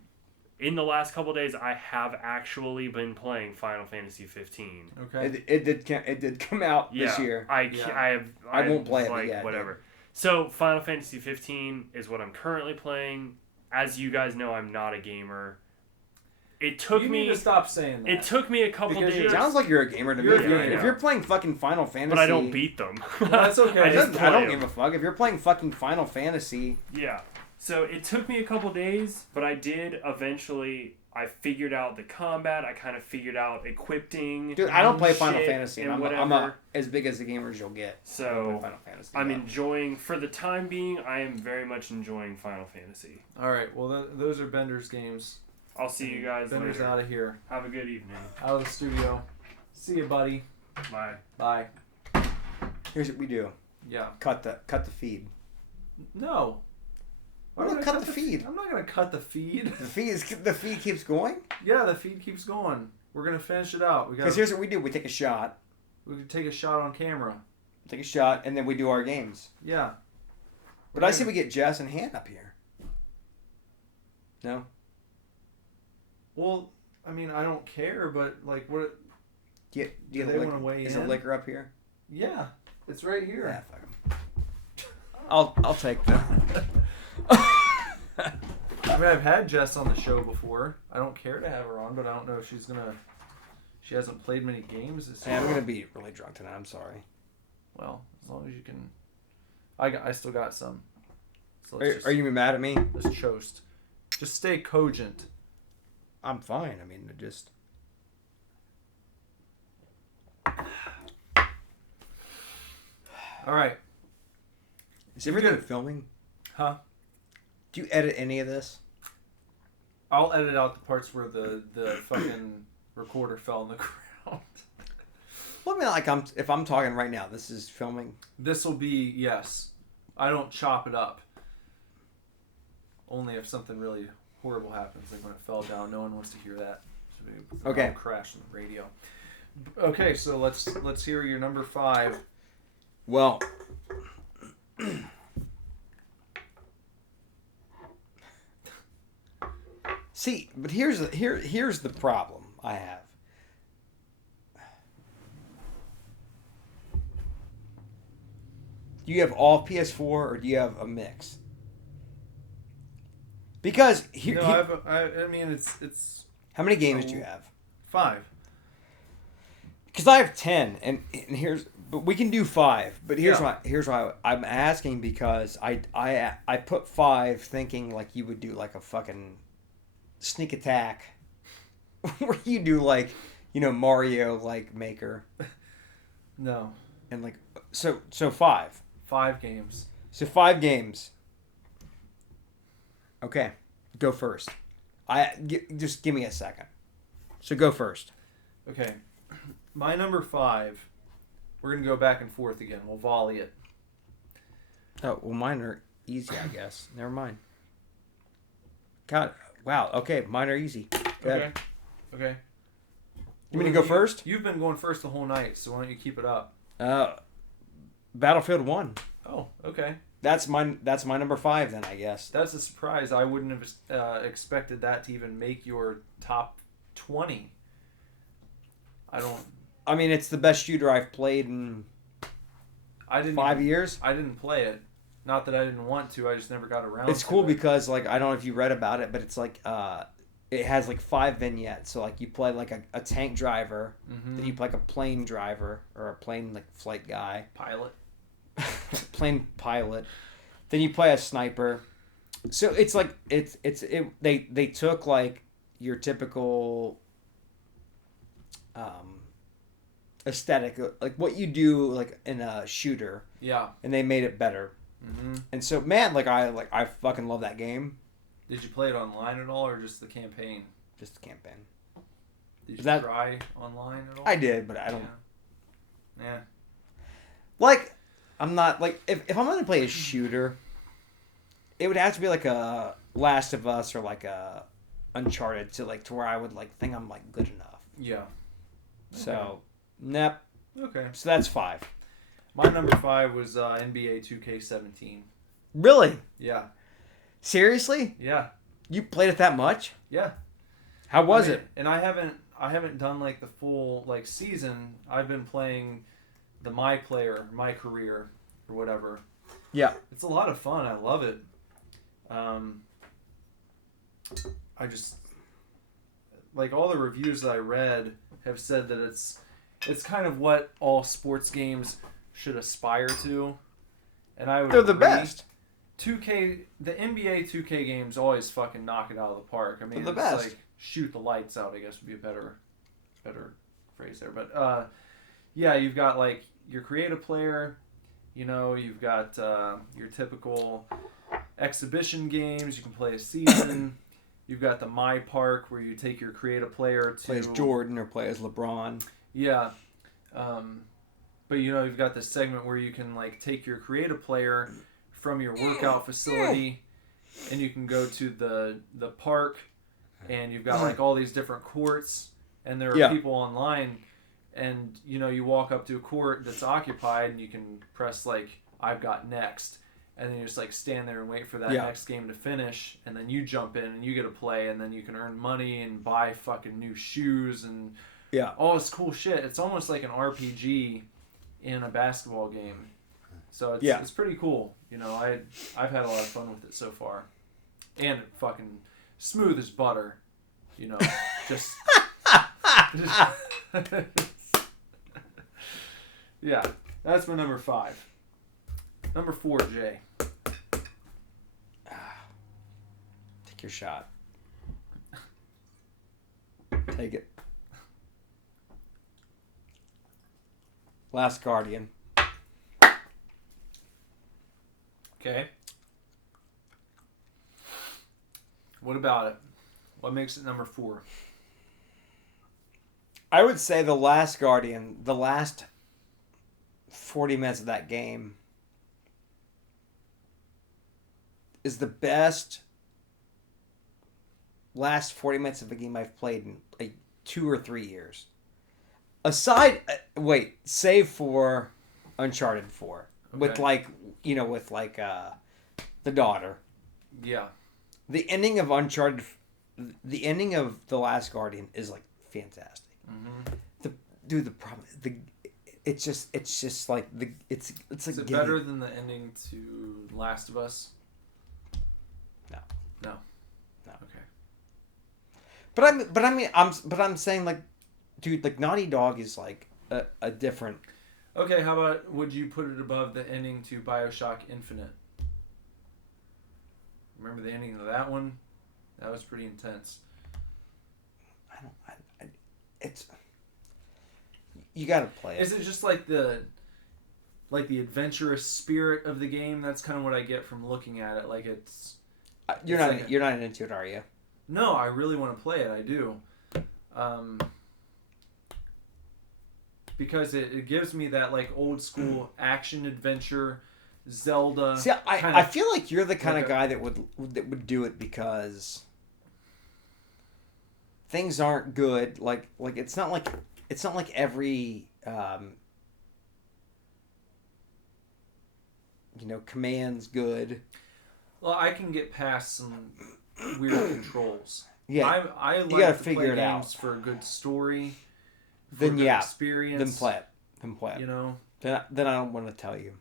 in the last couple days, I have actually been playing Final Fantasy 15. Okay. It did come out this year. I won't play it, but like, yeah, whatever. So Final Fantasy 15 is what I'm currently playing. As you guys know, I'm not a gamer. It took you me. need to stop saying that. It took me a couple Because days. you're- Sounds like you're a gamer to me. You're If a you're, gamer. if you're playing fucking Final Fantasy, but I don't beat them. That's okay. I I, just I don't play give a 'em. fuck. If you're playing fucking Final Fantasy, Yeah. So it took me a couple days, but I did eventually. I figured out the combat. I kind of figured out equipping. dude, I don't play shit Final Fantasy. And and I'm whatever. as big as the gamers you'll get. I don't So play Final Fantasy. I'm no. enjoying, for the time being, I am very much enjoying Final Fantasy. All right. Well, those are Bender's games. I'll see you guys Bender's later. out of here. Have a good evening. Out of the studio. See you, buddy. Bye. Bye. Here's what we do: Yeah. cut the feed. No. Why I'm not gonna cut the feed? I'm not gonna cut the feed. The feed keeps going. Yeah, the feed keeps going. We're gonna finish it out. Because here's what we do: we take a shot, we can take a shot on camera. and then we do our games. Yeah. But I say we get Jess and Han up here. No. Well, I mean, I don't care, but like, what? Do you Do have they liquor- wanna weigh Is in? the liquor up here? Yeah, it's right here. Yeah, fuck 'em. I'll take that. I mean, I've had Jess on the show before. I don't care to have her on, but I don't know if she's gonna. She hasn't played many games this year. I'm gonna be really drunk tonight. I'm sorry. Well, as long as you can. I still got some. So Are you gonna be mad at me? Let's toast. Just stay cogent. I'm fine. I mean, just. All right. Is everything Good. filming? Huh? Do you edit any of this? I'll edit out the parts where the fucking recorder fell on the ground. Well, I mean, like if I'm talking right now, this is filming. This will be, yes. I don't chop it up. Only if something really horrible happens, like when it fell down. No one wants to hear that. Okay. It'll crash on the radio. Okay, so let's hear your number 5. Well. See, but here's the problem I have. Do you have all PS4 or do you have a mix? Because here, No, I mean it's how many games do you have? 5. Because I have 10, and here's, but we can do 5. But here's Yeah. why I'm asking, because I put 5 thinking like you would do like a fucking sneak attack, where you do like, Mario like Maker, No, and like so 5. 5 games. So 5 games. Okay, go first. Just give me a second. So go first. Okay, my number 5. We're gonna go back and forth again. We'll volley it. Oh, well, mine are easy, I guess. Never mind. God, wow. Okay, mine are easy. Go ahead. Okay. You mean to go first? You've been going first the whole night, so why don't you keep it up? Battlefield 1. Oh, okay. That's my number 5 then, I guess. That's a surprise. I wouldn't have expected that to even make your top 20. I mean, it's the best shooter I've played in 5 years. I didn't play it. Not that I didn't want to. I just never got around to it. It's cool because, like, I don't know if you read about it, but it's like, it has like 5 vignettes. So like you play like a tank driver, then you play like a plane driver or a plane like flight guy, pilot, plane pilot. Then you play a sniper. So it's like they took like your typical aesthetic, like what you do like in a shooter. Yeah. And they made it better. And so man, I fucking love that game. Did you play it online at all, or just the campaign? Just the campaign. Did you try online at all? I did, but I don't. Yeah. Like, I'm not like if I'm gonna play a shooter, it would have to be like a Last of Us or like a Uncharted to where I would like think I'm like good enough. Yeah. Okay. So, nope. Okay. So that's 5. My number 5 was NBA 2K17. Really? Yeah. Seriously? Yeah. You played it that much? Yeah. How was it? And I haven't done like the full like season. I've been playing the my career or whatever. Yeah. It's a lot of fun. I love it. I just like all the reviews that I read have said that it's kind of what all sports games should aspire to. And I would They're the agree. best. The NBA 2K games always fucking knock it out of the park. I mean, They're the it's best. like shoot the lights out, I guess would be a better phrase there. But yeah, you've got like your creative player, you've got your typical exhibition games. You can play a season. You've got the My Park where you take your creative player to Play as Jordan or play as LeBron. Yeah. But you've got this segment where you can like take your creative player from your workout facility and you can go to the park and you've got like all these different courts and there are people online and you walk up to a court that's occupied and you can press like I've got next and then you just like stand there and wait for that next game to finish and then you jump in and you get to play and then you can earn money and buy fucking new shoes and all this cool shit. It's almost like an RPG in a basketball game. So it's pretty cool. I've had a lot of fun with it so far. And fucking smooth as butter. Just yeah, that's my number 5. Number 4, Jay. Take your shot. Take it. Last Guardian. Okay. What about it? What makes it number 4? I would say The Last Guardian, the last 40 minutes of that game is the best last 40 minutes of a game I've played in like 2 or 3 years. Save for Uncharted 4. Okay. With the daughter. Yeah. The ending of Uncharted, the ending of The Last Guardian is like fantastic. Mm-hmm. The problem, it's just like it's like. Is it better than the ending to Last of Us? No. Okay. But I'm saying like, dude, like Naughty Dog is like a different. Okay, how about would you put it above the ending to BioShock Infinite? Remember the ending of that one? That was pretty intense. It's you gotta play it. Is it just like the adventurous spirit of the game? That's kind of what I get from looking at it. Like it's you're not into it, are you? No, I really want to play it. I do. Because it gives me that like old school action adventure Zelda. See, I feel like you're the kind of guy that would do it because things aren't good. Like it's not like every commands good. Well, I can get past some weird controls. Yeah, I like you gotta to figure play it out. games for a good story, for Then good yeah, experience. then play it. Then play it. You know. Then I don't want to tell you.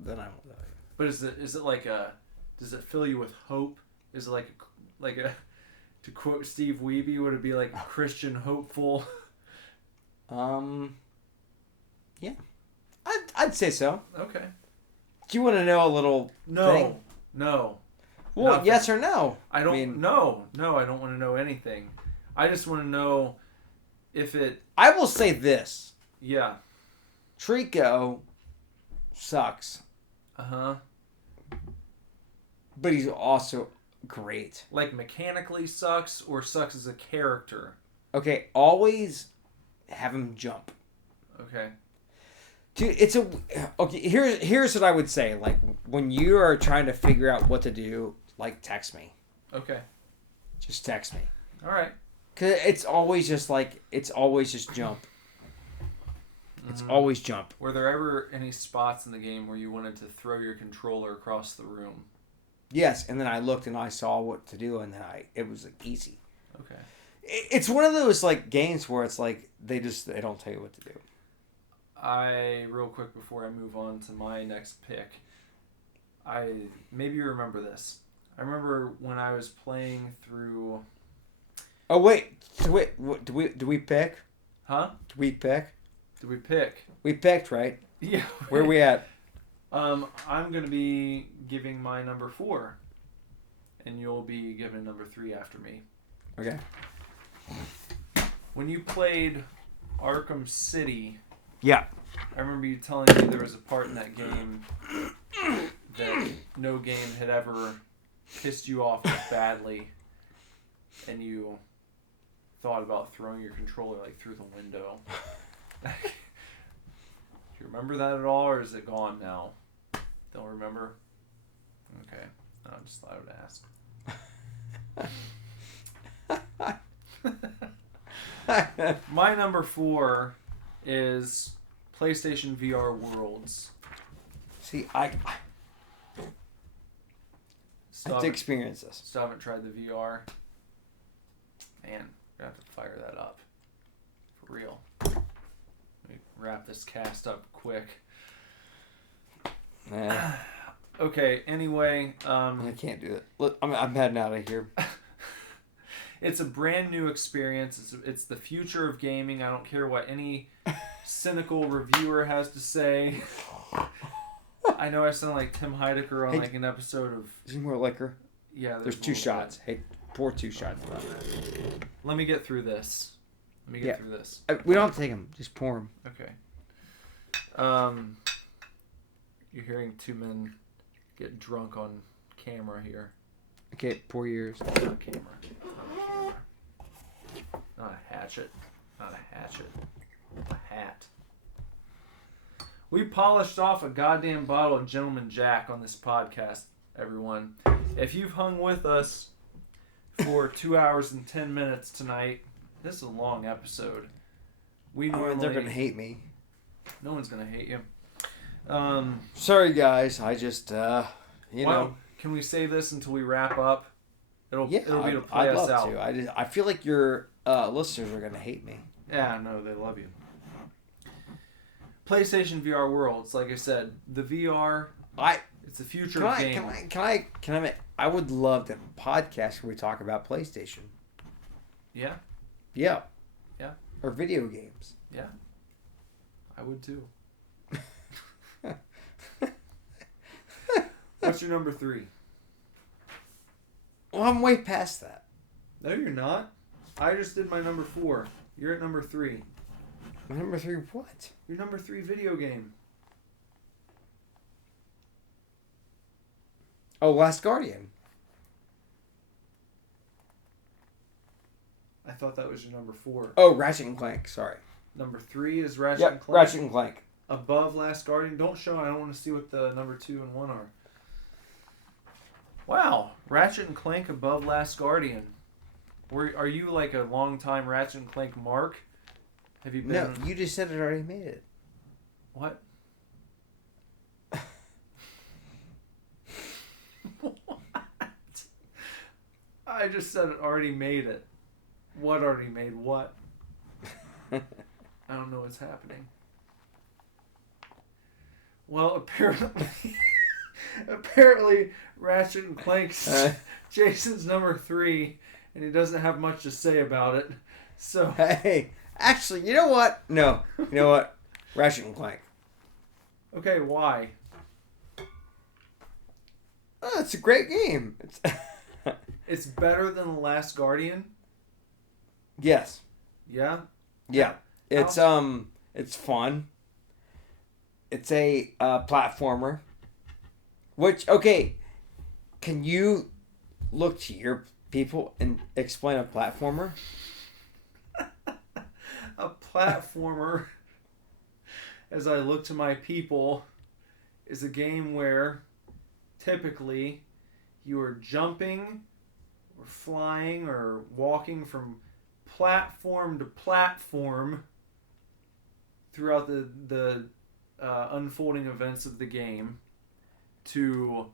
Then I won't tell you. But is it like a? Does it fill you with hope? Is it like a? To quote Steve Wiebe, would it be like Christian hopeful? Yeah, I'd say so. Okay. Do you want to know a little thing? No. Well, Nothing. yes or no? I don't. No, I don't want to know anything. I just want to know if it. I will say this. Yeah. Trico sucks, Uh-huh. but he's also great. Like mechanically sucks or sucks as a character? Okay, always have him jump. Okay. Dude, okay. Here's what I would say. Like when you are trying to figure out what to do, like text me. Okay. Just text me. All right. Cause it's always just jump. It's always jump. Were there ever any spots in the game where you wanted to throw your controller across the room? Yes, and then I looked and I saw what to do, and then it was like easy. Okay. It's one of those like games where it's like they don't tell you what to do. Real quick before I move on to my next pick, maybe you remember this. I remember when I was playing through. Oh wait, do we pick? Huh? Do we pick? Did we pick? We picked, right? Yeah. Where we at? I'm gonna be giving my number 4, and you'll be giving number 3 after me. Okay. When you played Arkham City, Yeah. I remember you telling me there was a part in that game that no game had ever pissed you off as badly, and you thought about throwing your controller like through the window. Do you remember that at all, or is it gone now? Don't remember? Okay. I just thought I would ask. My number 4 is PlayStation VR Worlds. See, I Still have to haven't- experience this. Still haven't tried the VR. Man, we're gonna have to fire that up. For real. Let me wrap this cast up quick. Nah, Okay, anyway, I can't do it. Look, I'm heading out of here. it's a brand new experience. It's the future of gaming. I don't care what any cynical reviewer has to say. I know I sound like Tim Heidecker on like an episode of... Is there more liquor? Yeah, There's 2 shots. Hey, pour 2 shots. Let me get through this. Through this. We don't have to take them. Just pour them. Okay. You're hearing 2 men get drunk on camera here. Okay, pour yours. Not camera. Not a camera. Not a hatchet. Not a hatchet. A hat. We polished off a goddamn bottle of Gentleman Jack on this podcast, everyone. If you've hung with us for 2 hours and 10 minutes tonight, this is a long episode. They're gonna hate me. No one's gonna hate you. Sorry, guys. I just, you know. Can we save this until we wrap up? It'll be to play I'd us love out. to. I feel like your listeners are gonna hate me. Yeah, no, they love you. PlayStation VR Worlds, like I said, the VR. It's the future of gaming. Can I would love to have a podcast where we talk about PlayStation. Yeah. Yeah. Yeah. Or video games. Yeah. I would too. What's your number 3? Well, I'm way past that. No, you're not. I just did my number 4. You're at number 3. My number 3 what? Your number 3 video game. Oh, Last Guardian. I thought that was your number 4. Oh, Ratchet and Clank. Sorry. Number 3 is Ratchet and Clank. Ratchet and Clank. Above Last Guardian. Don't show. I don't want to see what the number 2 and 1 are. Wow. Ratchet and Clank above Last Guardian. Are you like a long-time Ratchet and Clank mark? Have you been... No, you just said it already made it. What? I just said it already made it. What already made what? I don't know what's happening. Well, apparently Ratchet and Clank's Jason's number 3, and he doesn't have much to say about it. So Hey, actually, you know what? No, you know what? Ratchet and Clank. okay, why? Oh, it's a great game. It's better than The Last Guardian? Yes. Yeah? Yeah. It's fun. It's a platformer. Which, okay, can you look to your people and explain a platformer? A platformer, as I look to my people, is a game where typically you are jumping or flying or walking from platform to platform throughout the unfolding events of the game to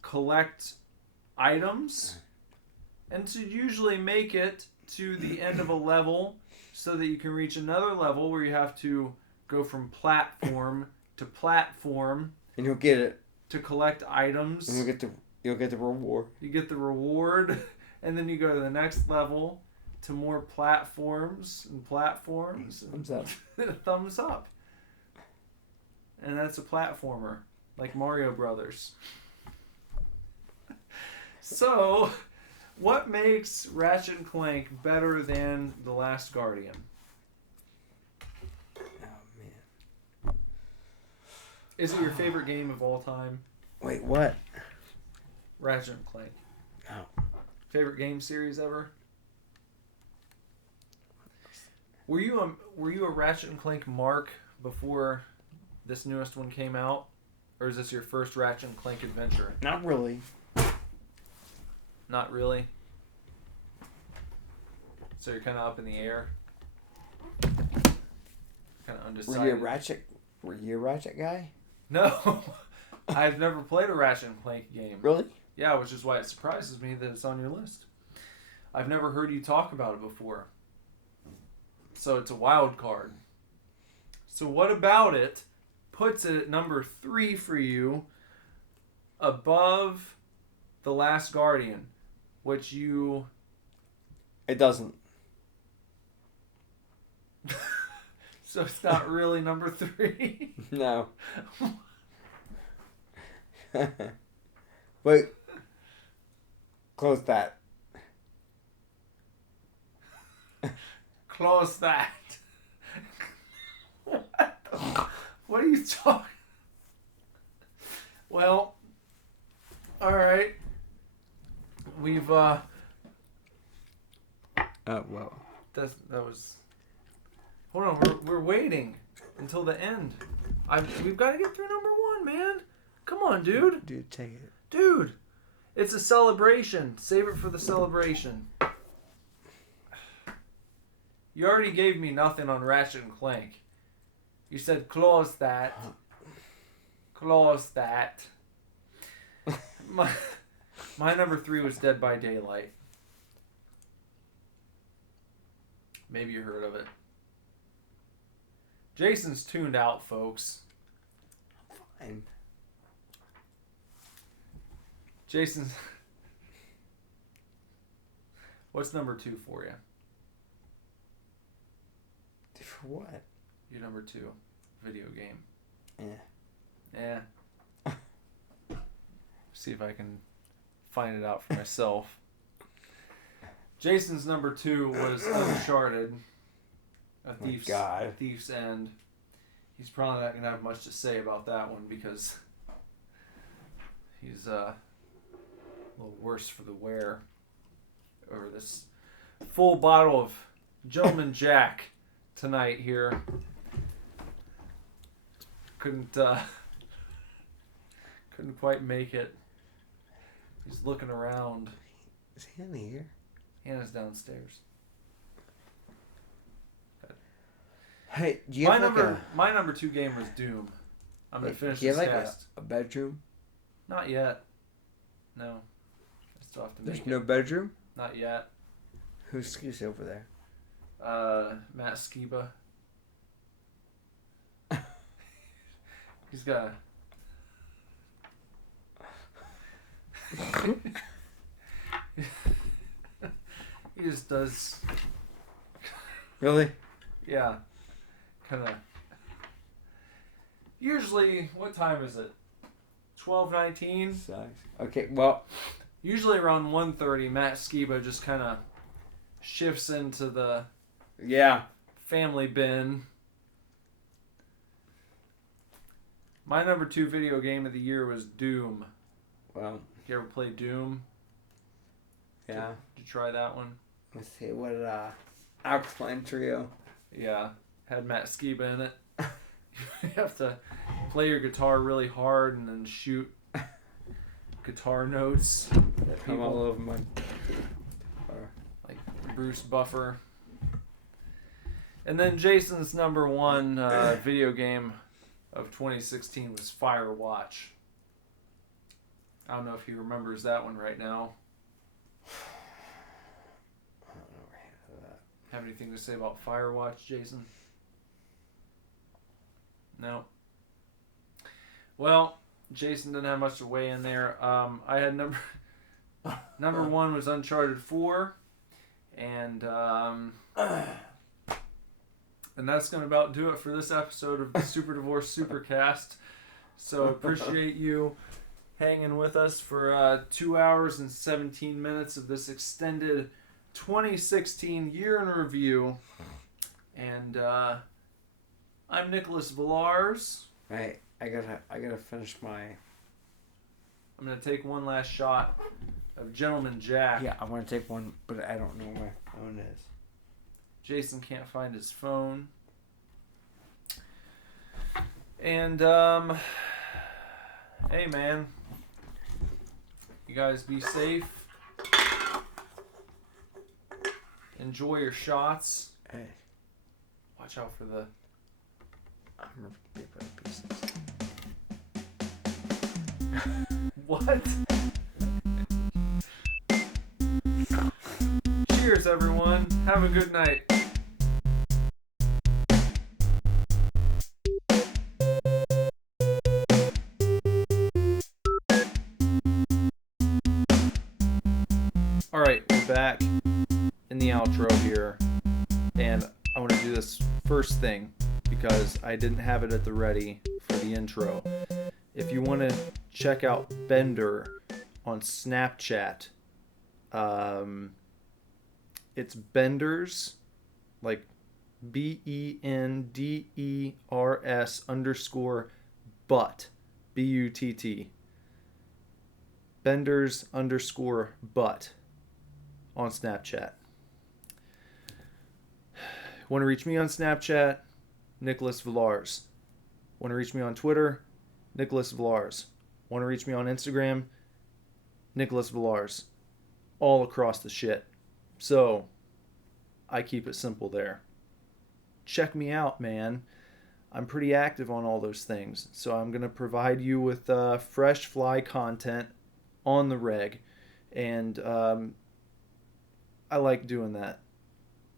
collect items and to usually make it to the end of a level so that you can reach another level where you have to go from platform to platform And you'll get it. to collect items. And you'll get the reward. You get the reward, and then you go to the next level to more platforms and platforms. Thumbs up. Thumbs up. And that's a platformer, like Mario Brothers. So, what makes Ratchet and Clank better than The Last Guardian? Oh, man. Is it your favorite game of all time? Wait, what? Ratchet and Clank. Oh. Favorite game series ever? Were you a Ratchet and Clank mark before this newest one came out, or is this your first Ratchet and Clank adventure? Not really. Not really. So you're kind of up in the air, kind of undecided. Were you a Ratchet guy? No, I've never played a Ratchet and Clank game. Really? Yeah, which is why it surprises me that it's on your list. I've never heard you talk about it before. So it's a wild card. So what about it puts it at number 3 for you above The Last Guardian, which you... It doesn't. So it's not really number 3? No. Wait. Close that. Close that. What are you talking? Well, all right. We've Oh, well. that was. Hold on, we're waiting until the end. We've got to get through number 1, man. Come on, dude. Dude, take it. Dude, it's a celebration. Save it for the celebration. You already gave me nothing on Ratchet and Clank. You said close that. Close that. My number 3 was Dead by Daylight. Maybe you heard of it. Jason's tuned out, folks. Fine. Jason's... What's number 2 for you? For what? Your number 2 video game. Yeah. Yeah. See if I can find it out for myself. Jason's number 2 was Uncharted. A Thief's End. He's probably not going to have much to say about that one because he's a little worse for the wear over this full bottle of Gentleman Jack tonight here. Couldn't quite make it. He's looking around. Is Hannah here? Hannah's downstairs. Hey, do you have my number 2 game was Doom. I'm gonna finish do you this have cast. a bedroom? Not yet. No. Still have to There's make no it. bedroom? Not yet. Who's over there? Matt Skiba. He's got he just does, Really? yeah, kind of. Usually, what time is it? 12:19. Sucks. Okay, well, Usually around 1:30, Matt Skiba just kind of shifts into the yeah. family bin. My number 2 video game of the year was Doom. Well, You ever play Doom? yeah. Did you try that one? Let's see, what Alkaline Trio. Yeah, had Matt Skiba in it. You have to play your guitar really hard and then shoot guitar notes at Come all people, over my... like Bruce Buffer. And then Jason's number 1 video game of 2016 was Firewatch. I don't know if he remembers that one right now. I don't know where I have that. Have anything to say about Firewatch, Jason? No. Well, Jason didn't have much to weigh in there. I had number 1 was Uncharted 4, and that's gonna about do it for this episode of the Super Divorce Supercast. So appreciate you hanging with us for 2 hours and 17 minutes of this extended 2016 year in review. And I'm Nicholas Villars. Hey, I gotta finish my... I'm gonna take one last shot of Gentleman Jack. Yeah, I want to take one, but I don't know where my phone is. Jason can't find his phone. And hey man, you guys be safe. Enjoy your shots. Hey, Watch out for the... I'm gonna be put pieces. What? Cheers, everyone. Have a good night. All right, we're back in the outro here, and I want to do this first thing because I didn't have it at the ready for the intro. If you want to check out Bender on Snapchat, it's Benders, like BENDERS_butt, BUTT. Benders_butt on Snapchat. Want to reach me on Snapchat? Nicholas Villars. Want to reach me on Twitter? Nicholas Villars. Want to reach me on Instagram? Nicholas Villars. All across the shit. So, I keep it simple there. Check me out, man. I'm pretty active on all those things. So I'm going to provide you with fresh fly content on the reg. And I like doing that.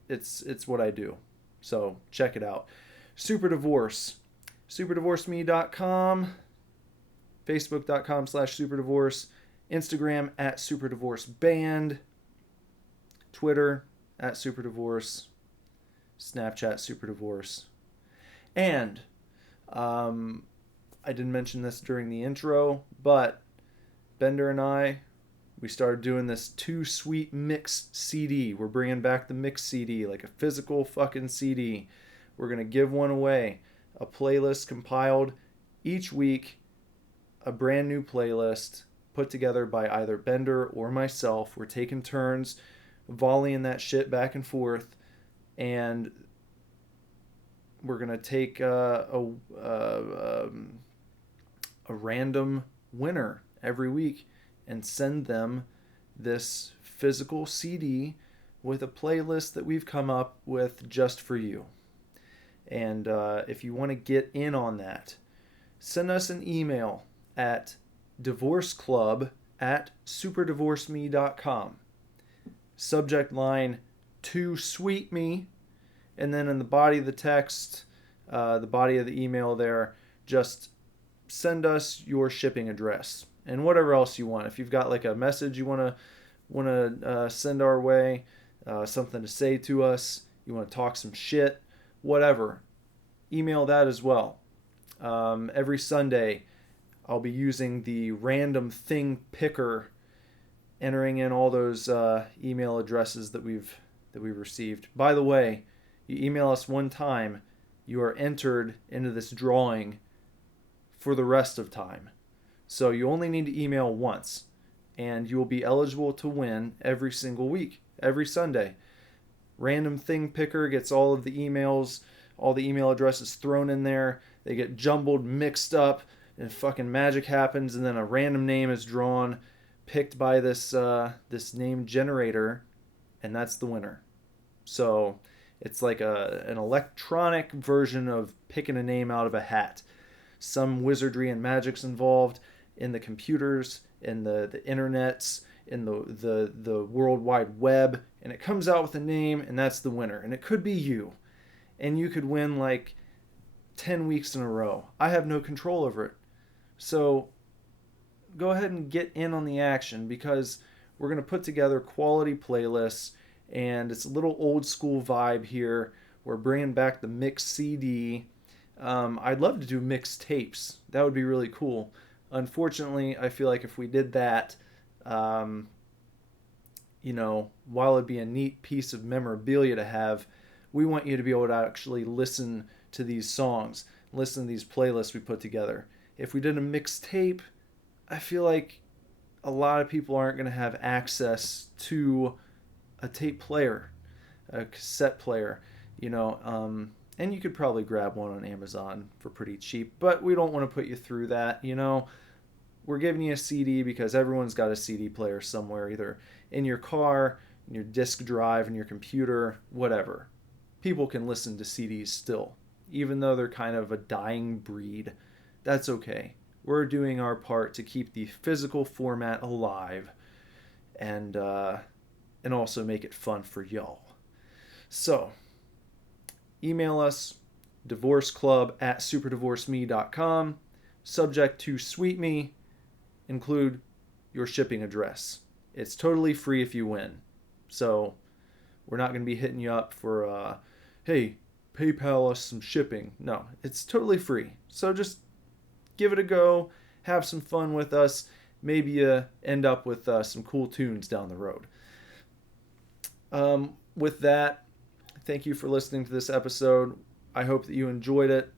It's what I do. So check it out. Super Divorce. SuperDivorceMe.com. Facebook.com/SuperDivorce. Instagram @SuperDivorceBand. Twitter @SuperDivorce. Snapchat SuperDivorce. And I didn't mention this during the intro, but Bender and we started doing this Too Sweet Mix CD. We're bringing back the mix CD, like a physical fucking CD. We're going to give one away. A playlist compiled each week, a brand new playlist put together by either Bender or myself. We're taking turns volleying that shit back and forth, and we're going to take a random winner every week and send them this physical CD with a playlist that we've come up with just for you. And if you want to get in on that, send us an email at divorceclub at superdivorceme.com. Subject line, to sweet me. And then in the body of the text, the body of the email there, just send us your shipping address and whatever else you want. If you've got like a message you want to send our way, something to say to us, you want to talk some shit, whatever, email that as well. Every Sunday, I'll be using the random thing picker, entering in all those email addresses that we've received. By the way, you email us one time, you are entered into this drawing for the rest of time. So you only need to email once, and you will be eligible to win every single week, every Sunday. Random thing picker gets all of the emails, all the email addresses thrown in there. They get jumbled, mixed up, and fucking magic happens, and then a random name is drawn, picked by this name generator, and that's the winner. So it's like an electronic version of picking a name out of a hat. Some wizardry and magic's involved in the computers, in the internets, in the World Wide Web, and it comes out with a name, and that's the winner. And it could be you. And you could win like 10 weeks in a row. I have no control over it. So go ahead and get in on the action, because we're going to put together quality playlists, and it's a little old school vibe here. We're bringing back the mix CD. I'd love to do mixed tapes. That would be really cool. Unfortunately, I feel like if we did that, while it'd be a neat piece of memorabilia to have, we want you to be able to actually listen to these songs, listen to these playlists we put together. If we did a mixed tape, I feel like a lot of people aren't going to have access to a tape player, a cassette player, and you could probably grab one on Amazon for pretty cheap, but we don't want to put you through that. We're giving you a CD because everyone's got a CD player somewhere, either in your car, in your disk drive, in your computer, whatever. People can listen to CDs still, even though they're kind of a dying breed. That's okay. We're doing our part to keep the physical format alive, and also make it fun for y'all. So, email us, divorceclub@superdivorceme.com. Subject to sweet me, include your shipping address. It's totally free if you win. So, we're not going to be hitting you up for, hey, PayPal us some shipping. No, it's totally free. So just give it a go, have some fun with us. Maybe you end up with some cool tunes down the road. With that, thank you for listening to this episode. I hope that you enjoyed it.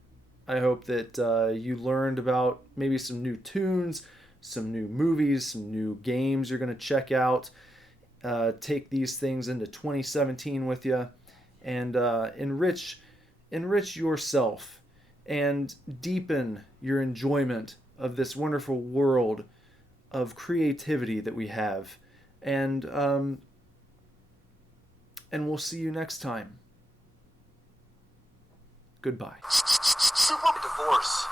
I hope that you learned about maybe some new tunes, some new movies, some new games you're going to check out. Take these things into 2017 with you, and enrich yourself and deepen your enjoyment of this wonderful world of creativity that we have. And we'll see you next time. Goodbye. Super divorce.